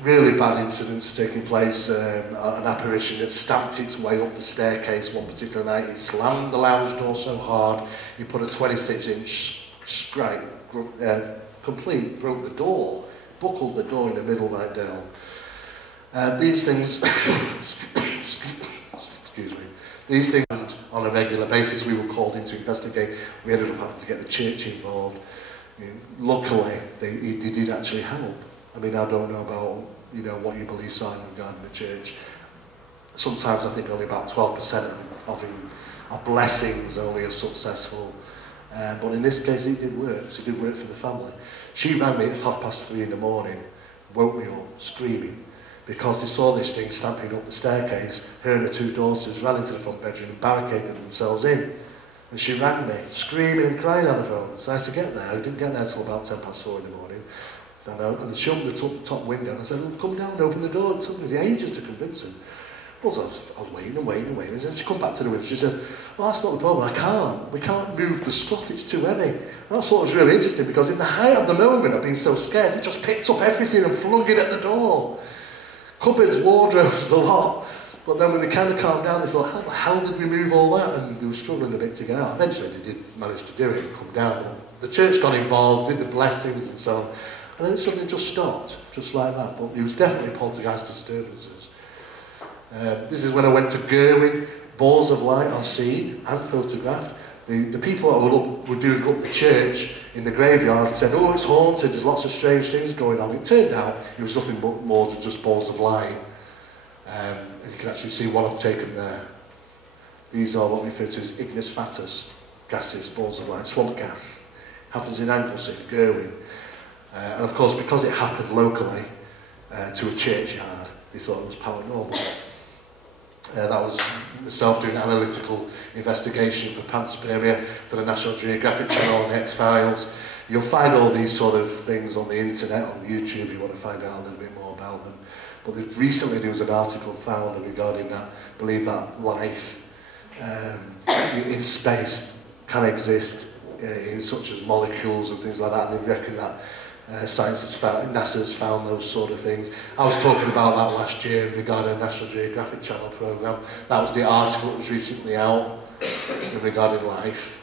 really bad incidents are taking place. An apparition that stamped its way up the staircase one particular night. It slammed the lounge door so hard, he put a 26-inch strike, complete, broke the door, buckled the door in the middle right down. These things, excuse me, these things on a regular basis. We were called in to investigate. We ended up having to get the church involved. Luckily, they did actually help. I mean, I don't know about, you know, what your beliefs are regarding the church. Sometimes I think only about 12% of blessings only are successful. But in this case, it did work. So it did work for the family. She rang me at 3:30 in the morning, woke me up, screaming, because they saw this thing stamping up the staircase. Her and her 2 daughters ran into the front bedroom and barricaded themselves in. And she rang me, screaming and crying on the phone. So I had to get there. I didn't get there till about 4:10 in the morning. And she opened the top window and I said, oh, come down and open the door. It took me ages to convince her. Well, I was waiting and waiting and waiting. And then she come back to the window. She said, well, that's not the problem. I can't. We can't move the stuff. It's too heavy. And I thought it was really interesting because in the height of the moment, I've been so scared, they just picked up everything and flung it at the door. Cupboards, wardrobes, a lot. But then when they kind of calmed down, they thought, how the hell did we move all that? And they were struggling a bit to get out. Eventually, they did manage to do it and come down. The church got involved, did the blessings and so on. And then something just stopped, just like that. But it was definitely poltergeist disturbances. This is when I went to Gerwig. Balls of light are seen and photographed. The people that were doing up the church in the graveyard said, oh, it's haunted, there's lots of strange things going on. It turned out it was nothing but more than just balls of light. And you can actually see one I've taken there. These are what we refer to as ignis fatuus gases, balls of light, swamp gas. Happens in Anglesey, Gerwin. And of course, because it happened locally to a churchyard, they thought it was paranormal. That was myself doing analytical investigation for Panspermia for the National Geographic Channel and X-Files. You'll find all these sort of things on the internet, on YouTube, if you want to find out a little bit more about them. But recently there was an article found regarding that, believe that life in space can exist in such as molecules and things like that, and they reckon that scientists found, NASA's found those sort of things. I was talking about that last year regarding a National Geographic Channel programme. That was the article that was recently out regarding life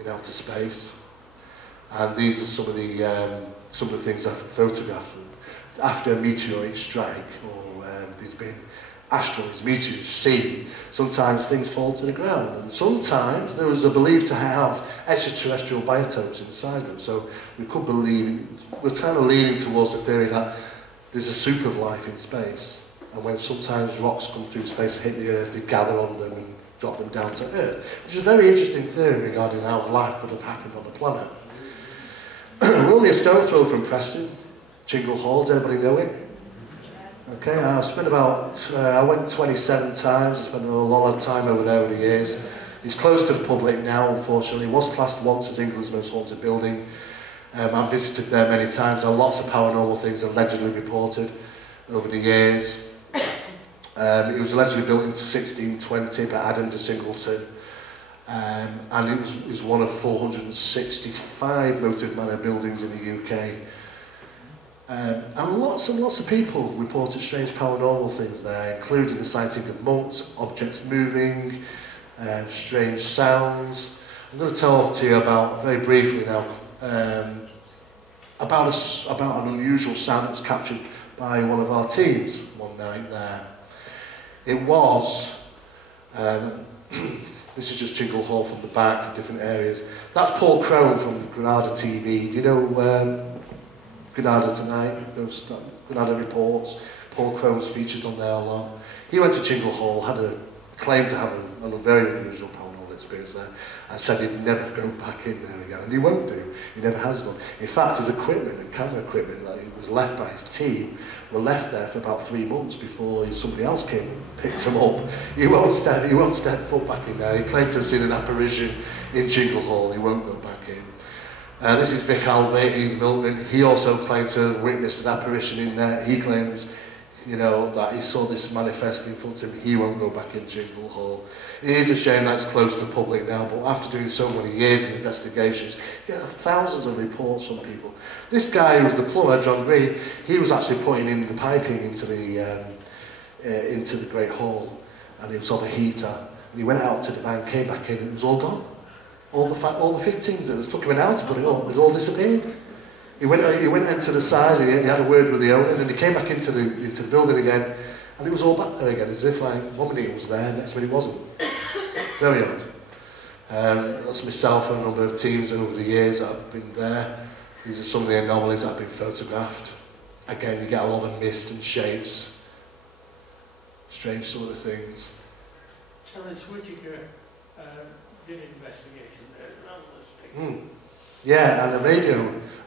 in outer space. And these are some of the things I've photographed. After a meteorite strike, or there's been asteroids, meteors seen, sometimes things fall to the ground, and sometimes there is a belief to have extraterrestrial biotopes inside them. So we could believe, we're kind of leaning towards the theory that there's a soup of life in space, and when sometimes rocks come through space and hit the Earth, they gather on them and drop them down to Earth, which is a very interesting theory regarding how life could have happened on the planet. We're only a stone throw from Preston, Chingle Hall, does everybody know it? Okay, I've spent about, I went 27 times, I spent a lot of time over there over the years. It's closed to the public now, unfortunately. It was classed once as England's most haunted building. I've visited there many times. There are lots of paranormal things allegedly reported over the years. It was allegedly built in 1620 by Adam de Singleton. And it was one of 465 moated manor buildings in the UK. And lots of people reported strange paranormal things there, including the sighting of monks, objects moving, strange sounds. I'm going to talk to you about, very briefly now, about an unusual sound that was captured by one of our teams one night there. It was, this is just Chingle Hall from the back, different areas. That's Paul Crone from Granada TV. Do you know Granada Tonight, those Granada reports? Paul Crone's featured on there a lot. He went to Chingle Hall, claimed to have a very unusual paranormal experience there, and said he'd never go back in there again, and he won't do. He never has done. In fact, his equipment and camera equipment that was left by his team were left there for about 3 months before somebody else came and picked them up. He won't step foot back in there. He claimed to have seen an apparition in Chingle Hall. He won't go back in. This is Vic Albert, he's Milton. He also claimed to have witnessed an apparition in there. He claims, you know, that he saw this manifest in front of him. He won't go back in Chingle Hall. It is a shame that it's closed to the public now, but after doing so many years of investigations, you get thousands of reports from people. This guy who was the plumber, John Green, he was actually putting in the piping into the Great Hall, and it was on a heater. And he went out to the bank, came back in, and it was all gone. All the fittings that took him an hour to put it on, it all disappeared. He went into the side, he had a word with the owner, and then he came back into the building again, and it was all back there again, as if like one minute it was there, next minute it wasn't. Very odd. That's myself and a number of teams over the years that have been there. These are some of the anomalies that have been photographed. Again, you get a lot of mist and shapes, strange sort of things. Terence Whittaker did investigation there, Analysed. Yeah, and a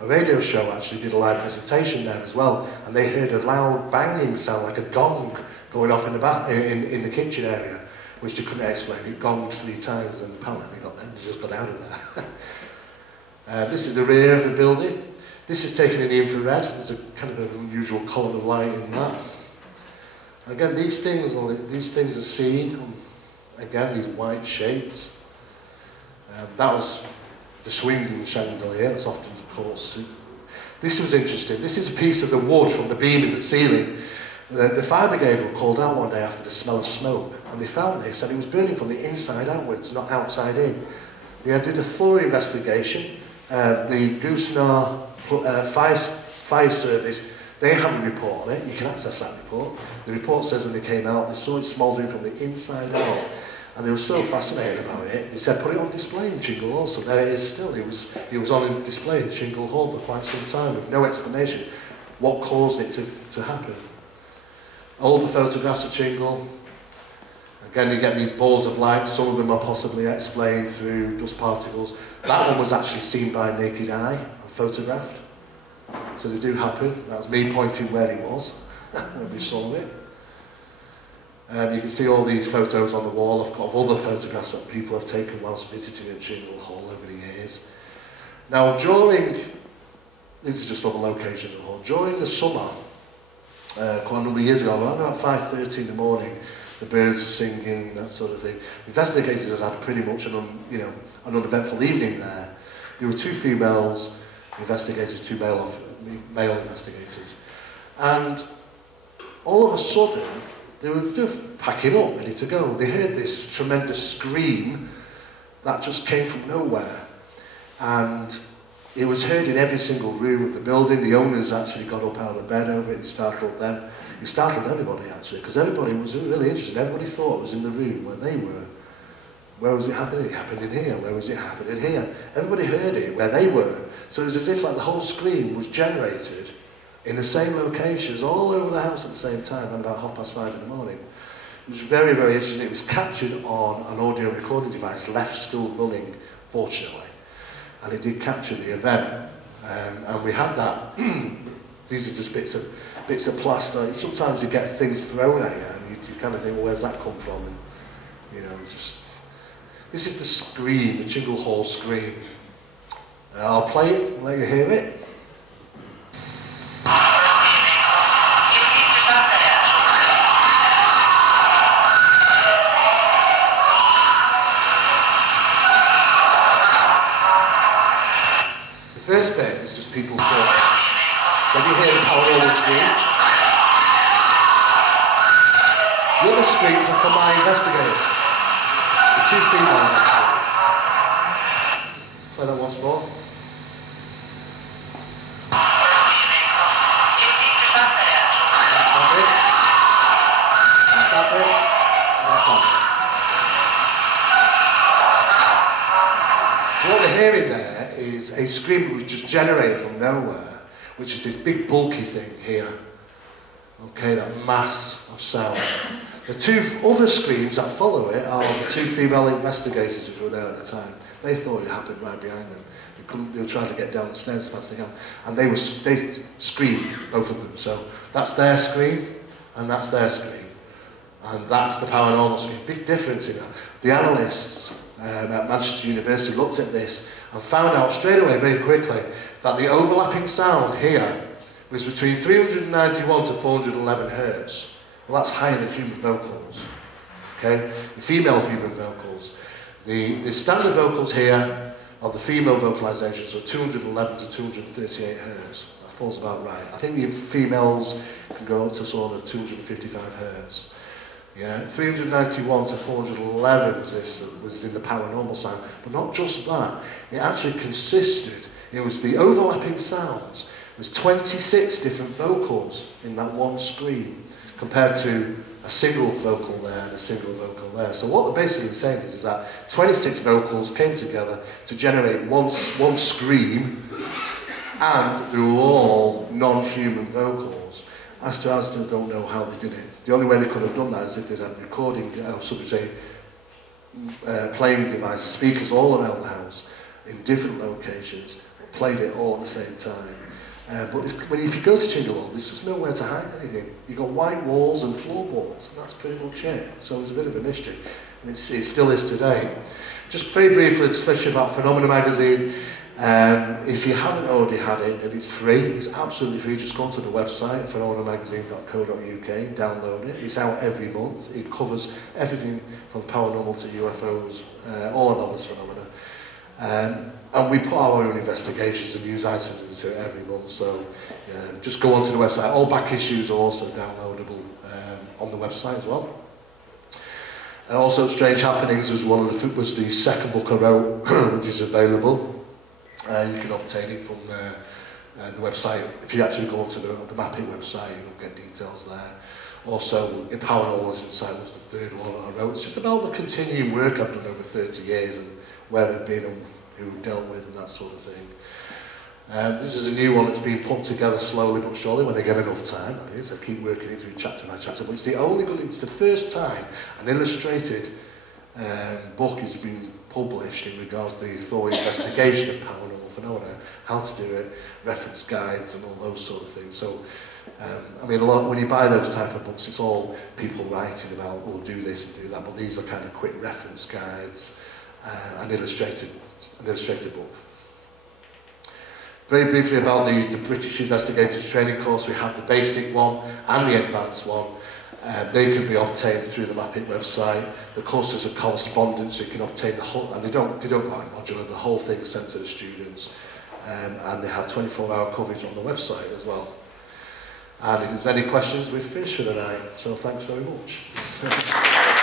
radio show actually did a live presentation there as well, and they heard a loud banging sound like a gong going off in the kitchen area, which they couldn't explain. It gonged 3 times, and apparently they just got out of there. This is the rear of the building. This is taken in the infrared. There's a kind of an unusual colour of light in that. And again, these things are seen. Again, these white shapes. That was the swinging chandelier. That's often, of course. This was interesting. This is a piece of the wood from the beam in the ceiling. The fire brigade were called out one day after the smell of smoke, and they found this, and it was burning from the inside outwards, not outside in. They did a thorough investigation. The Goosenar fire service, they have a report on it. You can access that report. The report says when they came out, they saw it smouldering from the inside out, and they were so fascinated about it. They said, put it on display in Chingle Hall. So there it is still. It was on display in Chingle Hall for quite some time with no explanation what caused it to happen. All the photographs of Chingle. Again, you get these balls of light, some of them are possibly explained through dust particles. That one was actually seen by naked eye and photographed. So they do happen. That's me pointing where he was when we saw it. You can see all these photos on the wall of other photographs that people have taken whilst visiting in Shingle Hall over the years. Now, this is just other locations of the hall, during the summer, quite a number of years ago, around about 5:30 in the morning, the birds singing, that sort of thing. Investigators had had pretty much an uneventful evening there. There were 2 females investigators, 2 male investigators. And all of a sudden, they were packing up, ready to go. They heard this tremendous scream that just came from nowhere. And it was heard in every single room of the building. The owners actually got up out of bed over it. It startled them. It startled everybody, actually, because everybody was really interested. Everybody thought it was in the room where they were. Where was it happening? It happened in here. Where was it happening here? Everybody heard it where they were. So it was as if like the whole scream was generated in the same locations all over the house at the same time, and about 5:30 in the morning. It was very, very interesting. It was captured on an audio recording device, left still running, fortunately. And it did capture the event. And we had that. These are just bits of plaster. Sometimes you get things thrown at you, and you kind of think, well, where's that come from? And, you know, this is the scream, the Shingle Hall scream. I'll play it and let you hear it. The first bit is just people talking. When you hear the paranormal scream, the other screams are from my investigators, the 2 female investigators. Play that once more. So what we're hearing there is a scream that was just generated from nowhere, which is this big bulky thing here. Okay, that mass of sound. The 2 other screams that follow it are the 2 female investigators who were there at the time. They thought it happened right behind them. They were trying to get down the stairs as fast as they can. And they screamed, both of them. So that's their scream, and that's their scream. And that's the paranormal scream. Big difference in that. The analysts at Manchester University looked at this and found out straight away, very quickly, that the overlapping sound here was between 391 to 411 hertz. Well, that's higher than human vocals. Okay? The female human vocals. The standard vocals here of the female vocalizations are 211 to 238 hertz. That falls about right. I think the females can go up to sort of 255 hertz. Yeah, 391 to 411 was in the paranormal sound, but not just that. It actually consisted. It was the overlapping sounds. There was 26 different vocals in that one scream, compared to a single vocal there and a single vocal there. So what they're basically saying is that 26 vocals came together to generate one scream, and they were all non-human vocals. I still don't know how they did it. The only way they could have done that is if they had recording, playing devices, speakers all around the house, in different locations, played it all at the same time. But if you go to Shingle Hall, there's just nowhere to hide anything. You've got white walls and floorboards, and that's pretty much it. So it's a bit of a mystery, and it still is today. Just very briefly, especially about Phenomena magazine. If you haven't already had it, and it's free, it's absolutely free. Just go to the website, phenomenamagazine.co.uk, download it. It's out every month. It covers everything from paranormal to UFOs, all anomalous phenomena. And we put our own investigations and news items into it every month, so just go onto the website. All back issues are also downloadable on the website as well. Also, Strange Happenings was the second book I wrote, which is available. You can obtain it from the website. If you actually go onto the mapping website, you'll get details there. Also, Paranormal Insight was the third one I wrote. It's just about the continuing work I've done over 30 years and where I've been and who we've dealt with and that sort of thing. This is a new one that's being put together slowly but surely when they get enough time. That is, I keep working it through chapter by chapter, but it's the first time an illustrated book has been published in regards to the thorough investigation of paranormal phenomena, how to do it, reference guides and all those sort of things. So, I mean, a lot, when you buy those type of books, it's all people writing about, oh, do this and do that, but these are kind of quick reference guides, an illustrated book. Very briefly about the British Investigators Training course, we have the basic one and the advanced one. They can be obtained through the MAPIT website. The courses are correspondence, so you can obtain the whole, and they don't like modular, the whole thing sent to the students. And they have 24-hour coverage on the website as well. And if there's any questions, we've finished for the night. So thanks very much.